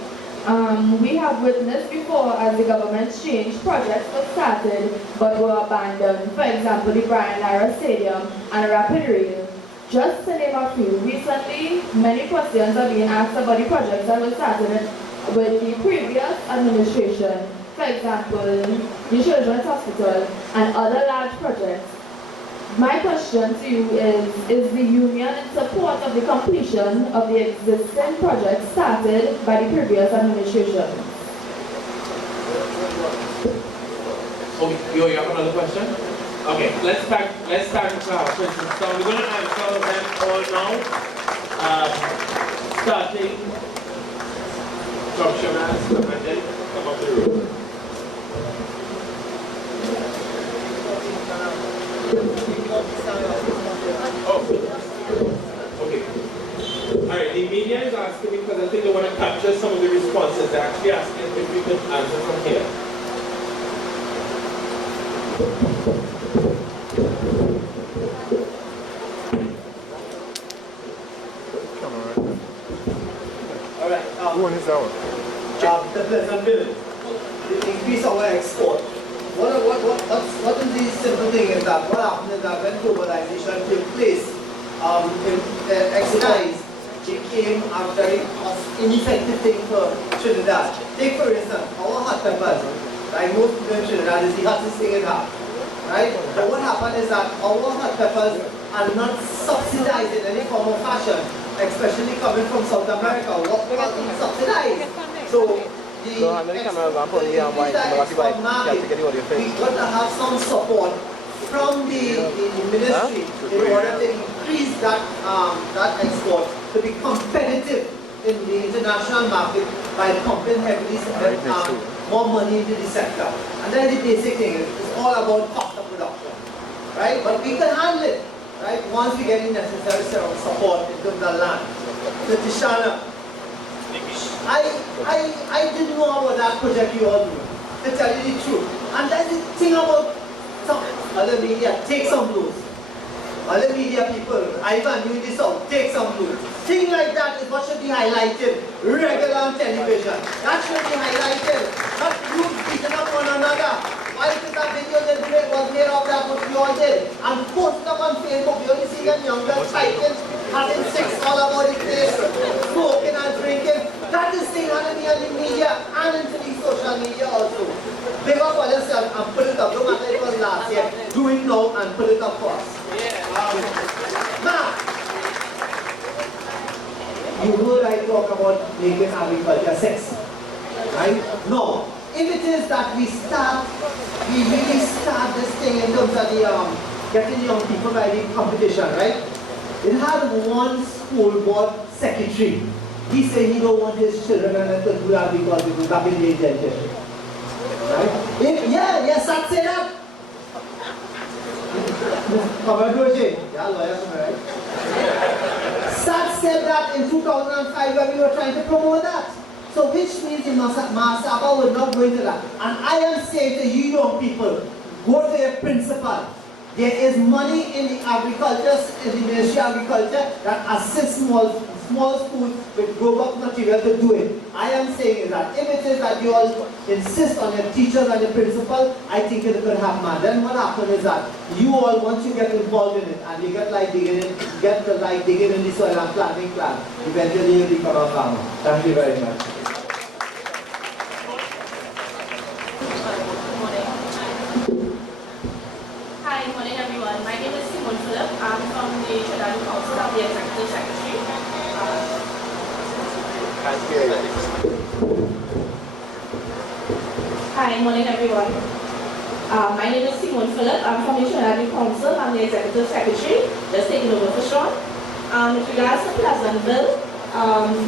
We have witnessed before as the government's change, projects were started but were abandoned. For example, the Brian Lara Stadium and Rapid Rail. Just to name a few, recently many questions are being asked about the projects that were started with the previous administration, for example, the Children's Hospital and other large projects. My question to you is the union in support of the completion of the existing projects started by the previous administration? Oh, you have another question? Okay, let's start with our questions. So we're going to answer them all now, starting from Shiraz and then come up the road. Oh, okay. All right, the media is asking me because I think they want to capture some of the responses. They're actually asking if we could answer from here. All right. Who is that one? The present bill, the increase our export. What is the simple thing is that what happened is that when globalization took place, exercise became a very ineffective thing for Trinidad. Take for instance, our hot peppers, like most people in Trinidad, is the hottest thing in half. Right? But what happened is that our hot peppers are not subsidized in any form or fashion, especially coming from South America. What are being subsidized? So we got to have some support from the ministry in order to increase that export to be competitive in the international market by pumping heavily more money into the sector. And then the basic thing is it's all about cost of production, right? But we can handle it, right? Once we get the necessary support in terms of land. So Tishana, I didn't know about that project you all do, to tell you the truth. And that's the thing about some other media, take some blows. Other media people, Ivan, you this out, take some blows. Things like that is what should be highlighted regular on television. That should be highlighted, not you beating up one another. Why is that video that was made of that what we all did? And posted up on Facebook, you only see them young girls fighting, having sex all about the place, smoking and drinking. That is thing happening in the media and into the social media also. Big up for yourself and put it up. No matter if it was last year, do it now and put it up for us. Now, you heard I talk about making agriculture sexy, right? No. If it is that we really start this thing in terms of the getting young people by the competition, right? It had one school board secretary. He said he don't want his children to do that because it was back in the generation. Right? Yes, Sat said that. Roget, yeah, lawyers, right? Sat said that in 2005 when we were trying to promote that. So which means in Masaba would not go into that. And I am saying to you young people, go to your principal. There is money in the agriculture, in the Ministry of Agriculture that assists small schools with grow-up material to do it. I am saying that if it is that you all insist on your teachers and your principal, I think it could happen. Then what happens is that you all, once you get involved in it and you get digging in the soil and planting plants, eventually you become a farmer. Thank you very much. Hi, good morning everyone. My name is Philip. I'm from the Trinidad Council. I'm the Executive Secretary. Hi, good morning everyone. My name is Philip. I'm from the Trinidad Council. I'm the Executive Secretary. Just taking over for Sean. With regards to Pleasantville,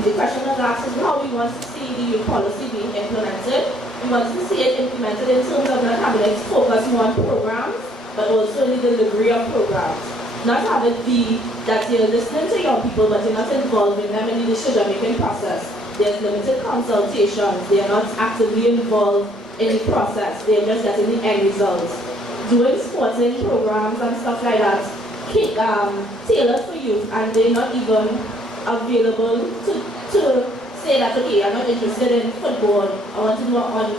the question was asked is how we want to see the policy being implemented. We want to see it implemented in terms of not having it focus more on programs, but also the delivery of programs. Not have it be that you're listening to young people, but you're not involving them in the decision-making process. There's limited consultations. They are not actively involved in the process. They're just getting the end results. Doing sporting programs and stuff like that, tailored for youth, and they're not even available to say that, okay, I'm not interested in football, I want to work on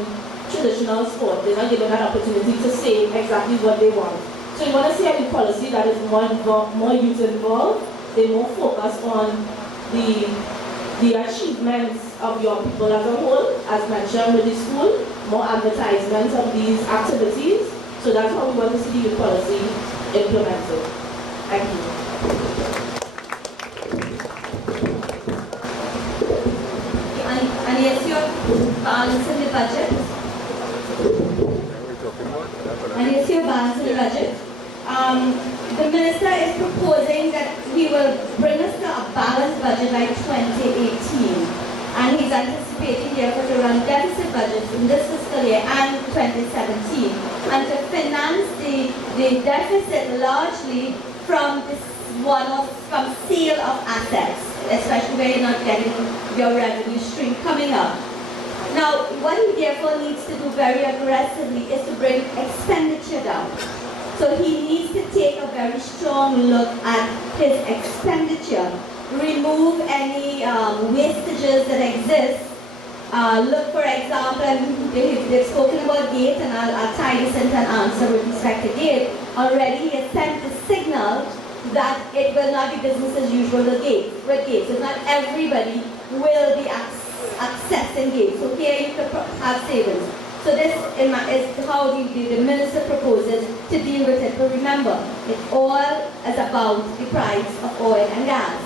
traditional sport. They're not given that opportunity to say exactly what they want. So you want to see a policy that is more youth involved, they more focused on the achievements of young people as a whole, as mentioned with the school, more advertisements of these activities. So that's how we want to see the youth policy implemented. Thank you. And yes, you're balancing the budget. And yes, you're balancing the budget. The minister is proposing that he will bring us to a balanced budget by 2018. And he's anticipating therefore to run deficit budgets in this fiscal year and 2017. And to finance the deficit largely from from sale of assets, especially where you're not getting your revenue stream coming up. Now, what he therefore needs to do very aggressively is to bring expenditure down. So he needs to take a very strong look at his expenditure, remove any wastages that exist. Look, for example, and they've spoken about GATE, and I'll tie this into an answer with respect to GATE. Already he has sent the signal that it will not be business as usual with GATE. So not everybody will be accessing GATE. So here you could have savings. So this is how the minister proposes to deal with it. But remember, it all is about the price of oil and gas.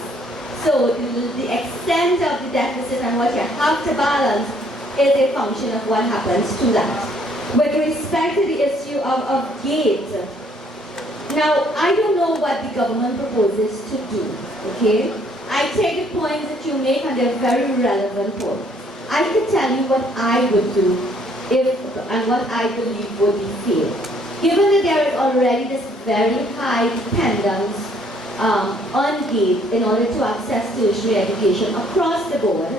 So the extent of the deficit and what you have to balance is a function of what happens to that. With respect to the issue of GATE, now I don't know what the government proposes to do, okay? I take the points that you make and they're very relevant points. I can tell you what I would do and what I believe would be fair. Given that there is already this very high dependence on GATE in order to access tertiary education across the board,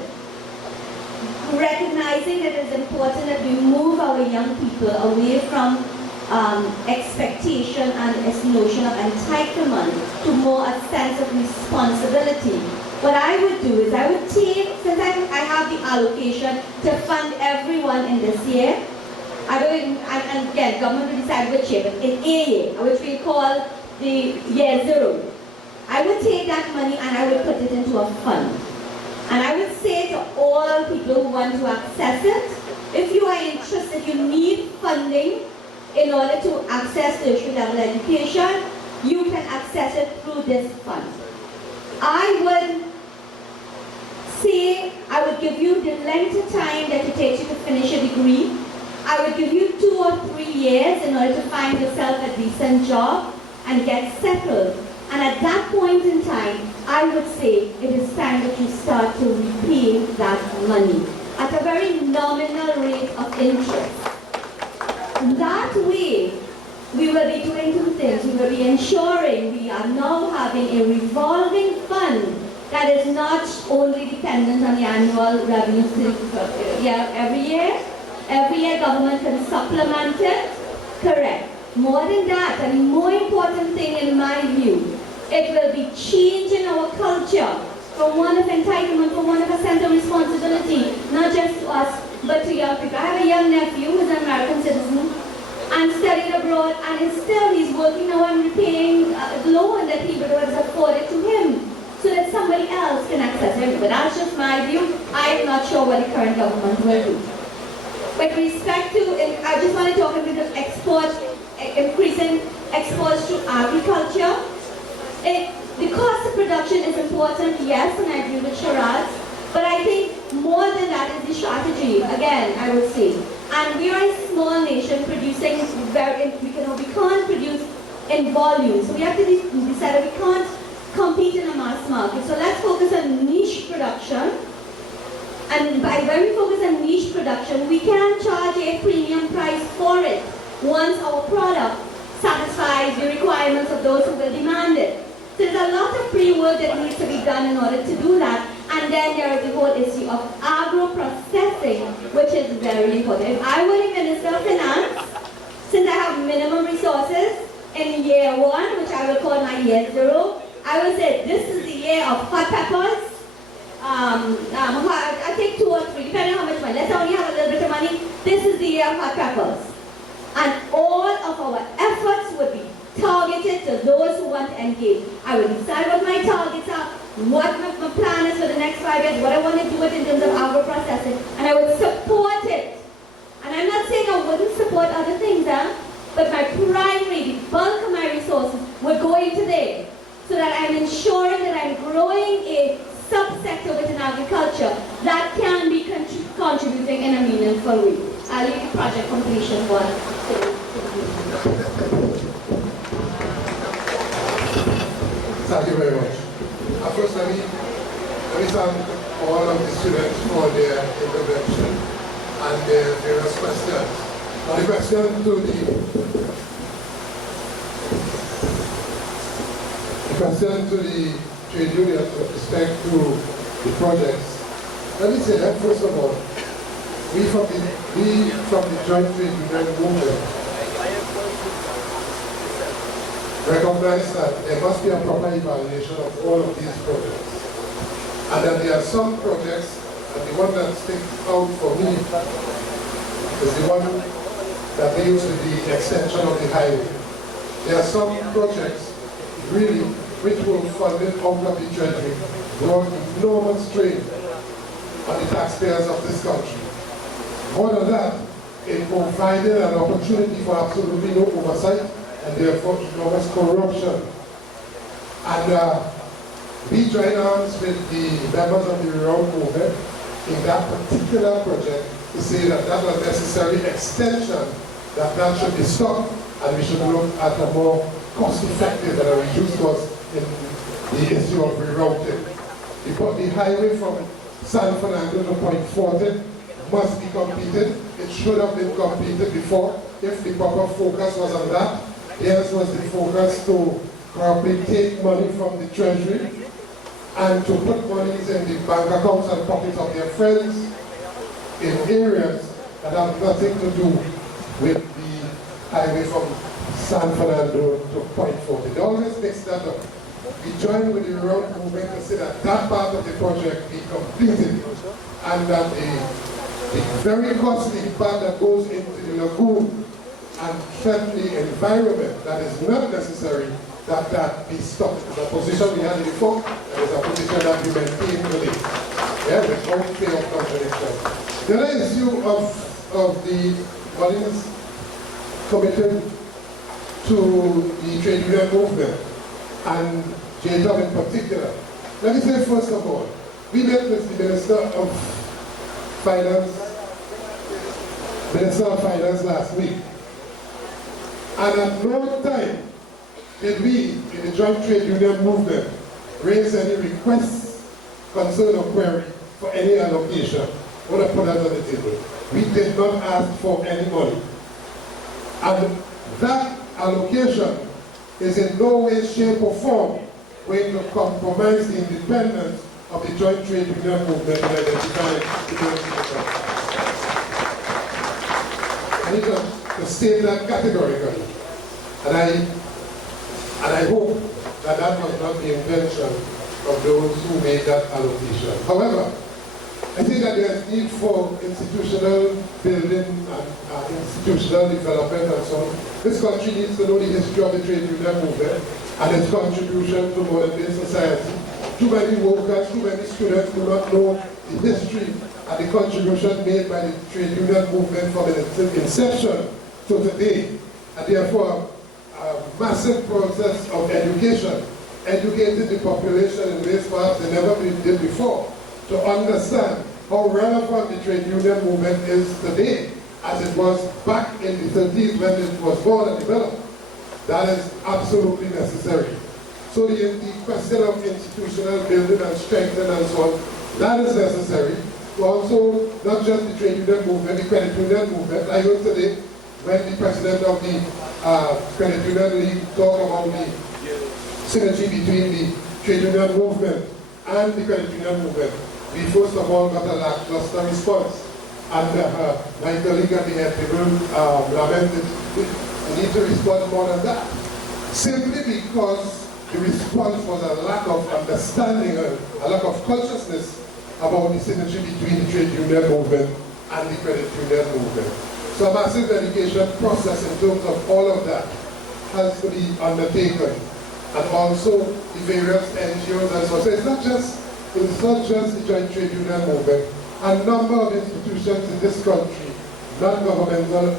recognizing that it's important that we move our young people away from expectation and this notion of entitlement to more a sense of responsibility. What I would do is I would take, since I have the allocation to fund everyone in this year, and again, government will decide which year, but in A year, which we call the year zero, I would take that money and I would put it into a fund. And I would say to all people who want to access it, if you are interested, you need funding in order to access tertiary level education, you can access it through this fund. I would say, I would give you the length of time that it takes you to finish a degree. I would give you 2 or 3 years in order to find yourself a decent job and get settled. And at that point in time, I would say it is time that you start to repay that money at a very nominal rate of interest. That way, we will be doing 2 things. We will be ensuring we are now having a revolving fund that is not only dependent on the annual revenue every year. Every year government can supplement it. Correct. More than that, and the more important thing in my view, it will be changing our culture from one of entitlement, from one of a sense of responsibility, not just to us, but to young people. I have a young nephew who's an American citizen and studied abroad, and he's working now and repaying a loan that he would have afforded to him so that somebody else can access it. But that's just my view. I'm not sure what the current government will do. With respect to, I just want to talk a bit of exports, increasing exports to agriculture. The cost of production is important, yes, and I agree with Shiraz, but I think more than that is the strategy, again, I would say. And we are a small nation producing we can't produce in volume, so we have to decide that we can't compete in a mass market. So let's focus on niche production. And when we focus on niche production, we can charge a premium price for it once our product satisfies the requirements of those who will demand it. So there's a lot of pre-work that needs to be done in order to do that. And then there is the whole issue of agro-processing, which is very important. If I were the Minister of Finance, since I have minimum resources in year 1, which I will call my year 0, I would say this is the year of hot peppers. I take 2 or 3, depending on how much money. Let's only have a little bit of money. This is the year of hot peppers. And all of our efforts would be targeted to those who want to engage. I will decide what my targets are, what my plan is for the next 5 years, what I want to do it in terms of agro-processing, and I would support it. And I'm not saying I wouldn't support other things, but my primary, the bulk of my resources would go into there, so that I'm ensuring that I'm growing a subsector within agriculture that can be contributing in a meaningful way. I'll leave the project completion one. Thank you very much. First, let me thank all of the students for their intervention and their various questions. Now, the question to the trade union with respect to the projects. Let me say that first of all, we from the Joint Trade Union movement recognize that there must be a proper evaluation of all of these projects. And that there are some projects, and the one that sticks out for me is the one that deals with the extension of the highway. There are some projects, really, which will fund it out of the treasury, brought enormous strain on the taxpayers of this country. More than that, it provided an opportunity for absolutely no oversight and therefore enormous corruption. And we join arms with the members of the rural movement in that particular project to say that that was necessary extension, that should be stopped, and we should look at a more cost-effective and a reduced cost in the issue of rerouting. The highway from San Fernando to Point Fortin must be completed. It should have been completed before if the proper focus was on that. Theirs was the focus to probably take money from the treasury and to put monies in the bank accounts and pockets of their friends in areas that have nothing to do with the highway from San Fernando to Point Fortin. They always mix that up. We joined with the rural movement to say that that part of the project be completed and that the very costly part that goes into the lagoon and friendly environment that is not necessary, that be stopped. The position we had before, and is a position that we maintain today. Yeah, without fear of contradiction. The other issue of the volumes committed to the trade union movement, and JTOM in particular. Let me say first of all, we met with the Minister of Finance last week. And at no time did we, in the Joint Trade Union movement, raise any requests, concern, or query for any allocation. I want to put that on the table. We did not ask for any money. And that allocation is in no way, shape, or form going to compromise the independence of the Joint Trade Union movement in identifying the I need to state that categorically. And I hope that that was not the intention of those who made that allocation. However, I think that there is need for institutional building and institutional development and so on. This country needs to know the history of the trade union movement and its contribution to modern day society. Too many workers, too many students do not know the history and the contribution made by the trade union movement from its inception to today. And therefore, a massive process of education, educating the population in ways perhaps they never did before, to understand how relevant the trade union movement is today as it was back in the 30s when it was born and developed. That is absolutely necessary. So the question of institutional building and strengthening and so on, that is necessary. Also, not just the trade union movement, the credit union movement. I heard today when the president of the Credit Union League talked about the synergy between the trade union movement and the credit union movement. We first of all got a lackluster response. And my colleague at the head table lamented, we need to respond more than that. Simply because the response was a lack of understanding, a lack of consciousness about the synergy between the trade union movement and the credit union movement. So a massive education process in terms of all of that has to be undertaken. and also the various NGOs and so on. So it's not just the joint trade union movement. A number of institutions in this country, non-governmental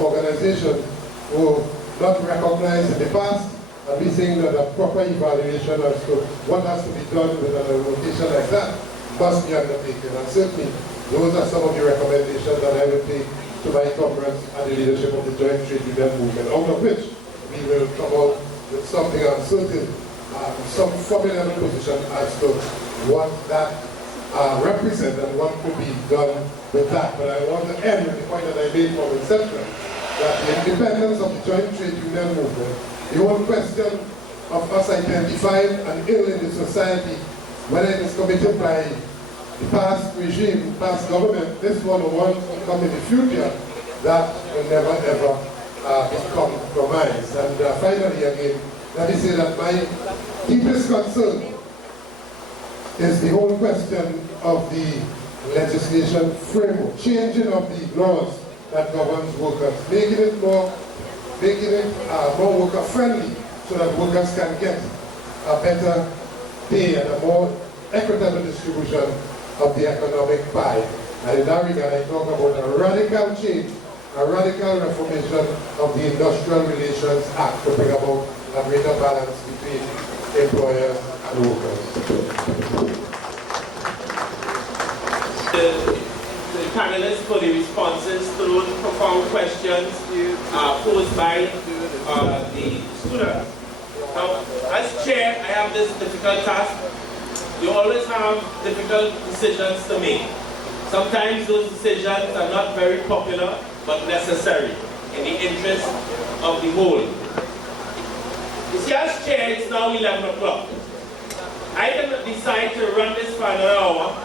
organizations, who not recognized in the past, and we think that a proper evaluation as to what has to be done with an allocation like that must be undertaken. And certainly, those are some of the recommendations that I will take to my comrades and the leadership of the joint trade union movement, out of which we will come out with something uncertain, some formidable position as to what that represent and what could be done with that. But I want to end with the point that I made from inception, that the independence of the joint trade union movement, the whole question of us identifying an ill in the society, whether it is committed by the past regime, past government, this one or one will come in the future, that will never ever be compromised. And finally again, let me say that my deepest concern is the whole question of the legislation framework, changing of the laws that governs workers, making it more worker friendly so that workers can get a better pay and a more equitable distribution of the economic pie. And in that regard, I talk about a radical change, a radical reformation of the Industrial Relations Act to bring about a greater balance between employers and workers. The panelists for the responses to those profound questions posed by the students. Now, as chair, I have this difficult task. You always have difficult decisions to make. Sometimes those decisions are not very popular, but necessary in the interest of the whole. You see, as chair, it's now 11 o'clock. I can decide to run this for another hour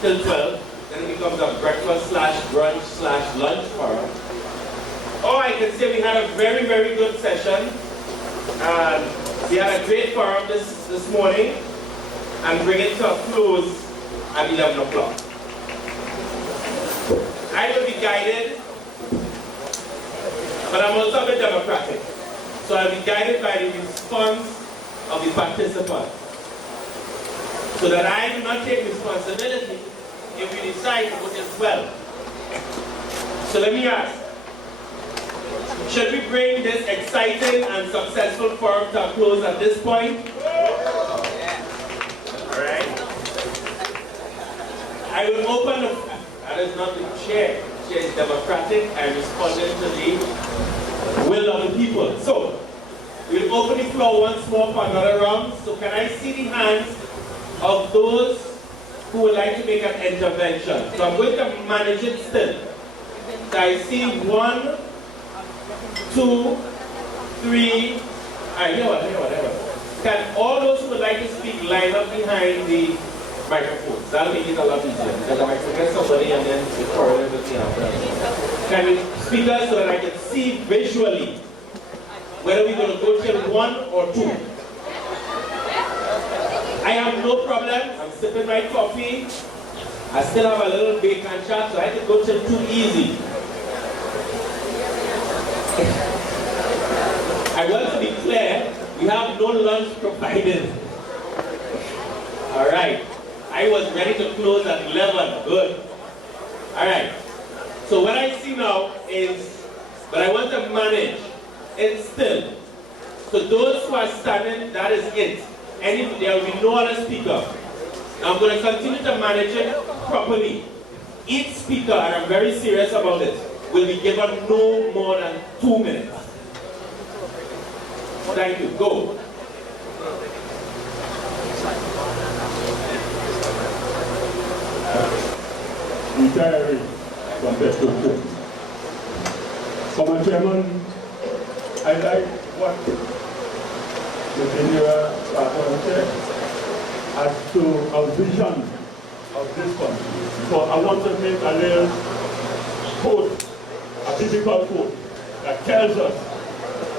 till 12, then it becomes a breakfast / brunch / lunch forum. Or I can say we had a very, very good session, and we had a great forum this morning, and bring it to a close at 11 o'clock. I will be guided, but I'm also a bit democratic. So I'll be guided by the response of the participants, so that I do not take responsibility if we decide to put this well. So let me ask, should we bring this exciting and successful forum to a close at this point? Alright. I will open the, that is not the chair. The chair is democratic and responding to the will of the people. So, we'll open the floor once more for another round. So can I see the hands of those who would like to make an intervention? So I'm going to manage it still. So I see 1, 2, 3, whatever. Can all those who would like to speak line up behind the microphones? That'll make it a lot easier, because I might forget somebody and then the corridor will be after. Can we speak us so that I can see visually whether we're going to go till 1 or 2? I have no problem. I'm sipping my coffee. I still have a little bacon shot, so I can go till 2 easy. I want to be clear, we have no lunch provided. All right. I was ready to close at 11. Good. All right. So what I see now is, but I want to manage it still. So those who are standing, that is it. There will be no other speaker. I'm going to continue to manage it properly. Each speaker, and I'm very serious about it, will be given no more than 2 minutes. Thank you. Go. Retiring from Petro. Common Chairman, I like what the Indera Sagewan said as to a vision of this country. So I want to make a little quote, a biblical quote, that tells us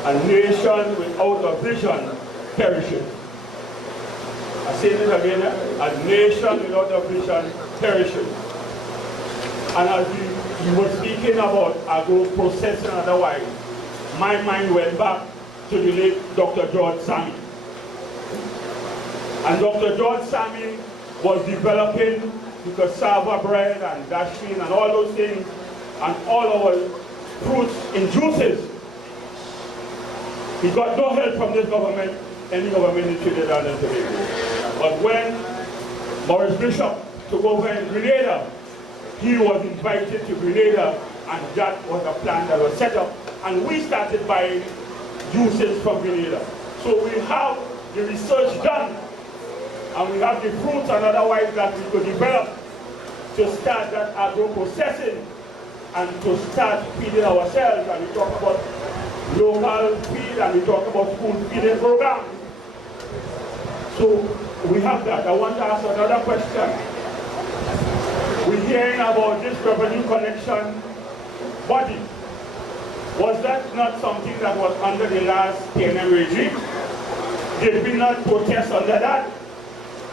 a nation without a vision perishes. I say this again, a nation without a vision perishes. And as we were speaking about agro-processing and otherwise, my mind went back to the late Dr. George Sammy. And Dr. George Sammy was developing the cassava bread and dasheen and all those things and all our fruits in juices. He got no help from this government, any government in Trinidad and Tobago. But when Maurice Bishop took over in Grenada, he was invited to Grenada, and that was a plan that was set up. And we started buying juices from Grenada. So we have the research done, and we have the fruits and otherwise that we could develop to start that agro-processing and to start feeding ourselves. And we talk about local feed and we talk about school feeding program. So we have that. I want to ask another question. We're hearing about this revenue collection body. Was that not something that was under the last PNM regime? Did we not protest under that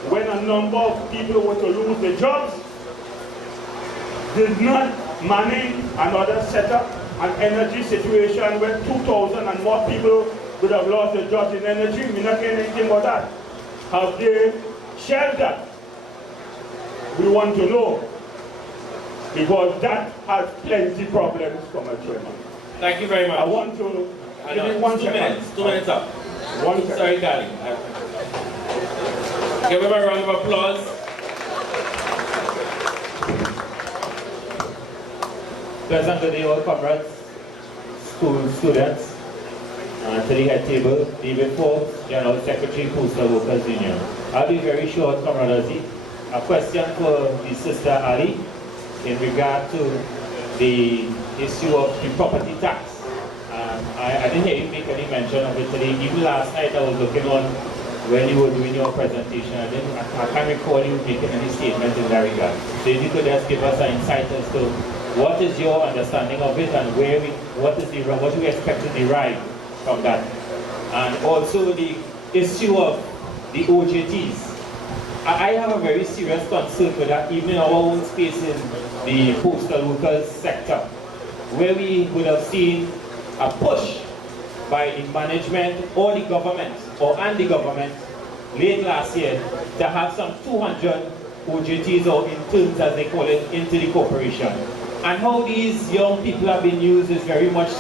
when a number of people were to lose their jobs? Did not Manning and others set up an energy situation where 2,000 and more people would have lost their jobs in energy? We're not hearing anything about that. Have they shelved that? We want to know, because that has plenty of problems from a chairman. Thank you very much. I want to give you 1 second. 2 minutes up. 1 second. Sorry, darling. Give him a round of applause. Pleasant good day, all comrades, school students, to the head table, David Forbes, General Secretary, Postal Workers Union. I'll be very short, Comrade Aziz. A question for the Sister Ali in regard to the issue of the property tax. I didn't hear you make any mention of it today. Even last night I was looking on when you were doing your presentation. I can't recall you making any statement in that regard. So if you could just give us an insight as to what is your understanding of it and what you expect to derive from that. And also the issue of the OJTs. I have a very serious concern for that, even in our own space in the postal workers sector, where we would have seen a push by the management or the government, and the government, late last year, to have some 200 OJTs, or interns as they call it, into the corporation. And how these young people have been used is very much,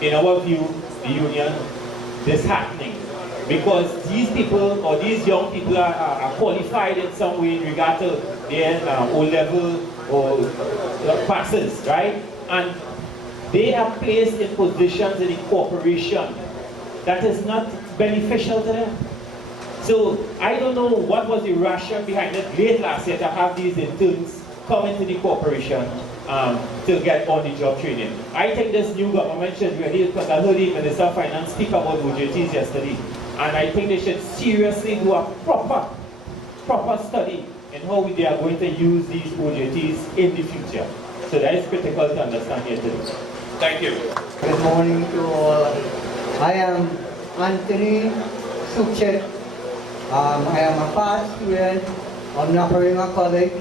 in our view, the union, disheartening. Because these people, or these young people, are qualified in some way in regard to their O-level or passes, right? And they are placed in positions in the corporation that is not beneficial to them. So I don't know what was the rationale behind it late last year to have these interns come into the corporation to get on-the-job training. I think this new government should really, because I heard the Minister of Finance speak about OJTs yesterday, and I think they should seriously do a proper study in how they are going to use these OJTs in the future. So that is critical to understand here today. Thank you. Good morning to all. I am Anthony Suchet. I am a past student of Naparima College.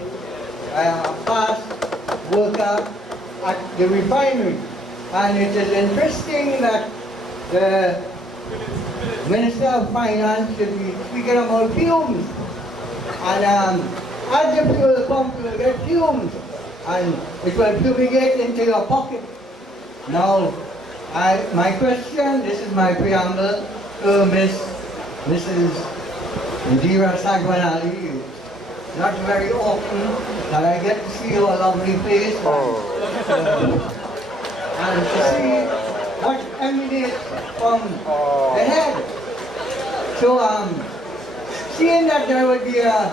I am a past worker at the refinery. And it is interesting that the Minister of Finance should be speaking about fumes. And as the fuel pump will get fumes, and it will fumigate into your pocket. Now, my question, this is my preamble to Mrs. Indera Sagewan-Alli. Not very often that I get to see your lovely face and to see what emanates from the head. So, seeing that there would be a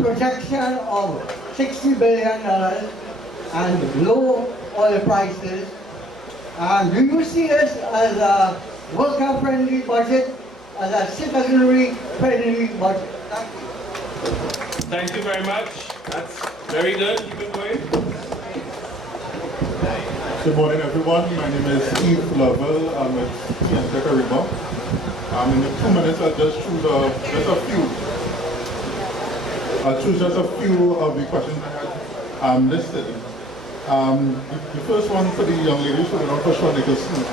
projection of $60 billion and low oil prices, do you see this as a worker-friendly budget, as a citizenry-friendly budget? Thank you very much. That's very good. Keep it going. Good morning, everyone. My name is Steve Lovell. I'm with Indera. In the 2 minutes, I'll just choose just a few of the questions I had listed. The first one for the young lady, so the first one they can see.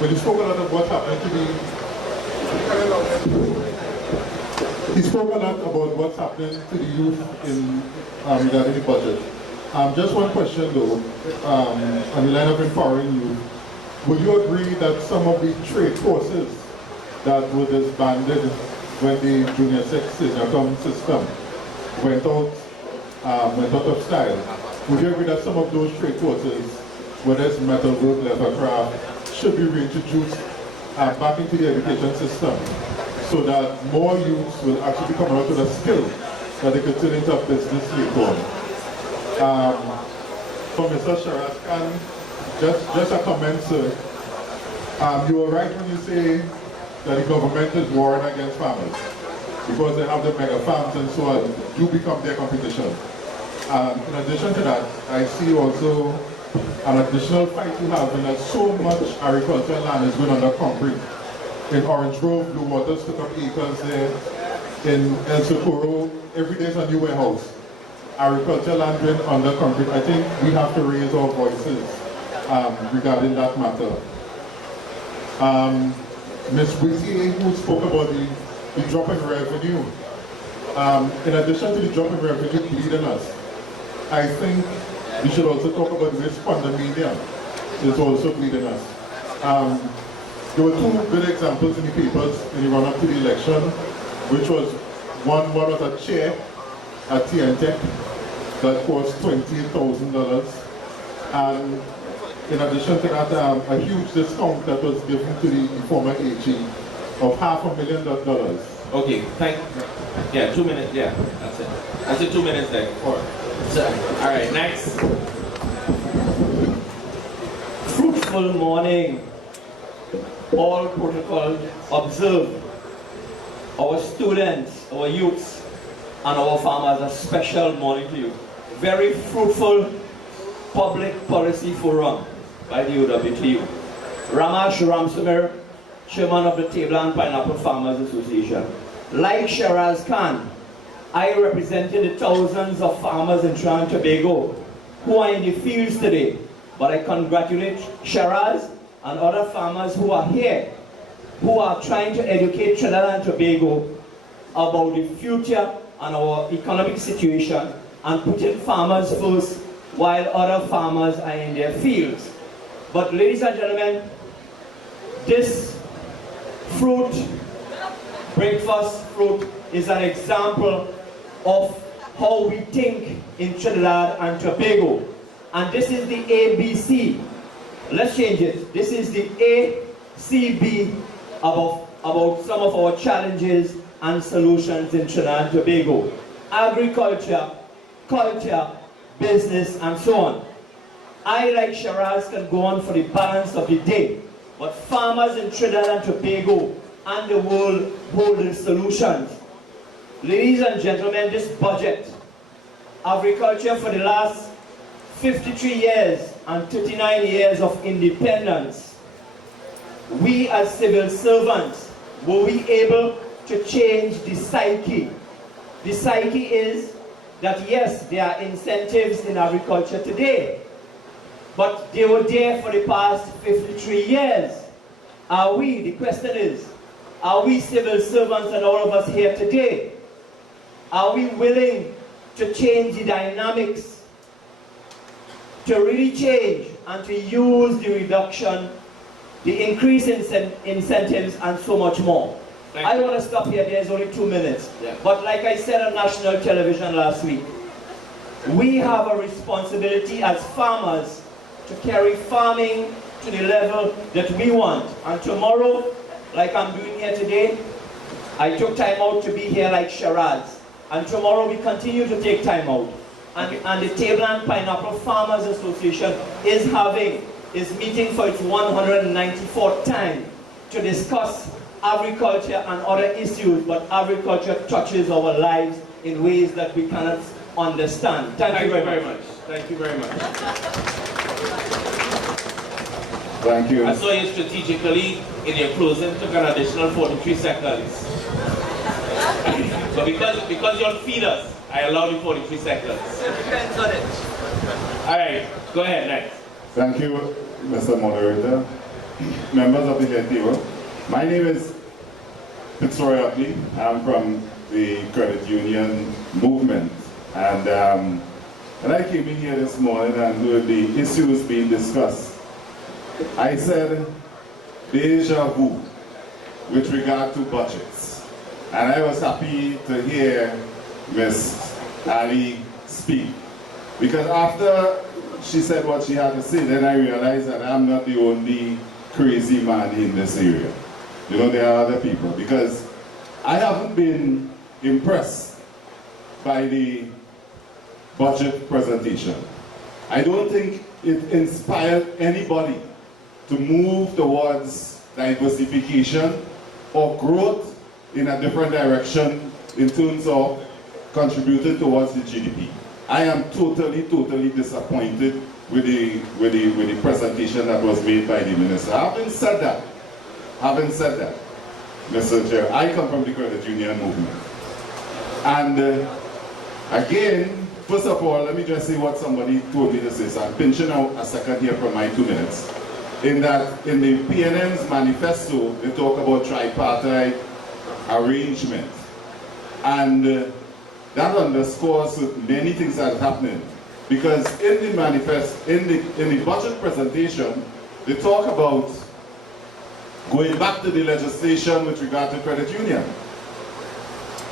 But he spoke a lot of what's happening to he spoke a lot about what's happening to the youth in regarding the budget. Just one question though, on the line of empowering youth. Would you agree that some of the trade courses that were disbanded when the junior senior com system went out of style, would you agree that some of those trade courses, whether it's metal work, leather craft, should be reintroduced back into the education system so that more youths will actually come out with a skill that they could turn into a business later on? For Mr. Shiraz Khan, just a comment, sir. You were right when you say that the government is warring against farmers because they have the mega farms and so on. You become their competition. In addition to that, I see also an additional fight you have in that so much agricultural land is going under concrete. In Orange Grove, Blue Waters took up acres there. In El Socorro, every day is a new warehouse. Agricultural land going under concrete. I think we have to raise our voices regarding that matter. Ms. Whittier, who spoke about the drop in revenue. In addition to the drop in revenue bleeding us, I think we should also talk about this pandemia. It's also bleeding us. There were two good examples in the papers in the run-up to the election, which was one was a chair at TNTech that cost $20,000. And in addition to that, a huge discount that was given to the former AG of $500,000. Okay, yeah, 2 minutes, yeah, that's it. That's it, 2 minutes there. All right, next. Fruitful morning. All protocols observed. Our students, our youths, and our farmers, a special morning to you. Very fruitful public policy forum by the OWTU. Ramesh Ramsamir, chairman of the Table and Pineapple Farmers Association. Like Shiraz Khan, I represented the thousands of farmers in Trinidad and Tobago who are in the fields today. But I congratulate Shiraz and other farmers who are here, who are trying to educate Trinidad and Tobago about the future and our economic situation and putting farmers first while other farmers are in their fields. But ladies and gentlemen, this fruit, breakfast fruit, is an example of how we think in Trinidad and Tobago. And this is the ABC. Let's change it. This is the ACB about some of our challenges and solutions in Trinidad and Tobago. Agriculture, culture, business, and so on. I, like Shiraz, can go on for the balance of the day, but farmers in Trinidad and Tobago and the world hold the solutions. Ladies and gentlemen, this budget, agriculture for the last 53 years and 39 years of independence, we as civil servants, were we able to change the psyche? The psyche is that yes, there are incentives in agriculture today, but they were there for the past 53 years. Are we, the question is, are we civil servants and all of us here today, are we willing to change the dynamics, to really change and to use the reduction, the increase in incentives and so much more? I want to stop here, there's only 2 minutes. Yeah. But like I said on national television last week, we have a responsibility as farmers to carry farming to the level that we want. And tomorrow, like I'm doing here today, I took time out to be here like Shiraz. And tomorrow we continue to take time out. And the Table and Pineapple Farmers Association is meeting for its 194th time to discuss agriculture and other issues, but agriculture touches our lives in ways that we cannot understand. Thank you very much. Thank you very much. Thank you. I saw you strategically in your closing took an additional 43 seconds. But because you'll feed us, I allowed you 43 seconds. It depends on it. All right, go ahead next. Thank you, Mr. Moderator. members of the head table. My name is Rosa-Mae Whittier. I'm from the credit union movement. And when I came in here this morning and heard the issues being discussed, I said, deja vu with regard to budgets. And I was happy to hear Ms. Ali speak. Because after she said what she had to say, then I realized that I'm not the only crazy man in this area. You know, there are other people. Because I haven't been impressed by the budget presentation. I don't think it inspired anybody to move towards diversification or growth in a different direction in terms of contributing towards the GDP. I am totally disappointed with the presentation that was made by the minister. Having said that, Mr. Chair, I come from the credit union movement. And again, first of all, let me just say what somebody told me to say. So I'm pinching out a second here from my 2 minutes. In that, in the PNM's manifesto, they talk about tripartite arrangement. And that underscores many things that are happening. Because in the manifest, in the budget presentation, they talk about going back to the legislation with regard to credit union.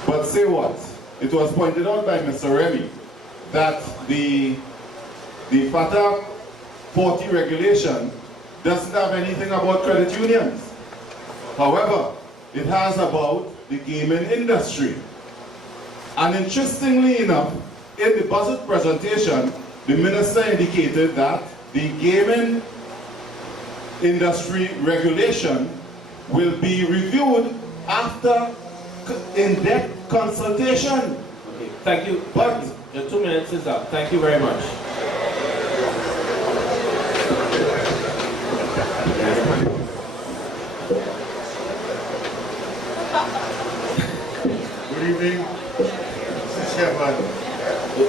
But say what? It was pointed out by Mr. Remy that the FATA 40 regulation doesn't have anything about credit unions. However, it has about the gaming industry. And interestingly enough, in the budget presentation, the minister indicated that the gaming industry regulation will be reviewed after in-depth consultation. Okay, thank you. But the 2 minutes is up. Thank you very much. Good evening, Mr. Chairman.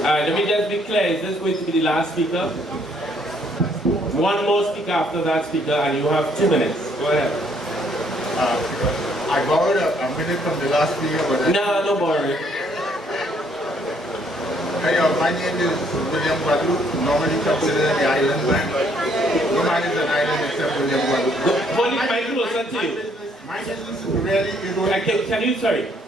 Let me just be clear. Is this going to be the last speaker? One more speaker after that speaker, and you have 2 minutes. Go ahead. I borrowed a minute from the last speaker, but no, don't borrow it. My name is William Guadalupe, normally considered the island man. No man is an island except William Guadalupe. Hold it mic closer to you. My business really is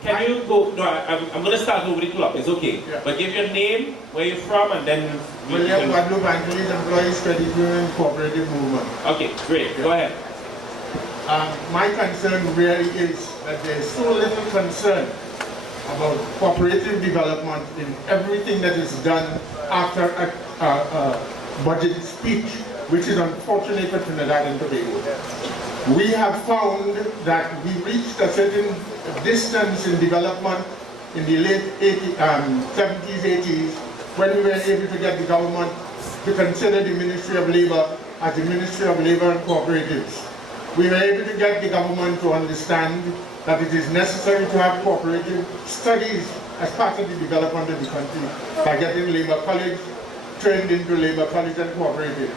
Can you go? No, I'm going to start over the clock. It's okay. Yeah. But give your name, where you're from, and then William Guadalupe, Angeles Employees Credit Union Cooperative Movement. Okay, great. Go ahead. My concern really is that there is so little concern about cooperative development in everything that is done after a budget speech, which is unfortunate for Trinidad and Tobago. We have found that we reached a certain distance in development in the late 70s, 80s, when we were able to get the government to consider the Ministry of Labor as the Ministry of Labor and Cooperatives. We were able to get the government to understand that it is necessary to have cooperative studies as part of the development of the country by getting Labor College trained into Labor College and cooperative.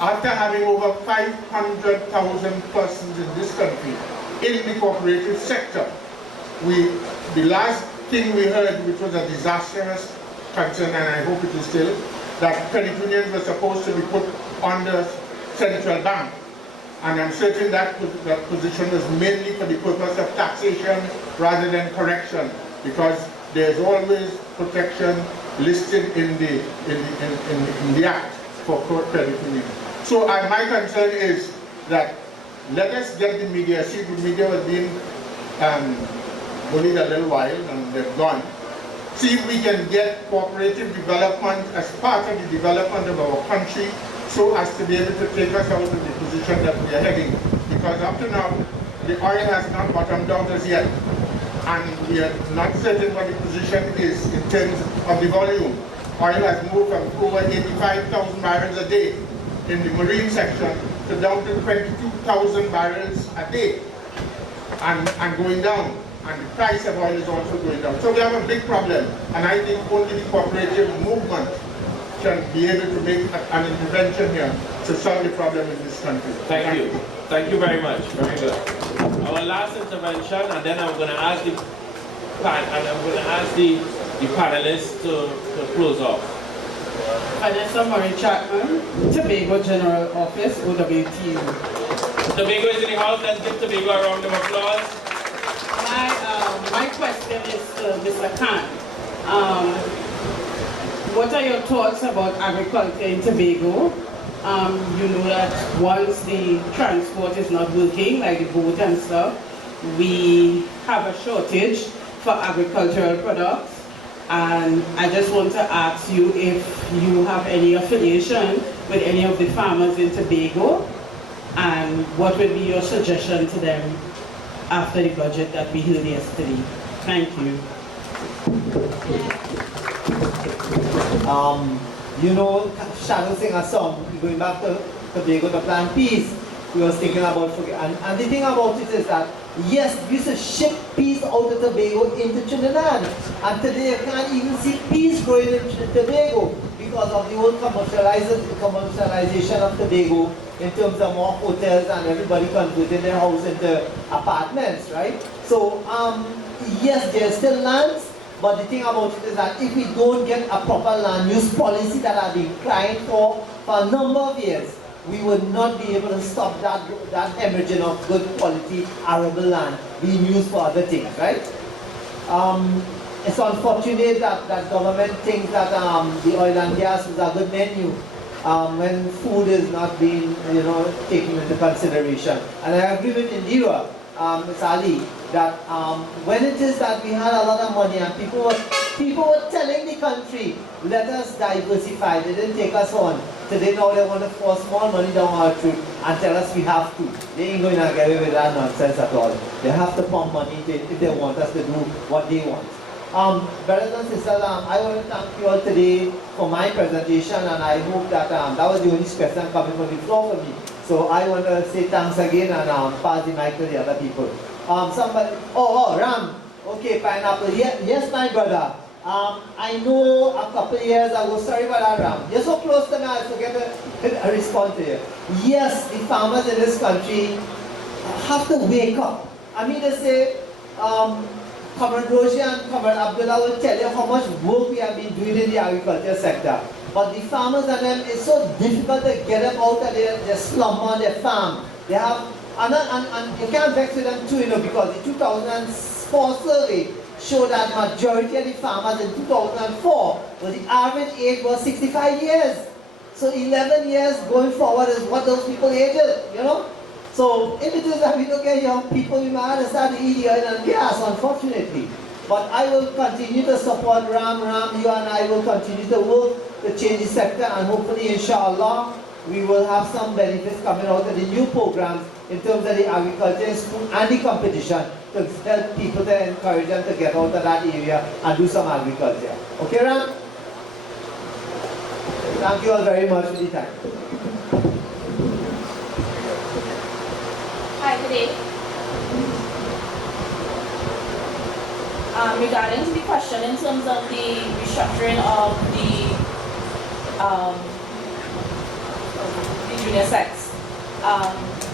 After having over 500,000 persons in this country in the cooperative sector, the last thing we heard, which was a disastrous concern, and I hope it is still, that credit unions were supposed to be put under central bank. And I'm certain that position was mainly for the purpose of taxation rather than correction, because there's always protection listed in the Act for credit union. So my concern is that let us get the media. See, the media was being bullied a little while and they've gone. See if we can get cooperative development as part of the development of our country, so as to be able to take us out of the position that we are heading. Because up to now, the oil has not bottomed out as yet. And we are not certain what the position is in terms of the volume. Oil has moved from over 85,000 barrels a day in the marine section to down to 22,000 barrels a day and going down. And the price of oil is also going down. So we have a big problem. And I think only the cooperative movement can be able to make an intervention here to solve the problem in this country. Thank you. Thank you very much. Very good. Our last intervention, and then I'm going to ask the panelists to close off. Vanessa Murray Chapman, Tobago General Office, OWTU. Tobago is in the house. Let's give Tobago a round of applause. My question is to Mr. Khan. What are your thoughts about agriculture in Tobago? You know that once the transport is not working, like the boat and stuff, we have a shortage for agricultural products. And I just want to ask you if you have any affiliation with any of the farmers in Tobago, and what would be your suggestion to them after the budget that we heard yesterday. Thank you. You know, Shadow sing a song, going back to Tobago to plant peas. We was thinking about, and the thing about it is that, yes, we used to ship peas out of Tobago into Trinidad. And today you can't even see peas growing in Tobago because of the whole commercialization of Tobago in terms of more hotels and everybody converting their house into apartments, right? So, yes, there's still lands, but the thing about it is that if we don't get a proper land use policy that I've been crying for a number of years, we would not be able to stop that hemorrhaging of good quality arable land being used for other things, right? It's unfortunate that government thinks that the oil and gas is a good menu when food is not being, taken into consideration. And I agree with Indera Sagewan-Alli that when it is that we had a lot of money and people were telling the country, let us diversify. They didn't take us on. Today now they want to force more money down our throat and tell us we have to. They ain't going to get away with that nonsense at all. They have to pump money if they want us to do what they want. Brothers and sisters, I want to thank you all today for my presentation, and I hope that that was the only question coming from the floor for me. So I want to say thanks again and pass the mic to the other people. Somebody, Ram, okay, pineapple, yes my brother. I know a couple of years ago, sorry about that, Ram. You're so close to me, I forget to respond to you. Yes, the farmers in this country have to wake up. I mean, they say, Comrade Roget and Comrade Abdullah will tell you how much work we have been doing in the agriculture sector. But the farmers and them, it's so difficult to get them out of their slum on their farm. They have, and you can't vex with them too, because the 2004 survey showed that majority of the farmers in 2004, well, the average age was 65 years. So 11 years going forward is what those people ages, So if it is that we don't get young people, we might start to eat oil and gas, unfortunately. But I will continue to support Ram, you and I will continue to work to change the sector, and hopefully, inshallah, we will have some benefits coming out of the new programs in terms of the agriculture and the competition to help people, to encourage them to get out of that area and do some agriculture. Okay, Ram? Thank you all very much for the time. Hi, good day. Regarding to the question in terms of the restructuring of the junior sects,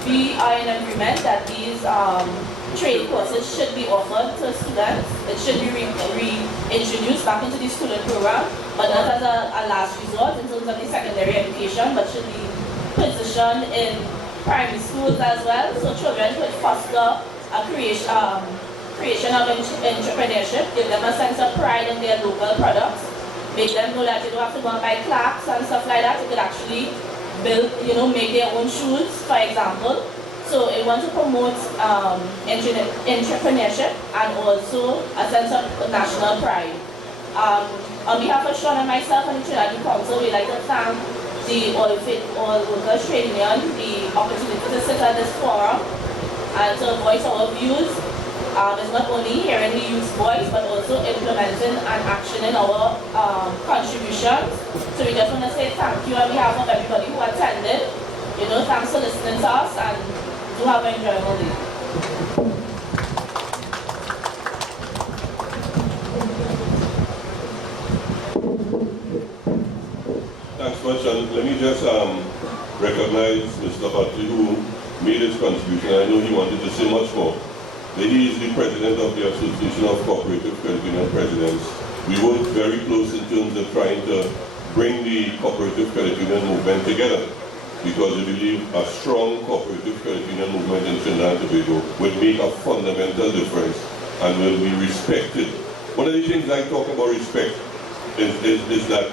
we are in agreement that these trade courses should be offered to students. It should be reintroduced back into the student program, but not as a last resort in terms of the secondary education, but should be positioned in primary schools as well, so children could foster a creation of entrepreneurship, give them a sense of pride in their local products, make them know that you don't have to go and buy clocks and stuff like that. You could actually build, make their own shoes, for example. So it wants to promote entrepreneurship and also a sense of national pride. On behalf of Sean and myself and the Trinidad Council, we'd like to thank the Oilfields Workers Trade Union the opportunity to sit at this forum and to voice our views. It's not only hearing the youth's voice, but also implementing and actioning our contributions. So we just want to say thank you on behalf of everybody who attended. Thanks for listening to us, and do have an enjoyable day. Thanks much, and let me just recognize Mr. Utley, who made his contribution. I know he wanted to say much more. But he is the president of the Association of Co-operative Credit Union Presidents. We work very close in terms of trying to bring the cooperative credit union movement together, because we believe a strong cooperative credit union movement in Trinidad and Tobago will make a fundamental difference and will be respected. One of the things I talk about respect is that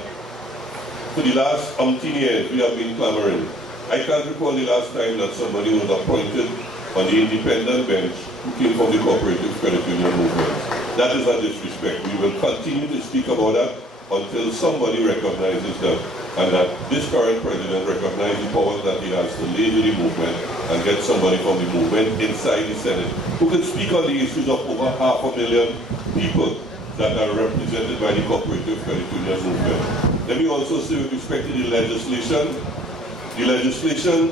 for the last umpteen years we have been clamoring. I can't recall the last time that somebody was appointed on the independent bench who came from the cooperative credit union movement. That is a disrespect. We will continue to speak about that until somebody recognizes that, and that this current president recognizes the powers that he has to lead the movement and get somebody from the movement inside the Senate who can speak on the issues of over 500,000 people that are represented by the cooperative credit union movement. Let me also say with respect to the legislation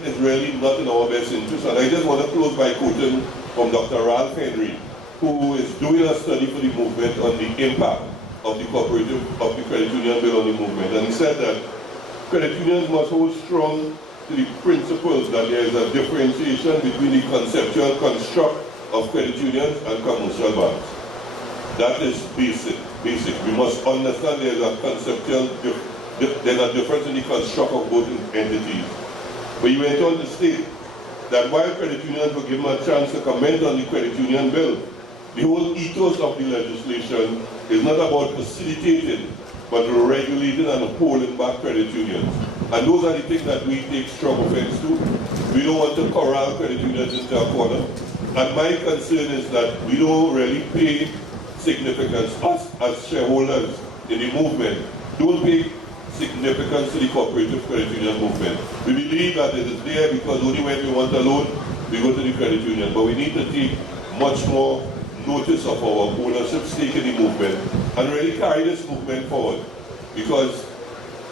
is really not in our best interest, and I just want to close by quoting from Dr. Ralph Henry, who is doing a study for the movement on the impact of the credit union bill on the movement. And he said that credit unions must hold strong to the principles that there is a differentiation between the conceptual construct of credit unions and commercial banks. That is basic. We must understand there is a conceptual there's a difference in the construct of both entities. But he went on to state that while credit unions were given a chance to comment on the credit union bill, the whole ethos of the legislation is not about facilitating, but regulating and holding back credit unions. And those are the things that we take strong offense to. We don't want to corral credit unions into a corner. And my concern is that we don't really pay significance, us as shareholders in the movement, don't pay significance to the cooperative credit union movement. We believe that it is there because only when we want a loan, we go to the credit union. But we need to take much more notice of our ownership stake in the movement and really carry this movement forward. Because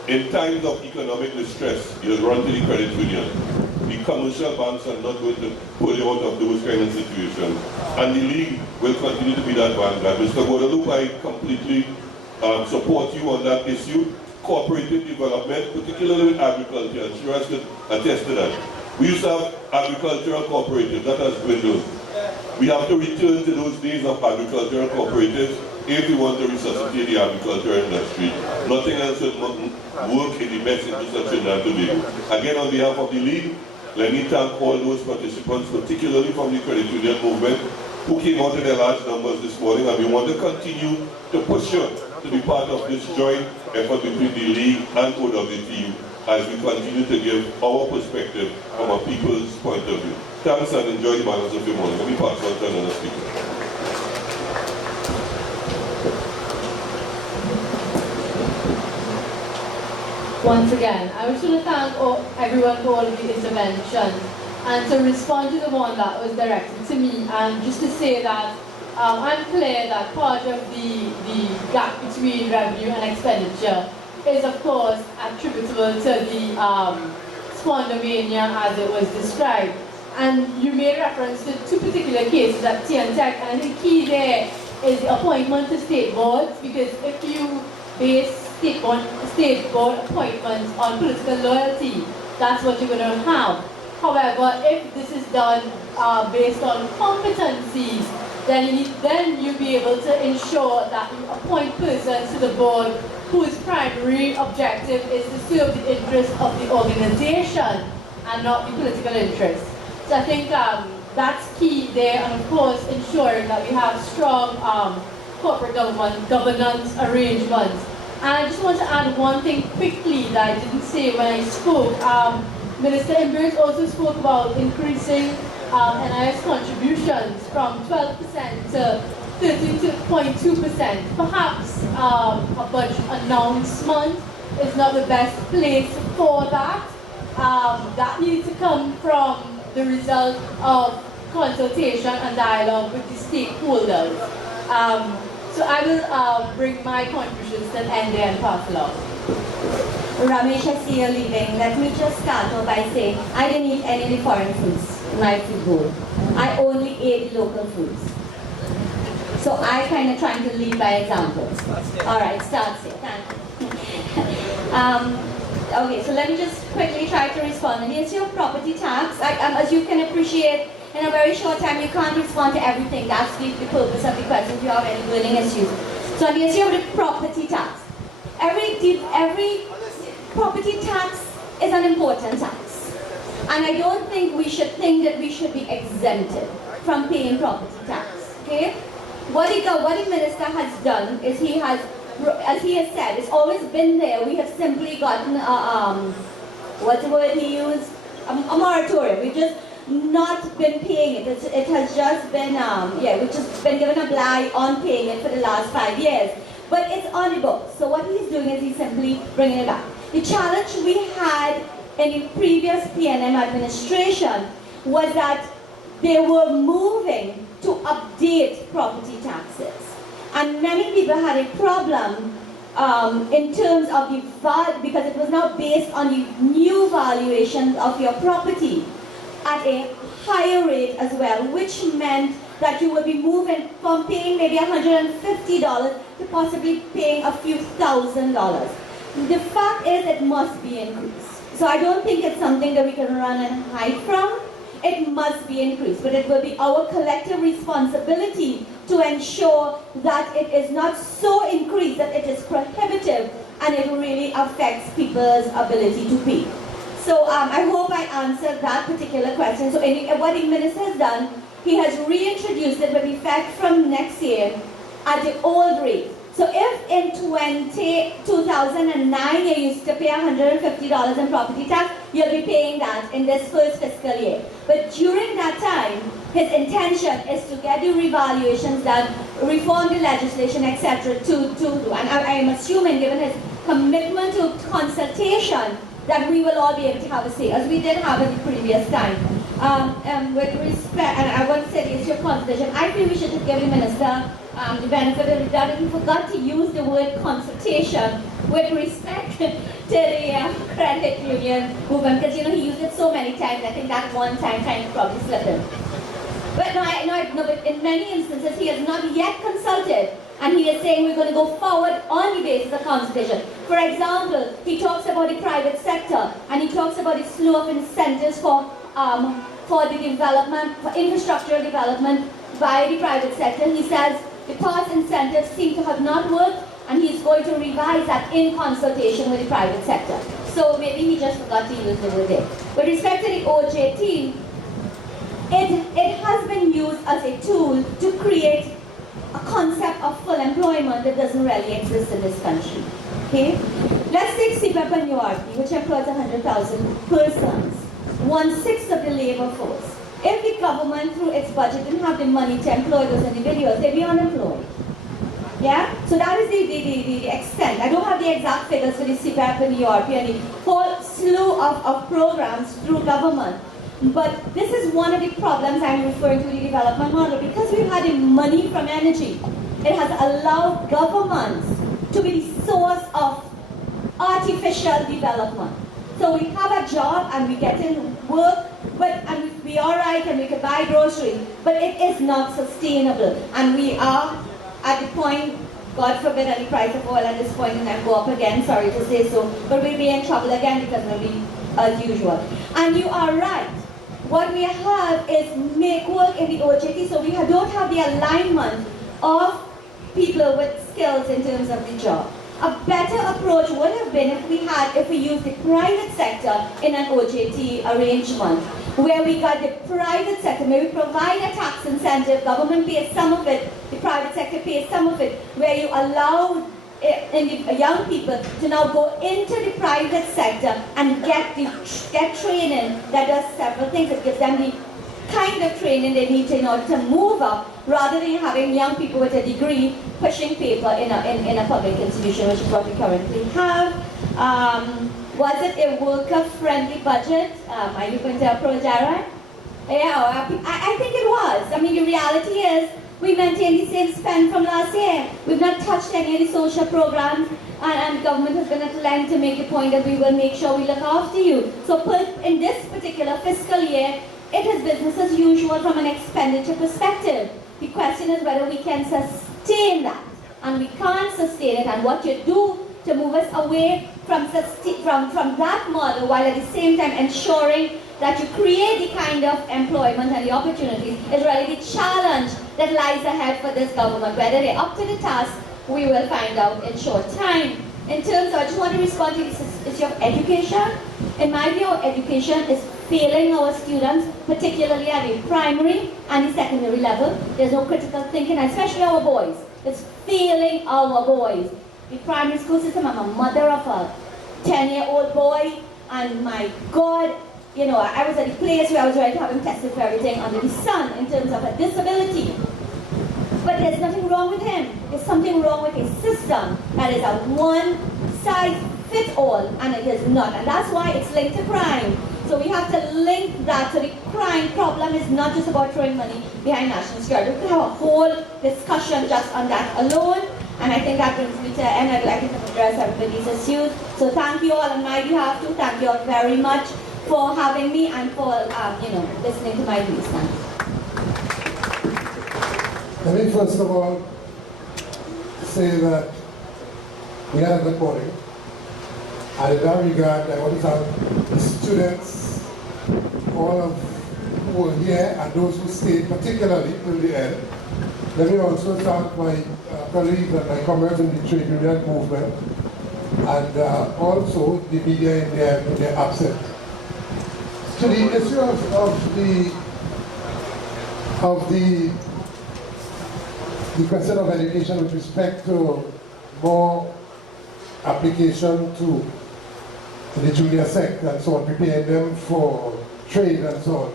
in times of economic distress, you'll run to the credit union. The commercial banks are not going to pull you out of those kind of situations. And the League will continue to be that vanguard. Mr. Guadalupe, I completely support you on that issue. Cooperative development, particularly with agriculture, and Shiraz could attest to that. We used to have agricultural cooperatives, that has dwindled. We have to return to those days of agricultural cooperatives if we want to resuscitate the agricultural industry. Nothing else would work in the best interest of Trinidad and Tobago. Again, on behalf of the League, let me thank all those participants, particularly from the credit union movement, who came out in their large numbers this morning, and we want to continue to push you to be part of this joint effort between the League and OWTU as we continue to give our perspective from a people's point of view. Thanks and enjoy the balance of your morning. Let me pass on to another speaker. Once again, I wish to thank everyone for all of the interventions, and to respond to the one that was directed to me, and just to say that I'm clear that part of the gap between revenue and expenditure is of course attributable to the spondomania as it was described. And you made reference to two particular cases at TNTech, and I think key there is the appointment to state boards, because if you base state board appointments on political loyalty, that's what you're going to have. However, if this is done based on competencies, then you'll be able to ensure that you appoint persons to the board whose primary objective is to serve the interests of the organization and not the political interests. So I think that's key there, and of course ensuring that we have strong corporate governance arrangements. And I just want to add one thing quickly that I didn't say when I spoke. Minister Imbers also spoke about increasing NIS contributions from 12% to 13.2%. Perhaps a budget announcement is not the best place for that. That needs to come from the result of consultation and dialogue with the stakeholders. So I will bring my contributions to an end there and pass along. Ramesh, I see you leaving. Let me just start off by saying I didn't eat any of the foreign foods in my food bowl. I only ate the local foods. So I kind of trying to lead by example. All right, start here. Thank you. Okay, so let me just quickly try to respond. On the issue of property tax, as you can appreciate, in a very short time you can't respond to everything. That's the purpose of the question if you have any burning issues. So on the issue of the property tax, every property tax is an important tax. And I don't think we should think that we should be exempted from paying property tax. Okay? What the minister has done is he has, as he has said, it's always been there. We have simply gotten what's the word he used? A moratorium. We've just not been paying it. It has just been, we've just been given a blight on paying it for the last 5 years. But it's on the books. So what he's doing is he's simply bringing it back. The challenge we had in the previous PNM administration was that they were moving to update property taxes. And many people had a problem in terms of the value, because it was now based on the new valuations of your property at a higher rate as well, which meant that you would be moving from paying maybe $150 to possibly paying a few $1,000s. The fact is it must be increased. So I don't think it's something that we can run and hide from. It must be increased, but it will be our collective responsibility to ensure that it is not so increased that it is prohibitive and it really affects people's ability to pay. So I hope I answered that particular question. So what the minister has done, he has reintroduced it with effect from next year at the old rate. So if in 2009 you used to pay $150 in property tax, you'll be paying that in this first fiscal year. But during that time, his intention is to get the revaluations done, reform the legislation, etc. to do. And I am assuming, given his commitment to consultation, that we will all be able to have a say, as we did have in the previous time. With respect, and I want to say the issue of consultation, I feel we should just give the minister the benefit of the doubt that he forgot to use the word consultation with respect to the credit union movement, because he used it so many times. I think that one time kind of probably slipped him. But but in many instances he has not yet consulted, and he is saying we're going to go forward on the basis of consultation. For example, he talks about the private sector, and he talks about the slew of incentives for the development, for infrastructure development by the private sector. He says the past incentives seem to have not worked, and he's going to revise that in consultation with the private sector. So maybe he just forgot to use the word there. With respect to the OJT, it has been used as a tool to create a concept of full employment that doesn't really exist in this country. Okay? Let's take CPEP and URP, which employs 100,000 persons, 1/6 of the labor force. If the government, through its budget, didn't have the money to employ those individuals, they'd be unemployed. Yeah? So that is the extent. I don't have the exact figures for the CPEP and the URP and the whole slew of programs through government. But this is one of the problems I'm referring to the development model. Because we've had the money from energy, it has allowed governments to be the source of artificial development. So we have a job and we get in work, and we be all right and we can buy groceries, but it is not sustainable. And we are at the point, God forbid, that the price of oil at this point and then go up again, sorry to say so, but we'll be in trouble again because we'll be as usual. And you are right. What we have is make work in the OJT, so we don't have the alignment of people with skills in terms of the job. A better approach would have been if we used the private sector in an OJT arrangement, where we got the private sector, maybe provide a tax incentive, government pays some of it, the private sector pays some of it, where you allow young people to now go into the private sector and get training that does several things. It gives them the kind of training they need in order to move up, rather than having young people with a degree pushing paper in a public institution, which is what we currently have. Was it a worker-friendly budget? Are you going to approach Jared? Yeah, I think it was. I mean, the reality is we maintain the same spend from last year. We've not touched any of the social programs, and government has been at length to make the point that we will make sure we look after you. So in this particular fiscal year, it is business as usual from an expenditure perspective. The question is whether we can sustain that. And we can't sustain it. And what you do to move us away from that model, while at the same time ensuring that you create the kind of employment and the opportunities, is really the challenge that lies ahead for this government. Whether they're up to the task, we will find out in short time. In terms of, I just want to respond to this issue of education. In my view, education is failing our students, particularly at the primary and the secondary level. There's no critical thinking, especially our boys. It's failing our boys. The primary school system, I'm a mother of a 10-year-old boy, and my God, you know, I was at a place where I was ready to have him tested for everything under the sun in terms of a disability. But there's nothing wrong with him. There's something wrong with a system that is a one-size-fits-all, and it is not. And that's why it's linked to crime. So we have to link that to the crime problem. Is not just about throwing money behind national security. We could have a whole discussion just on that alone. And I think that brings me to the end. I'd like to address everybody's issues. So thank you all on my behalf too. Thank you all very much for having me and for listening to my views. Thank you. Let me first of all say that we had a good morning. And in that regard, I want to thank the students, all of who were here, and those who stayed, particularly till the end. Let me also thank my colleagues and my comrades in the trade union movement, and also the media in their absence. To the issue of the question of education with respect to more application to the junior sector and so on, preparing them for trade and so on.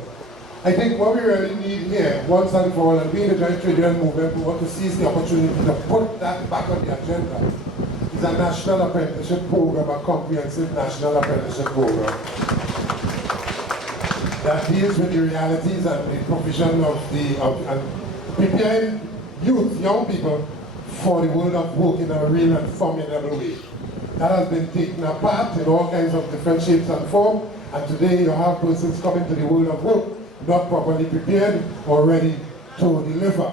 I think what we really need here, once and for all, and we in the joint trade union movement, we want to seize the opportunity to put that back on the agenda, is a national apprenticeship program, a comprehensive national apprenticeship program that deals with the realities and the provision of preparing youth, young people, for the world of work in a real and formidable way. That has been taken apart in all kinds of different shapes and forms, and today you have persons coming to the world of work not properly prepared or ready to deliver.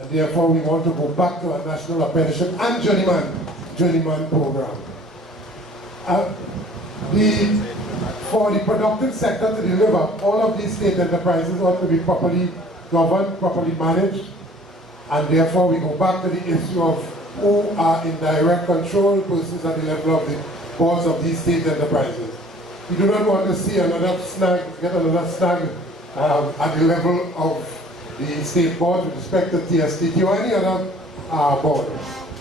And therefore we want to go back to a national apprenticeship and journeyman program. For the productive sector to deliver, all of these state enterprises ought to be properly governed, properly managed, and therefore we go back to the issue of who are in direct control, persons at the level of the boards of these state enterprises. We do not want to see another snag at the level of the state board with respect to TSTT or any other board.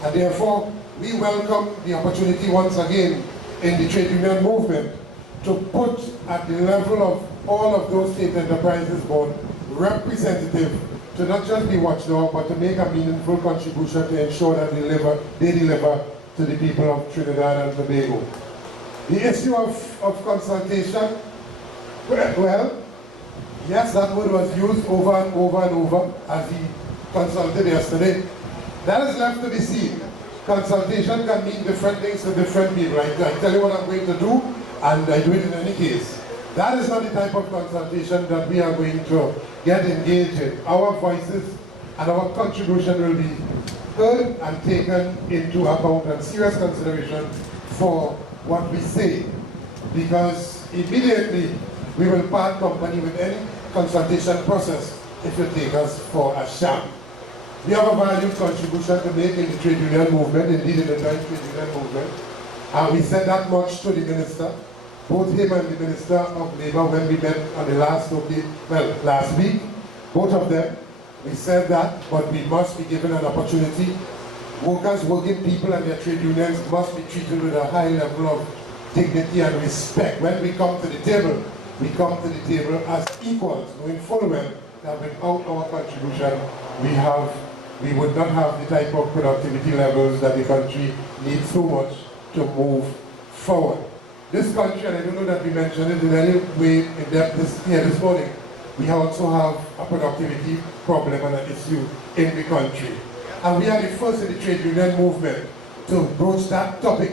And therefore, we welcome the opportunity once again in the trade union movement to put at the level of all of those state enterprises board representative to not just be watchdog, but to make a meaningful contribution to ensure that they deliver to the people of Trinidad and Tobago. The issue of consultation, well, yes, that word was used over and over and over as he consulted yesterday. That is left to be seen. Consultation can mean different things to different people. I tell you what I'm going to do, and I do it in any case. That is not the type of consultation that we are going to get engaged in. Our voices and our contribution will be heard and taken into account and serious consideration for what we say. Because immediately we will part company with any consultation process if it takes us for a sham. We have a valued contribution to make in the trade union movement, indeed in the joint trade union movement. And we said that much to the minister, both him and the Minister of Labour when we met on the last week, both of them. We said that, but we must be given an opportunity. Workers, working people and their trade unions must be treated with a high level of dignity and respect. When we come to the table, we come to the table as equals, knowing full well that without our contribution, we would not have the type of productivity levels that the country needs so much to move forward. This country, and I don't know that we mentioned it in any way in depth this morning, we also have a productivity problem and an issue in the country. And we are the first in the trade union movement to broach that topic,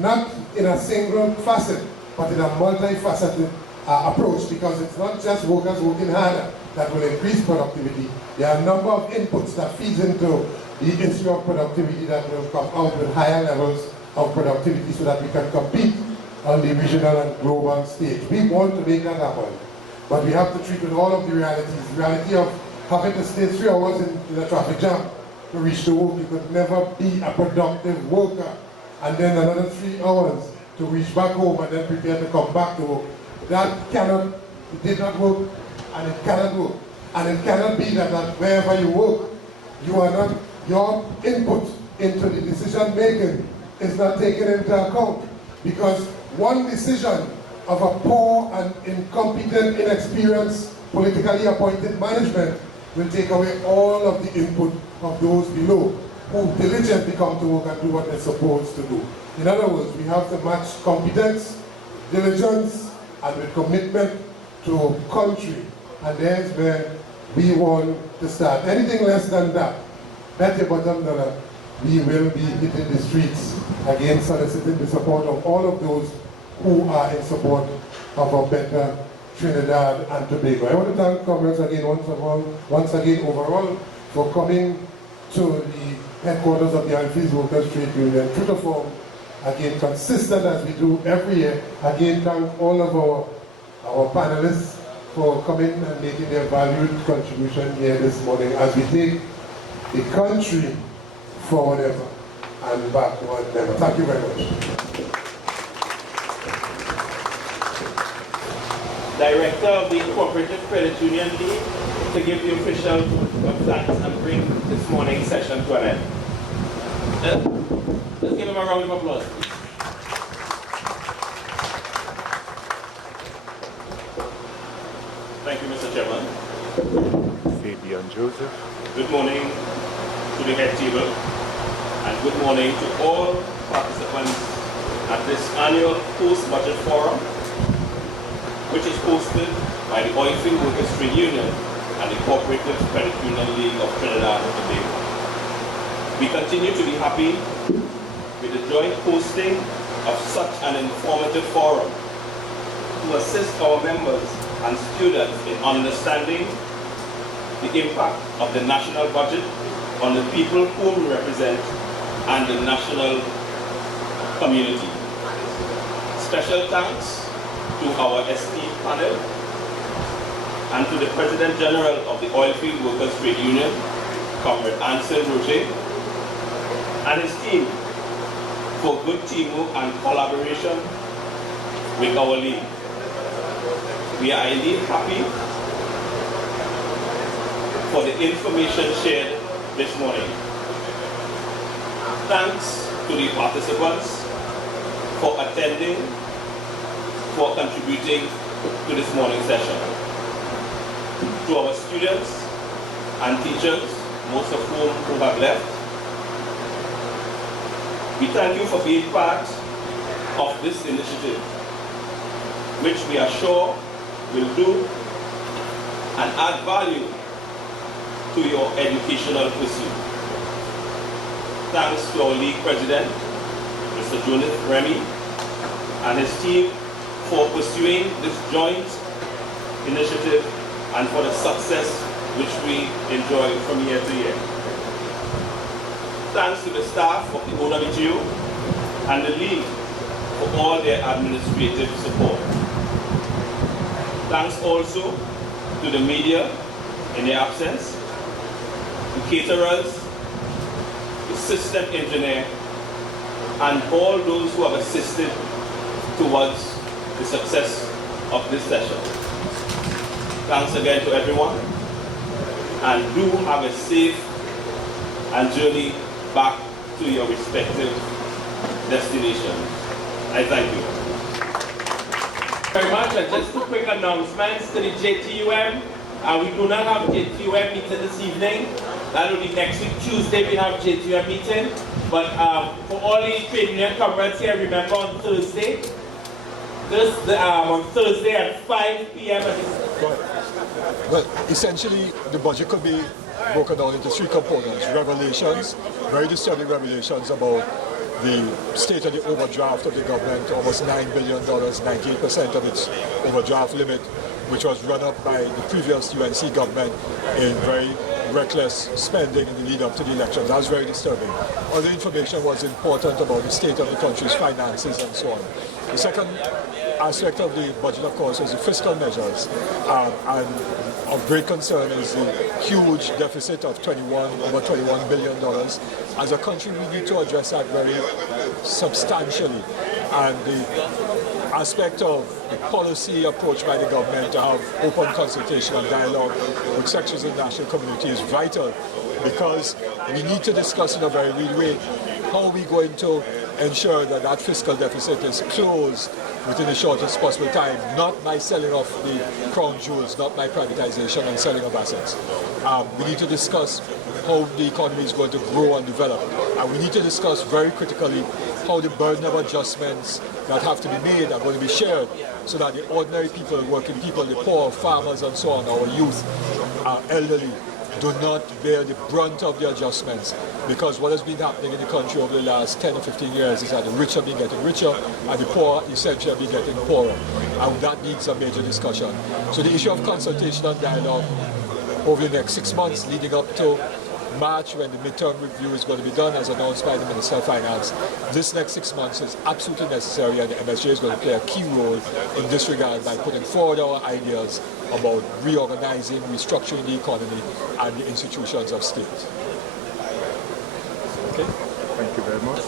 not in a single facet, but in a multifaceted approach, because it's not just workers working harder that will increase productivity. There are a number of inputs that feeds into the issue of productivity that will come out with higher levels of productivity so that we can compete on the regional and global stage. We want to make that happen, but we have to treat with all of the realities. The reality of having to stay 3 hours in a traffic jam to reach the work. You could never be a productive worker, and then another 3 hours to reach back home and then prepare to come back to work. That cannot, it did not work, and it cannot work. And it cannot be that wherever you work, you are not, your input into the decision making is not taken into account. Because one decision of a poor and incompetent, inexperienced, politically appointed management will take away all of the input of those below who diligently come to work and do what they're supposed to do. In other words, we have to match competence, diligence, and with commitment to country. And there's where we want to start. Anything less than that, bet your bottom dollar, we will be hitting the streets again, soliciting the support of all of those who are in support of a better Trinidad and Tobago. I want to thank comrades again once again overall for coming to the headquarters of the Oilfields Workers Trade Union, true to form, again consistent as we do every year. Again, thank all of our panelists for coming and making their valued contribution here this morning as we take the country forward ever and backward never. Thank you very much. Director of the Co-operative Credit Union League, to give the official vote of thanks and bring this morning's session to an end. Let's give him a round of applause. Thank you, Mr. Chairman. Fabian Joseph. Good morning to the head table, and good morning to all participants at this annual post-budget forum, which is hosted by the Oilfields Workers Trade Union and the Co-operative Credit Union League of Trinidad and Tobago. We continue to be happy with the joint hosting of such an informative forum to assist our members and students in understanding the impact of the national budget on the people whom we represent and the national community. Special thanks to our esteemed panel and to the President General of the Oilfields Workers Trade Union, Comrade Ancel, Roget, and his team for good teamwork and collaboration with our league. We are indeed happy for the information shared this morning. Thanks to the participants for attending, for contributing to this morning's session. To our students and teachers, most of whom have left, we thank you for being part of this initiative, which we are sure will do and add value to your educational pursuit. Thanks to our league president, Mr. Remy, and his team for pursuing this joint initiative and for the success which we enjoy from year to year. Thanks to the staff of the OWTU and the League for all their administrative support. Thanks also to the media in their absence, the caterers, the system engineer, and all those who have assisted towards the success of this session. Thanks again to everyone, and do have a safe and journey back to your respective destinations. I thank you very much. And just two quick announcements to the JTUM. We do not have JTUM meeting this evening. That will be next week, Tuesday, we have JTUM meeting. But for all the trade union comrades here, remember on Thursday, on Thursday at 5 p.m. Well, essentially, the budget could be broken down into three components. Revelations, very disturbing revelations about the state of the overdraft of the government, almost $9 billion, 98% of its overdraft limit, which was run up by the previous UNC government in very reckless spending in the lead up to the elections. That was very disturbing. Other information was important about the state of the country's finances and so on. The second aspect of the budget, of course, is the fiscal measures. And of great concern is the huge deficit of over $21 billion. As a country, we need to address that very substantially. And the aspect of the policy approach by the government to have open consultation and dialogue with sections of the national community is vital, because we need to discuss in a very real way how are we going to ensure that that fiscal deficit is closed within the shortest possible time, not by selling off the crown jewels, not by privatization and selling of assets. We need to discuss how the economy is going to grow and develop. And we need to discuss very critically how the burden of adjustments that have to be made are going to be shared, so that the ordinary people, working people, the poor, farmers and so on, our youth, our elderly, do not bear the brunt of the adjustments. Because what has been happening in the country over the last 10 or 15 years is that the rich have been getting richer and the poor essentially have been getting poorer. And that needs a major discussion. So the issue of consultation and dialogue over the next 6 months leading up to March, when the midterm review is going to be done, as announced by the Minister of Finance, this next 6 months is absolutely necessary, and the MSJ is going to play a key role in this regard by putting forward our ideas about reorganizing, restructuring the economy and the institutions of state. Okay? Thank you very much.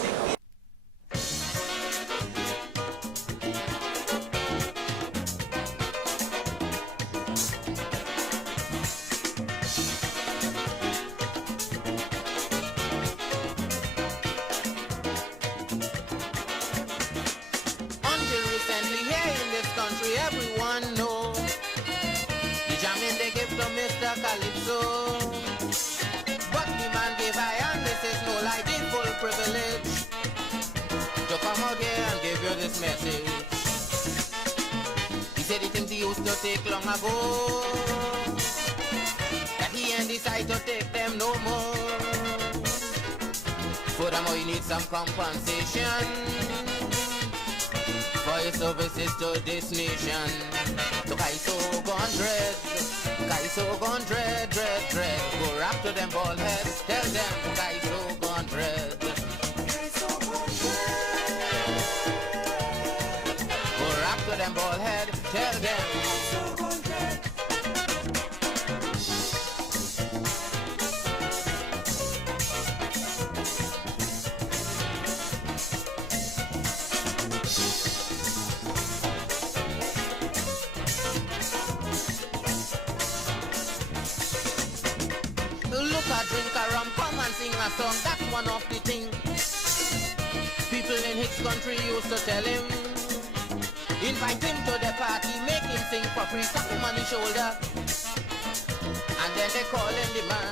Take long ago that he ain't decide to take them no more. Furthermore, you need some compensation for your services to this nation. So Kaiso gone dread, go rap to them bald heads, tell them Kaiso gone dread. Go rap to them bald head, tell them. Drink a rum, come and sing a song, that's one of the things people in his country used to tell him. Invite him to the party, make him sing for free, tap him on the shoulder, and then they call him the man.